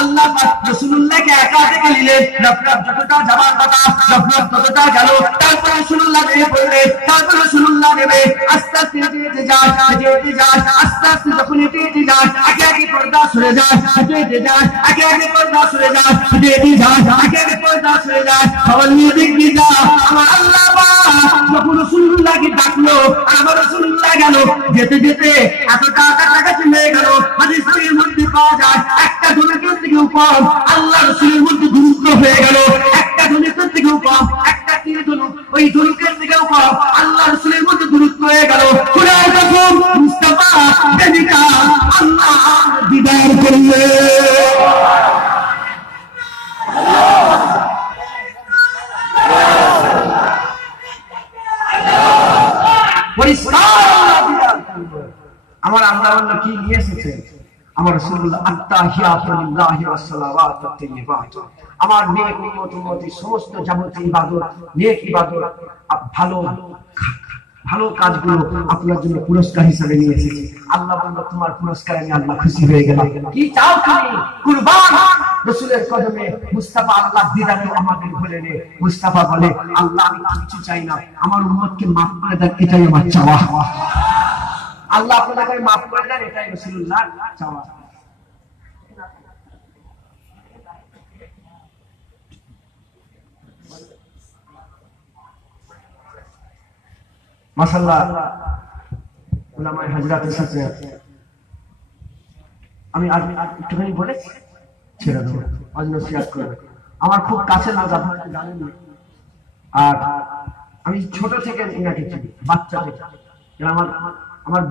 আল্লাহ পাক রাসূলুল্লাহকে একা দেখে নিলেন। রফরফ যতটা যাওয়ার কথা, রফরফ ততটা গেল। তারপর রাসূলুল্লাহ নেমে পড়লেন। তারপর রাসূলুল্লাহ নেমে আস্তে আস্তে হেঁটে যায়, আস্তে আস্তে যখন হেঁটে যায়, আগে আগে পর্দা সরে যায়, হেঁটে যায়, আগে আগে পর্দা সরে যায়, হেঁটে যায়, আগে আগে পর্দা সরে যায়। সবাই নিয়ে দেখবি যা আমার আল্লাহ পাক যখন রাসূলুল্লাহকে ডাকলো, আমার রাসূলুল্লাহ গেল, যেতে যেতে এতটা কাছাকাছি হয়ে গেল, হাদিসের মধ্যে পাওয়া যায় একটা ধনুকের থেকে উপর আল্লাহ রাসূলের মধ্যে দূরত্ব হয়ে গেল। একটা ধনুকের থেকে উপর, একটা তীর ধনুক, ওই ধনুকের থেকে উপর আল্লাহ রাসূলের মধ্যে দূরত্ব হয়ে গেল। খোদার কসম মুস্তাফা বেনিকা আল্লাহ দিদার করলে আমার আল্লাহ কি নিয়ে এসেছে? আমার রাসূলুল্লাহ আত্তাহিয়াতু লিল্লাহি ওয়াস সালাওয়াতু তাইয়্যিবাত। আমার নেক উম্মতি সমস্ত যাবতীয় ইবাদত, নেক ইবাদত, ভালো কাজগুলো আপনার জন্য পুরস্কার হিসেবে নিয়ে এসেছি। আল্লাহ বলল তোমার পুরস্কারে আমি আল্লাহ খুশি হয়ে গেলাম। কি চাও তুমি? কুরবান। রাসূলের কদমে মুস্তাফা আল্লাহ দিদারে আমাদের বলে রে। মুস্তাফা বলে আল্লাহ আমি কিছু চাই না, আমার উম্মতকে maaf করে দেন, এটাই আমার চাওয়া। আল্লাহ আপনাকে maaf করে দেন, এটাই রাসূলুল্লাহ চাওয়া। মাশাআল্লাহ উলামায়ে হযরত এসেছে। আমি আজ একটুখানি বলে ছেড়ে দেবো, আজ নসিহত করবে। আমার খুব কাছের লোক, আপনারা জানেন না। আর আমি ছোট থেকে ইনাকে চিনি, বাচ্চা থেকে। আমার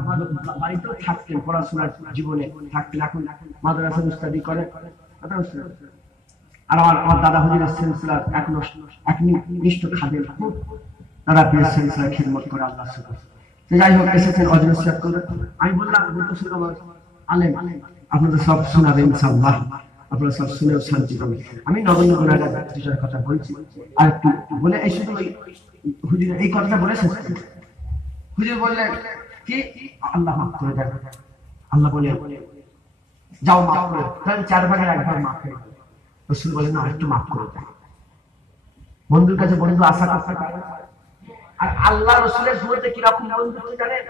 বাড়িতেও থাকতেন, পড়াশোনার জীবনে থাকতেন, এখন মাদ্রাসা স্টাডি করে। আর আমার দাদা হুজুরের সিলসিলার একনিষ্ঠ খাদেম, দাদা পীরের সিলসিলার খিদমত করে আল্লাহর শুকর। যাই হোক, এসেছেন অজনসিয়াত করবেন। আমি বললাম আলেম, আপনাদের সব শোনাবেন ইনশাআল্লাহ, আপনারা সব শুনেও শান্তি পাবেন। আমি নগণ্য গুনাহগার ব্যক্তিটার কথা বলছি। আর একটু বলে এই শুধু হুজুর এই কথাটা বলে শেষ করি। হুজুর বললেন কি আল্লাহ মাফ করে দেন। আল্লাহ বলে যাও মাফ করে, তাহলে 4 ভাগের 1 ভাগ মাফ করে দেন। রাসূল বলেন না, একটু মাফ করে দেন। বন্ধুর কাছে বন্ধু আশা করতে পারে। আর আল্লাহ রাসূলের মধ্যে কি রকম বন্ধুত্ব জানেন?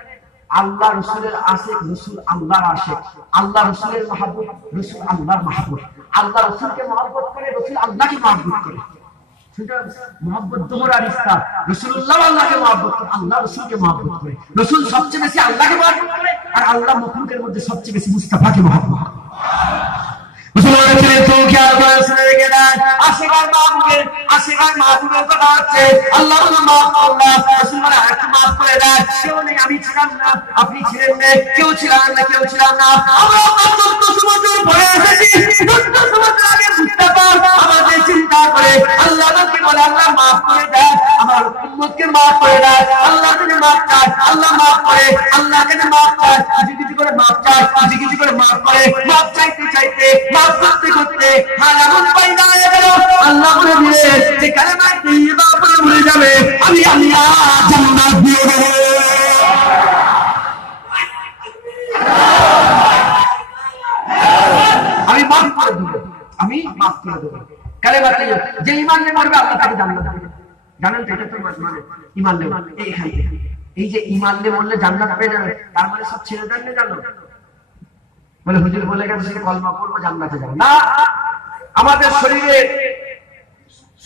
আল্লাহ রাসূলের আশিক, রাসূল আল্লাহর আশিক। আল্লাহ রাসূলের মাহবুব, রাসূল আল্লাহর মাহবুব। আল্লাহ রাসূলকে মহব্বত করে, রাসূল আল্লাহকে মহব্বত করে। সেটা মহব্বত দোহরা রিশতা। রাসূলুল্লাহ আল্লাহকে মহব্বত করে, আল্লাহ রাসূলকে মহব্বত করে। রাসূল সবচেয়ে বেশি আল্লাহকে মহব্বত করে, আর আল্লাহ মাখলুকের মধ্যে সবচেয়ে বেশি মুস্তাফাকে মহব্বত করে। মুসলমানের তো খেয়াল করে শুনে রেখে দেন, আশিকার মাহবুবের কথা হচ্ছে আল্লাহ মাফ আল্লাহ রাসূল বলে একটু মাফ করে দেন। কেউ নেই, আমি ছিলাম না, আপনি ছিলেন না, কেউ ছিলাম না, আমরা 14 বছর পরে এসেছি। 14 বছর আগে মুস্তাফা আমাদের চিন্তা করে আল্লাহকে বলে আল্লাহ মাফ করে দেন, আমার উম্মতকে মাফ করে দেন। আল্লাহ যদি মাফ চায়, আল্লাহ মাফ করে। আল্লাহ যদি মাফ চায়, কিছু করে মাফ চায়, কিছু করে মাফ করে। মাফ চাইতে চাইতে, মাফ করতে করতে আর এমন পায়দা হয়ে গেল, আল্লাহ বলে দিলে যে কালেমা তাইয়্যিবা পড়ে মরে যাবে, আমি আল্লাহ জান্নাত দিয়ে দেব। আমি মাফ করে দেব, কালেমা তাইয়্যিবা। যে ঈমান নিয়ে মরবে আল্লাহ তাকে জান্নাত দেবে। জানেন তো, এটা তো মানে ঈমান নিয়ে এই যে ঈমান নিয়ে মরলে জান্নাত পেয়ে যাবে, তার মানে সব ছেড়ে দেন না। জানো বলে হুজুর বলে গেছে কলমা পড়বো জান্নাতে যাবো না। আমাদের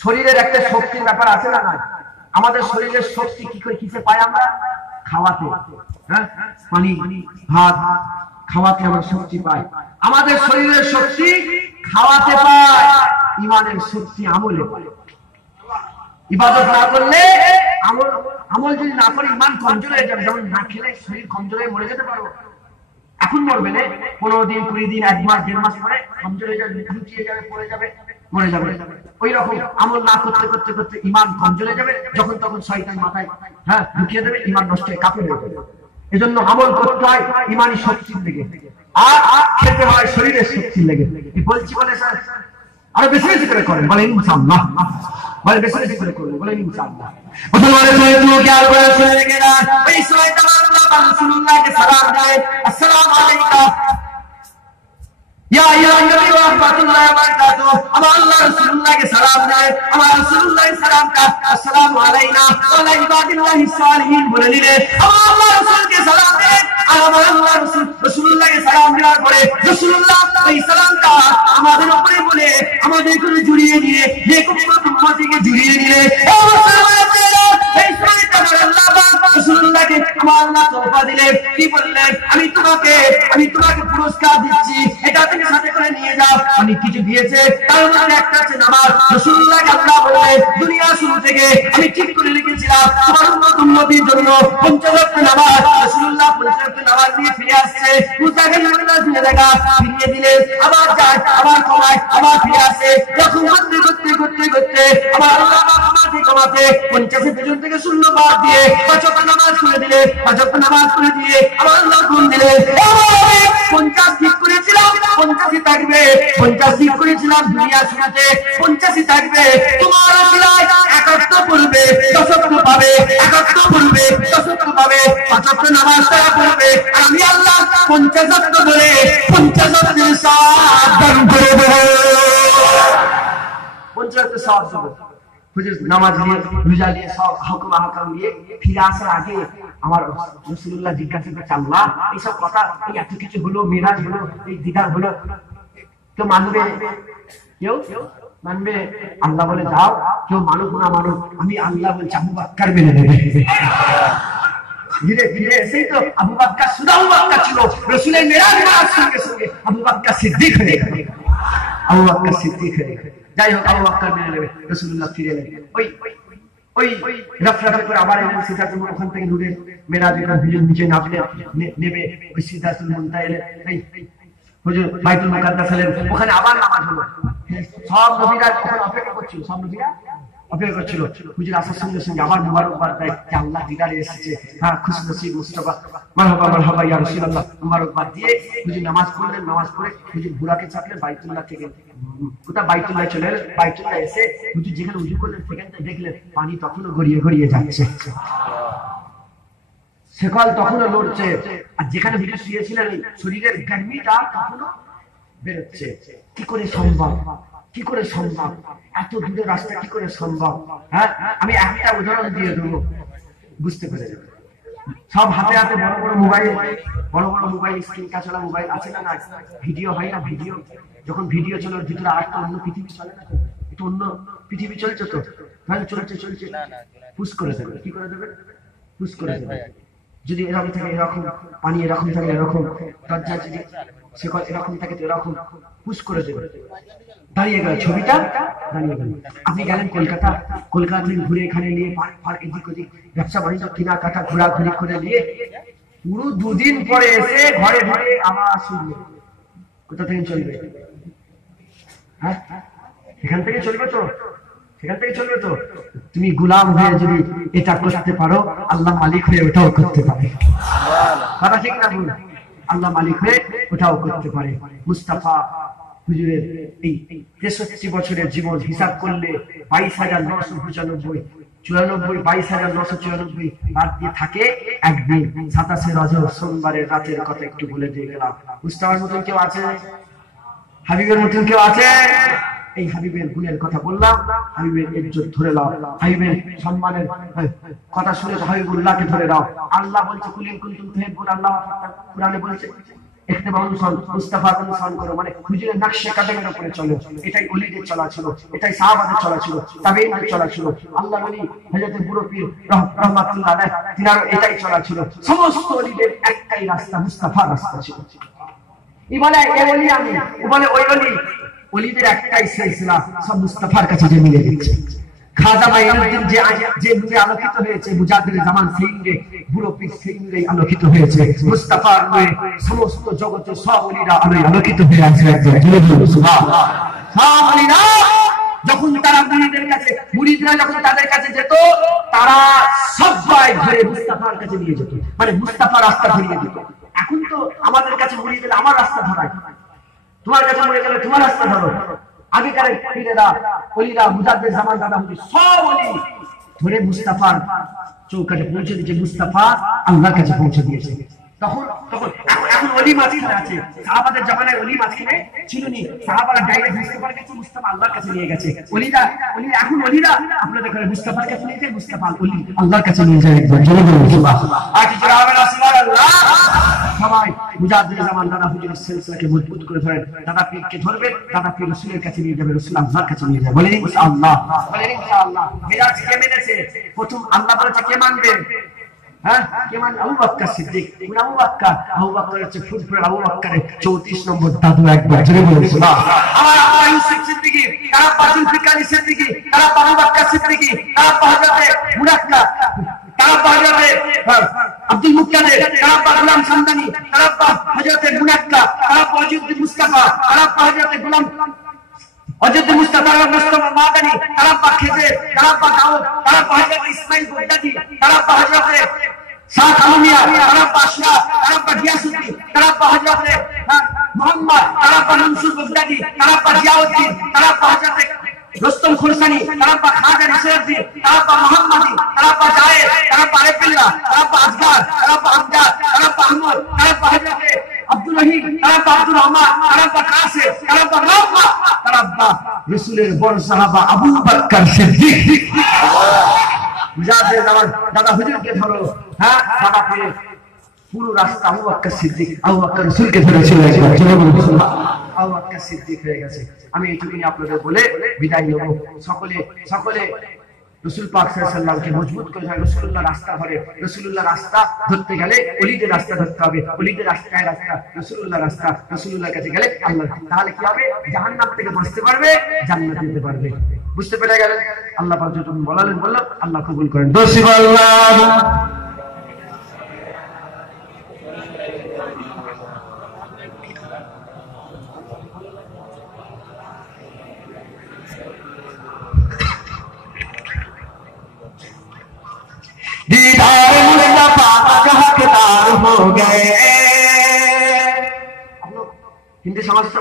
শরীরের একটা শক্তির ব্যাপার আছে না? না, আমাদের শরীরের শক্তি কি করে কিসে পাই আমরা? খাওয়াতে। হ্যাঁ, পানি ভাত খাওয়াতে আমরা শক্তি পাই। আমাদের শরীরের শক্তি খাওয়াতে পায়, ঈমানের শক্তি আমলে পায়। ইবাদত না করলে, আমল যদি না করে ঈমান কমজোর হয়ে যাবে। যেমন না খেলে শরীর কমজোর হয়ে মরে যেতে পারো। এখন মরবে না, 15 দিন 20 দিন 1 মাস 1.5 মাস পরে কমজোর হয়ে যাবে, লুচিয়ে যাবে, পড়ে যাবে, মরে যাবে। ওই রকম আমল না করতে করতে করতে ঈমান কমজোর হয়ে যাবে। যখন তখন শয়তান মাথায় ঢুকিয়ে দেবে, ঈমান নষ্ট হয়ে কাফের হয়ে যাবে। এজন্য আমল করতে হয় ঈমানি শক্তির লেগে, আর খেতে হয় শরীরের শক্তির লেগে। বলছি বলে স্যার আরো বেশি বেশি করে করেন, বলেন ইনশাআল্লাহ। বলে বেশি বেশি করে করবেন, বলেন ইনশাআল্লাহ। মুসলমানের তো খেয়াল করে শুনে রেখে না, এই সময় আল্লাহ রাসূলুল্লাহকে সালাম দেয়, আসসালামু আলাইকা ইয়া আইয়ুহান নবী ওয়া রাহমাতুল্লাহি ওয়া বারাকাতুহু। আমার আল্লাহ রাসূলুল্লাহকে সালাম দেয়, আমার রাসূলুল্লাহর সালামটা আসসালামু আলাইনা ওয়া আলা ইবাদিল্লাহিস সালিহিন বলে দিলে, আমার আল্লাহ রাসূলকে সালাম দেয়। আর আমার আল্লাহ রাসূলুল্লাহকে সালাম দেওয়ার পরে রাসূলুল্লাহ ওই সালামটা আমাদের উপরে বলে আমাদের করে জুড়িয়ে দিয়ে, যে কোনো উম্মতকে জুড়িয়ে দিলে, এই সময়টা আল্লাহ রাসূলুল্লাহকে আমার আল্লাহ তওবা দিলেন। কি বললেন? আমি তোমাকে পুরস্কার দিচ্ছি, এটা তুমি সাথে করে নিয়ে যাও। আমি কিছু দিয়েছে, তার মধ্যে একটা আছে নামাজ। রাসূলুল্লাহকে আল্লাহ বললেন, দুনিয়া শুরু থেকে আমি ঠিক করে রেখেছিলাম তোমার উম্মতের জন্য 50 ওয়াক্ত নামাজ। রাসূলুল্লাহ 50 ওয়াক্ত নামাজ নিয়ে ফিরে আসছে, মুসাকে নামাজ দিয়ে দেখা ফিরিয়ে দিলেন, আবার যায়, আবার কমায়, আবার ফিরে আসে। যখন করতে আবার আল্লাহ কমাতে 50 পেছন থেকে শূন্য বাদ দিয়ে 5 ওয়াক্ত নামাজ করে দিলে, 5 ওয়াক্ত নামাজ করে দিয়ে আবার আল্লাহ গুণ দিলেন। 50 ঠিক করেছিলাম 50ই থাকবে, 50 ঠিক করেছিলাম দুনিয়া শুরুতে 50ই থাকবে। তোমার আসিলায় 1 ওয়াক্ত পড়বে, 10 ওয়াক্ত পাবে, 1 ওয়াক্ত পড়বে, 10 ওয়াক্ত পাবে, 5 ওয়াক্ত নামাজ পড়বে। আমি আল্লাহ 50 ওয়াক্ত বলে 50 ওয়াক্তের সওয়াব দান করে দেব। 50 ওয়াক্ত সওয়াব দেব। হুজুর নামাজ নিয়ে, রোজা নিয়ে, সব হুকুম আহকাম নিয়ে ফিরে আসার আগে আমার রাসূলুল্লাহ জিজ্ঞাসা করছে, আল্লাহ এইসব কথা, এই এত কিছু হলো, মেরাজ হলো, এই দিদার হলো, কেউ মানবে? কেউ মানবে? আল্লাহ বলে যাও, কেউ মানুক না মানুক, আমি আল্লাহ বলছি আবু বকর মেনে নেবে। ধীরে ধীরে এসেই তো আবু বকর সুদাউ বকর ছিল, রাসূলের মেরাজ করার সঙ্গে সঙ্গে আবু বকর সিদ্দিক হয়ে গেল। আবু বকর সিদ্দিক হয়ে গেল। যাই হোক, আবু বকর মেনে নেবে, রাসূলুল্লাহ ফিরে এলেন। ওই রফরাফি করে আবার এলেন সিদরাতুল মুনতাহা, ওখান থেকে নূরের মেরাজের হুজুর নিচে নামলেন, নেবে ওই সিদরাতুল মুনতাহা এলেন। হুজুর বাইতুল মুকাদ্দাস এলেন, ওখানে আবার নামাজ হলো। সব নবীরা ওখানে অপেক্ষা করছিল, সব নবীরা অপেক্ষা করছিল। হুজুর আসার সঙ্গে সঙ্গে আবার মুবারকবাদ দেয় যে আল্লাহ দিদারে এসেছে, হ্যাঁ খুশি নসিব মুস্তাফা, মারহাবা মারহাবা ইয়া রাসূলুল্লাহ, মুবারকবাদ দিয়ে হুজুর নামাজ পড়লেন। নামাজ পড়ে হুজুর বুরাকে চাপলেন, বাইতুল্লাহ থেকে কোথা বাইতুল্লাহ চলে এলেন। বাইতুল্লাহ এসে হুজুর যেখানে উজু করলেন সেখান থেকে দেখলেন পানি তখনও গড়িয়ে গড়িয়ে যাচ্ছে, সেকল তখনও লড়ছে, আর যেখানে হুজুর শুয়েছিলেন শরীরের গরমিটা তখনও বেরোচ্ছে। কি করে সম্ভব? কি করে সম্ভব? এত দূরের রাস্তা কি করে সম্ভব? হ্যাঁ, আমি একটা উদাহরণ দিয়ে দেবো, বুঝতে পেরে যাবে। সব হাতে হাতে বড় বড় মোবাইল, বড় বড় মোবাইল, স্ক্রিন টাচওয়ালা মোবাইল আছে না? না, ভিডিও হয় না? ভিডিও যখন ভিডিও চলে ওর ভিতরে আরেকটা অন্য পৃথিবী চলে না? একটু অন্য পৃথিবী চলছে তো, তাহলে চলছে চলছে পুশ করে দেবে। কি করে দেবে? পুশ করে দেবে। যদি এরকম থাকে এরকম, পানি এরকম থাকে এরকম, দরজা যদি সেকল এরকম থাকে তো এরকম, পুশ করে দেবে। দাঁড়িয়ে গেল ছবিটা, দাঁড়িয়ে গেল। আপনি গেলেন কলকাতা, কলকাতা থেকে ঘুরে এখানে নিয়ে পার্ক এদিক ওদিক ব্যবসা বাণিজ্য কেনাকাটা ঘোরাঘুরি করে নিয়ে পুরো দুদিন পরে এসে ঘরে ঘরে আবার শুনবে। কোথা থেকে চলবে? হ্যাঁ, এখান থেকে চলবে তো, সেখান থেকে চলবে তো। তুমি গোলাম হয়ে যদি এটা করতে পারো, আল্লাহ মালিক হয়ে ওটাও করতে পারে। কথা ঠিক না ভুল? আল্লাহ মালিক হয়ে ওটাও করতে পারে। মুস্তাফা হুজুরের এই 63 বছরের জীবন হিসাব করলে 22,995, 22,994 বাদ দিয়ে থাকে একদিন 27শে রজব সোমবারের রাতের কথা একটু বলে দিয়ে গেলাম। মুস্তাফার মতন কেউ আছে? হাবিবের মতন কেউ আছে? এই হাবিবের গুণের কথা বললাম, হাবিবের ইজ্জত ধরে নাও, হাবিবের সম্মানের কথা শুনে হাবিবুল্লাহকে ধরে নাও। আল্লাহ বলছে কুলিন কুনতুম তুহিব্বুনাল্লাহ, কুরআনে বলছে ইত্তিবা অনুসরণ, মুস্তাফার অনুসরণ করো, মানে হুজুরের নকশে কদমের উপরে চলো। এটাই ওলিদের চলা ছিল, এটাই সাহাবাদের চলা ছিল, তাবেঈনদের চলা ছিল। আল্লাহ ওলি হযরত বুড়ো পীর রহমাতুল্লাহ আলাইহি তিনারও এটাই চলা ছিল। সমস্ত ওলিদের একটাই রাস্তা, মুস্তাফার রাস্তা ছিল। ই বলে এ ওলি আমি, ও বলে ওই ওলি। ওলিদের একটাই সিলসিলা, সব মুস্তাফার কাছে যে মিলে যাচ্ছে। খাজা মাইনুদ্দিন যে নূরে আলোকিত হয়েছে, মুজাদ্দিদ জামান সেই নূরে, বুড়ো পীর সেই নূরে আলোকিত হয়েছে। মুস্তাফার নূরে সমস্ত জগতের সব ওলিরা আলোকিত হয়ে আছে। সুবহানাল্লাহ। সব ওলিরা যখন তারা মুরিদের কাছে, মুরিদরা যখন তাদের কাছে যেত, তারা সবাই ধরে মুস্তাফার কাছে নিয়ে যেত, মানে মুস্তাফার রাস্তা ধরিয়ে দিত। এখন তো আমাদের কাছে মুরিদ গেলে আমার রাস্তা ধরায়, তোমার কাছে মরে গেলে তোমার রাস্তা ধরো। আগেকার পীরেরা, ওলিরা, মুজাদ্দিদ জামান দাদা হুজুর সব ওলি ধরে মুস্তাফার চৌকাঠে পৌঁছে দিয়েছে, মুস্তাফা আল্লাহর কাছে পৌঁছে দিয়েছে। তখন এখন ওলি মাঝখানে আছে, সাহাবাদের জামানায় ওলি মাঝখানে ছিল নি, সাহাবারা ডাইরেক্ট বুঝতে পারে গেছে মুস্তাফা আল্লাহর কাছে নিয়ে গেছে। ওলিরা এখন ওলিরা আপনাদের ঘরে মুস্তাফার কাছে নিয়ে যায়, মুস্তাফা ওলি আল্লাহর কাছে নিয়ে যায়। একদম জোরে বলুন সুবহানাল্লাহ। আর কি জোরে হবে না সুবহানাল্লাহ? সবাই মুজাদ্দিদ জামান দাদা হুজুরের সিলসিলাকে মজবুত করে ধরেন। দাদা পীরকে ধরবে, দাদা পীর রাসূলের কাছে নিয়ে যাবে, রাসূল আল্লাহর কাছে নিয়ে যাবে। বলেন ইনশাআল্লাহ, বলেন ইনশাআল্লাহ। মিরাজ কে মেনেছে? প্রথম আল্লাহ বলেছে কে মানবে? হ্যাঁ, কে মানবে? আবু বকর সিদ্দিক। কোন আবু বকর? আবু বকর হচ্ছে ফুরফুরে আবু বকরের 34 নম্বর দাদু। একবার জোরে বলুন সুবহানাল্লাহ। আমার আব্বা ইউসুফ সিদ্দিকী, তারা বাজুল ফিকারি সিদ্দিকী, তারা আবু বকর সিদ্দিকী, তারা হযরতে মুনাক্কা, তারা হযরতে আব্দুল মুক্তাদির, তারা গোলাম সামদানি, তারা হযরতে মুনাক্কা, তারা ওয়াজিদুল মুস্তাফা, তারা হযরতে গোলাম অযোধ্যা মুস্তাফা মুস্তাফা মাদানী, তারা খেজে, তারা দাউদ, তারা হযরত ইসমাইল বগদাদি, তারা হযরতে শাহ কালুমিয়া, তারা বাদশাহ, তারা গিয়াসউদ্দিন, তারা হযরতে মুহাম্মদ, তারা মনসুর বগদাদি, তারা জিয়াউদ্দিন, তারা হযরতে রুস্তম খুরসানি, তারা খাজা নাসিরউদ্দিন, তারা মুহাম্মদি, তারা জায়েদ, তারা আরিফুল্লাহ, তারা আজগার, তারা আমজাদ, তারা আহমদ, তারা হযরতে আব্দুল রহিম, তারা আব্দুর রহমান, তারা কাসিম, তারা রাফা, তারা রাসূলের বড় সাহাবা আবু বকর সিদ্দিক। মুজাদ্দিদ জামান দাদা হুজুরকে ধরো। হ্যাঁ, দাদা পীর পুরো রাস্তা আবু বকর সিদ্দিক, আবু বকর রাসূলকে ধরেছিল। একবার জোরে বলুন সুবহানাল্লাহ। আবু বকর সিদ্দিক হয়ে গেছে। আমি এইটুকুনি আপনাদের বলে বিদায় নেব। সকলে রাসূল পাক সাল্লাল্লাহু আলাইহি ওয়াসাল্লামকে মজবুত করে রাসূলুল্লাহ রাস্তা ধরে, রাসূলুল্লাহ রাস্তা ধরতে গেলে ওলিদের রাস্তা ধরতে হবে, ওলিদের রাস্তায় রাস্তা, রাসূলুল্লাহ রাস্তা, রাসূলুল্লাহর কাছে গেলে আল্লাহ, তাহলে কি হবে? জাহান্নাম থেকে বাঁচতে পারবে, জান্নাতে যেতে পারবে। বুঝতে পেরে গেলেন? আল্লাহ পাক যতক্ষণ বলালেন বললাম, আল্লাহ কবুল করেন। সুবহানাল্লাহ। दीदार मुस्तफा का हकदार हो गए। हिंदी समझते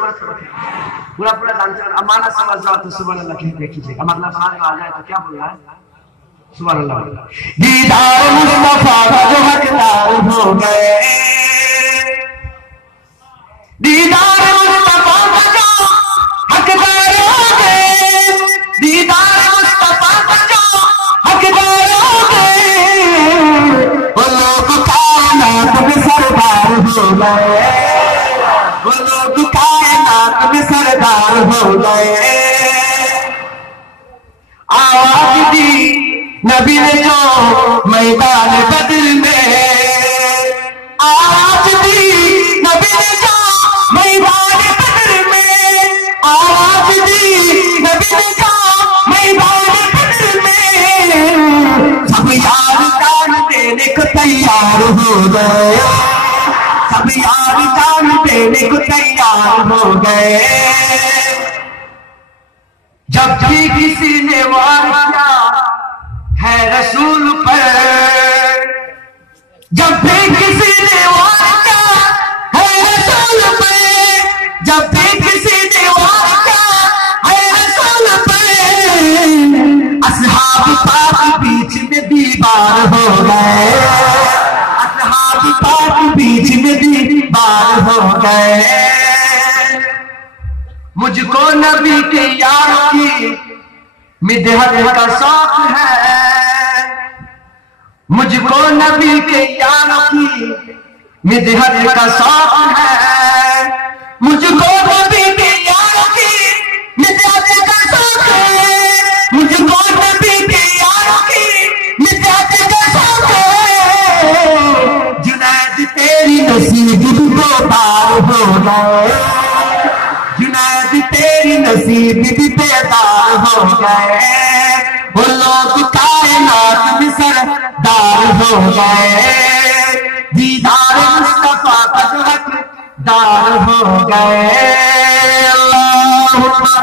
पूरा पूरा जानते हैं? अमाना समझ जाओ तो सुभान अल्लाह कहते कीजिएगा, मतलब समझ में आ जाए तो क्या बोल रहा है? सुभान अल्लाह। दीदार मुस्तफा का जो हकदार हो गए, दीदार मुस्तफा का जो हकदार हो गए, दीदार मुस्तफा का जो हकदार हो गए, वो लोग कायनात में सरदार हो गए, वो लोग कायनात में सरदार हो गए। आवाज दी नबी ने जो मैदान बदर में, आवाज दी नबी ने जो मैदान बदर में, आवाज दी नबी ने जो मैदान बदर में, सब यार जान देने को तैयार हो गए, सब यार जान देने को तैयार हो गए। जब भी किसी ने वार किया है रसूल पर, जब भी किसी ने वार किया है रसूल पर, जब भी किसी ने वार किया है रसूल पर, असहाब पाक बीच में दीवार हो गए, असहाब पाक बीच में दीवार हो गए। मुझको नबी के यार की मिदहत का शौक है, मुझको नबी के यार की मिदहत का शौक है, मुझको नबी के यार की मिदहत का शौक है, मुझको नबी के यार की मिदहत का शौक है। जुनैद तेरी नसीब को पार हो गए, जुनैद तेरी नसीब भी बेदार हो गए, वो लोग कायनात में सरदार हो गए, दीदार मुस्तफा का जो हकदार हो गए। अल्लाहुम्मा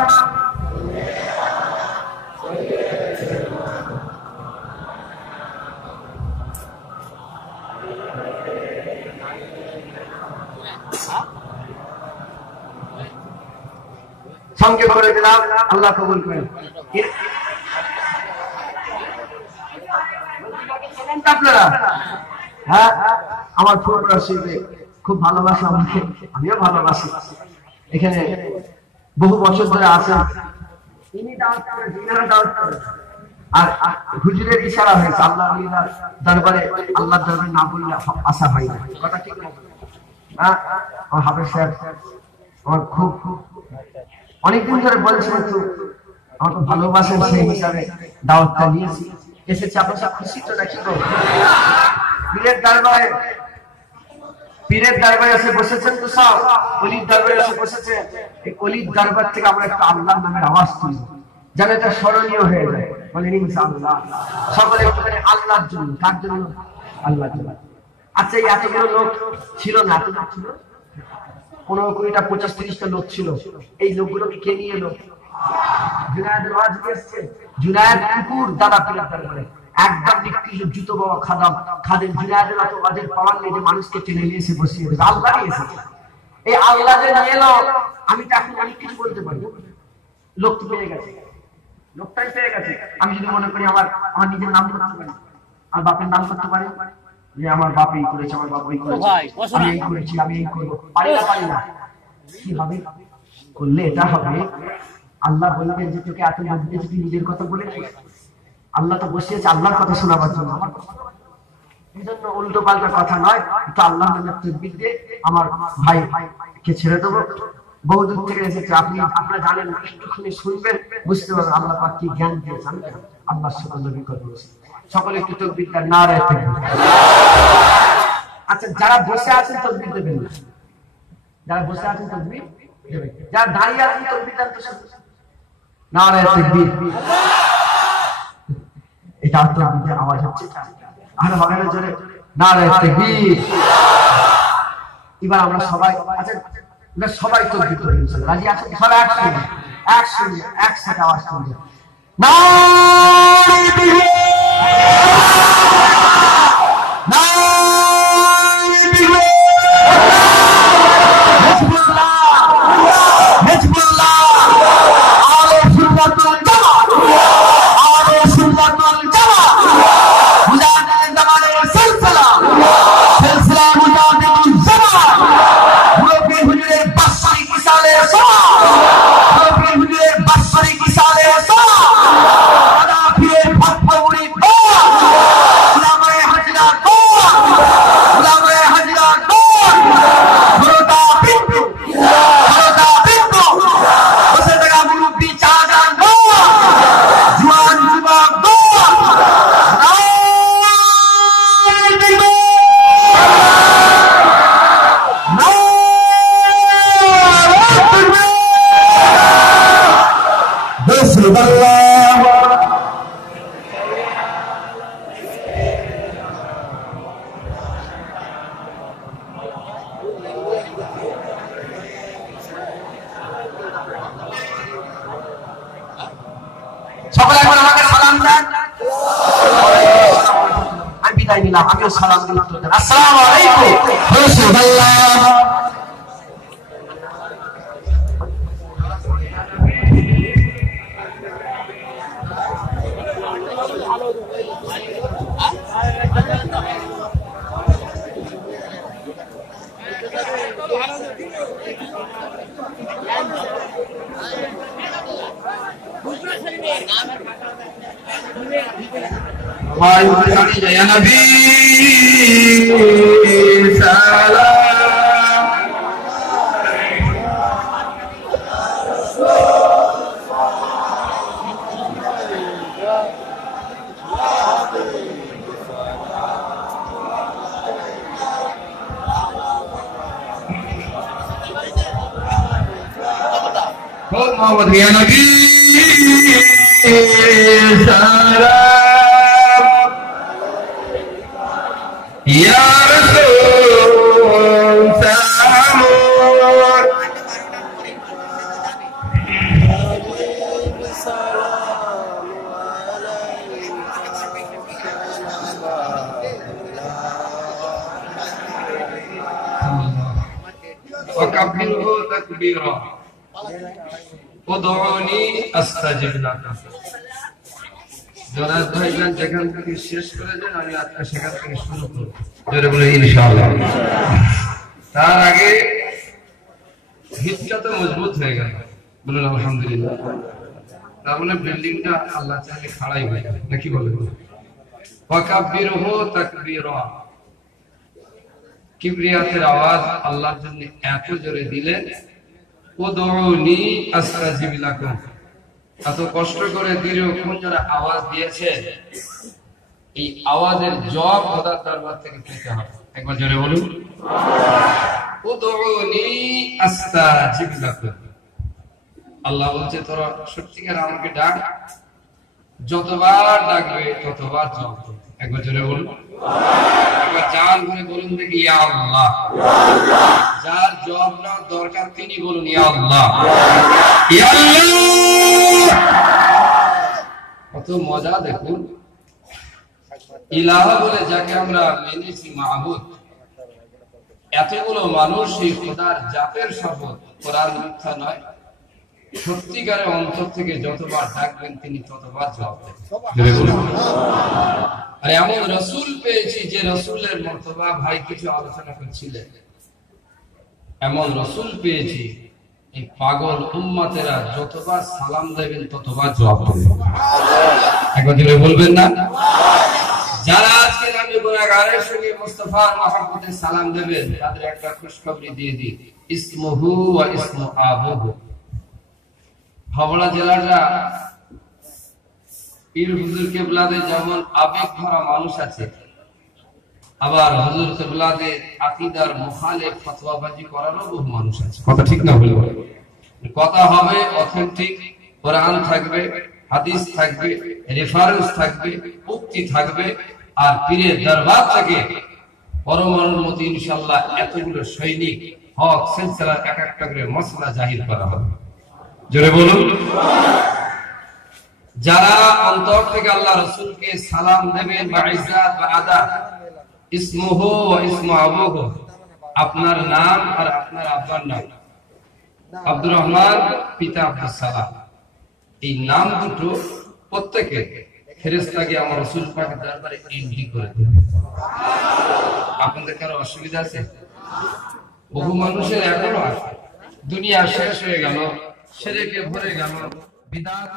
সঙ্গে করে দিলাম, আল্লাহ কবুল করেন। আপনারা হ্যাঁ, আমার ফুটবল খুব ভালোবাসা, আমাকে আমিও ভালোবাসি। এখানে বহু বছর ধরে আছেন, আর হুজুরের ইশারা হয়েছে আল্লাহ দরবারে, আল্লাহ দরবারে না বললে আসা হয় না, কথা ঠিক না? হ্যাঁ, আমার হাফেজ সাহেব আমার খুব অনেকদিন ধরে বলছেন তো আমাকে ভালোবাসেন, সেই হিসাবে দাওয়াতটা নিয়েছি, এসেছি। আপনার সব খুশি তো নাকি গো? পীরের দরবারে এসে বসেছেন তো, সব অলির দরবারে এসে বসেছেন। এই অলির দরবার থেকে আমরা একটা আল্লাহর নামের আওয়াজ তুলি, যেন এটা স্মরণীয় হয়ে যায়। বলেন ইনশাআল্লাহ। সকলে একটুখানি আল্লাহর জন্য। কার জন্য? আল্লাহর জন্য। আচ্ছা, এই এতগুলো লোক ছিল না, এত লোক ছিল 15-20টা 25-30টা লোক ছিল। এই লোকগুলোকে কে নিয়ে এলো? জুনায়েদের ওয়াজ এসেছে, জুনায়েদ কুকুর দাদা পীরের দরবারে একদম নিকৃষ্ট জুতো বাবা খাদেম জুনায়েদের অত ওয়াজের পাওয়ার নেই যে মানুষকে টেনে নিয়ে এসে বসিয়ে দেবে। আল্লাহই এসেছে। এই আল্লাহ যে নিয়ে এলো, আমি তো এখন অনেক কিছু বলতে পারি। লোক তো পেয়ে গেছে, লোকটাই পেয়ে গেছে। আমি যদি মনে করি আমার নিজের নাম করতে পারি, আমার বাপের নাম করতে পারি, যে আমার বাপ এই করেছে, আমার বাপ ওই করেছে, আমি এই করেছি, আমি এই করবো, পারি না। কি হবে? করলে এটা হবে, আল্লাহ বলবেন যে তোকে এত লোক দিয়েছে, তুই নিজের কথা বলেছিস। আল্লাহ তো বসিয়েছে আল্লাহর কথা শোনাবার জন্য, আমার কথা। এই জন্য উল্টো পাল্টা কথা নয়, তো আল্লাহ নামের তাকবীর দিয়ে আমার ভাইকে ছেড়ে দেবো। বহু দূর থেকে এসেছে, আপনারা জানেন, একটুখানি শুনবেন বুঝতে পারবেন আল্লাহ পাক কি জ্ঞান দিয়েছেন। আল্লাহ সকল নবী করেছেন। সকলে একটু তাকবীর দেন, নারায়ে তাকবীর। আচ্ছা, যারা বসে আছেন তাকবীর দেবেন না, যারা বসে আছেন তাকবীর দেবেন, যারা দাঁড়িয়ে আছেন তাকবীর দেন তো শুধু, নারায়ে তাকবীর। এটা তাকবীরের আওয়াজ হচ্ছে, আর হবে না জোরে, নারায়ে তাকবীর। এবার আমরা সবাই, আচ্ছা আমরা সবাই তাকবীর করব ইনশাআল্লাহ, রাজি আছেন? সবাই একসঙ্গে একসাথে আওয়াজ করবেন, নারায়ে তাকবীর, সকলে একবার আমাকে সালাম দেন। আমি বিদায় নিলাম, আমিও সালাম দিয়ে উত্তর দেন, আসসালামু আলাইকুম রাসূলুল্লাহ। Ya Nabi salam, Muhammad ya Nabi salam, Ya Rasul salam, wa kabbirhu takbira, ud'uni astajib laka। জনাব ভাইজান যেখান থেকে শেষ করে দেন, আমি আজকে সেখান থেকে শুরু করব, জোরে বলে ইনশাআল্লাহ। তার আগে ভিতটা তো মজবুত হয়ে গেল, বলুন আলহামদুলিল্লাহ। তার মানে বিল্ডিংটা আল্লাহ চাইলে খাড়াই হয়ে যাবে, নাকি বলে? ওয়াকাব্বিরহু তাকবীরা, কিবরিয়াতের আওয়াজ আল্লাহর জন্য এত জোরে দিলেন, উদউনি আস্তাজিব লাকুম, এত কষ্ট করে দীর্ঘক্ষণ যারা আওয়াজ দিয়েছে, এই আওয়াজের জবাব খোদার দরবার থেকে পেতে হবে। একবার জোরে বলুন, উদউনি আস্তাজিব লাকুম। আল্লাহ বলছে তোরা সত্যিকার আমাকে ডাক, যতবার ডাকবে ততবার জবাব দেব। একবার জোরে বলুন, একবার জান ভরে বলুন দেখি, ইয়া আল্লাহ। যার জবাব নেওয়ার দরকার তিনি বলুন, ইয়া আল্লাহ, ইয়া আল্লাহ। কত মজা দেখুন, ইলাহা বলে যাকে আমরা মেনেছি মাহবুদ, এতগুলো মানুষ এই খোদার জাতের শপথ, কোরআন মিথ্যা নয়, সত্যিকারের অন্তর থেকে যতবার ডাকবেন তিনি ততবার জবাব দেবেন। আর এমন রসুল পেয়েছি যে রসুলের মর্তবা ভাই কিছু আলোচনা করছিলেন, এমন রসুল পেয়েছি এই পাগল উম্মতেরা যতবার সালাম দেবেন ততবার জবাব দেবেন। একবার জোরে বলবেন না? যারা আজকে নামে গুনাহগারের সঙ্গে মুস্তাফার মহব্বতে সালাম দেবেন তাদের একটা খুশখবরি দিয়ে দিই, ইসমুহু ওয়া ইসমু আবুহু। হাওড়া জেলাটা পীর হুজুর কেবলাদের যেমন আবেগ ভরা মানুষ আছে, আবার হুজুর কেবলাদের আকীদার মুখালিফ ফতোয়াবাজি করারও বহু মানুষ আছে। কথা ঠিক না বলবো? কথা হবে অথেন্টিক, কোরআন থাকবে, হাদিস থাকবে, রেফারেন্স থাকবে, উক্তি থাকবে, আর পীরের দরবার থেকে পরমাণুর মতো ইনশাআল্লাহ এতগুলো সৈনিক হক সিলসিলার এক একটা করে মসলা জাহির করা হবে। জোরে বলুন। যারা অন্তর থেকে আল্লাহ রাসূলকে সালাম দেবেন বা ইজ্জত বা আদব, ইসমুহু ওয়া ইসমু আবুহু, আপনার নাম আর আপনার আব্বার নাম, আব্দুর রহমান পিতা আব্দুস সালাম, এই নাম দুটো প্রত্যেকে ফেরেশতাকে আমার রাসূল পাকের দরবারে এন্ট্রি করে দেবে। আপনাদের কারো অসুবিধা আছে? বহু মানুষের এখনো আছে। দুনিয়া শেষ হয়ে গেল, শিরকে ভরে গেল, বিদআত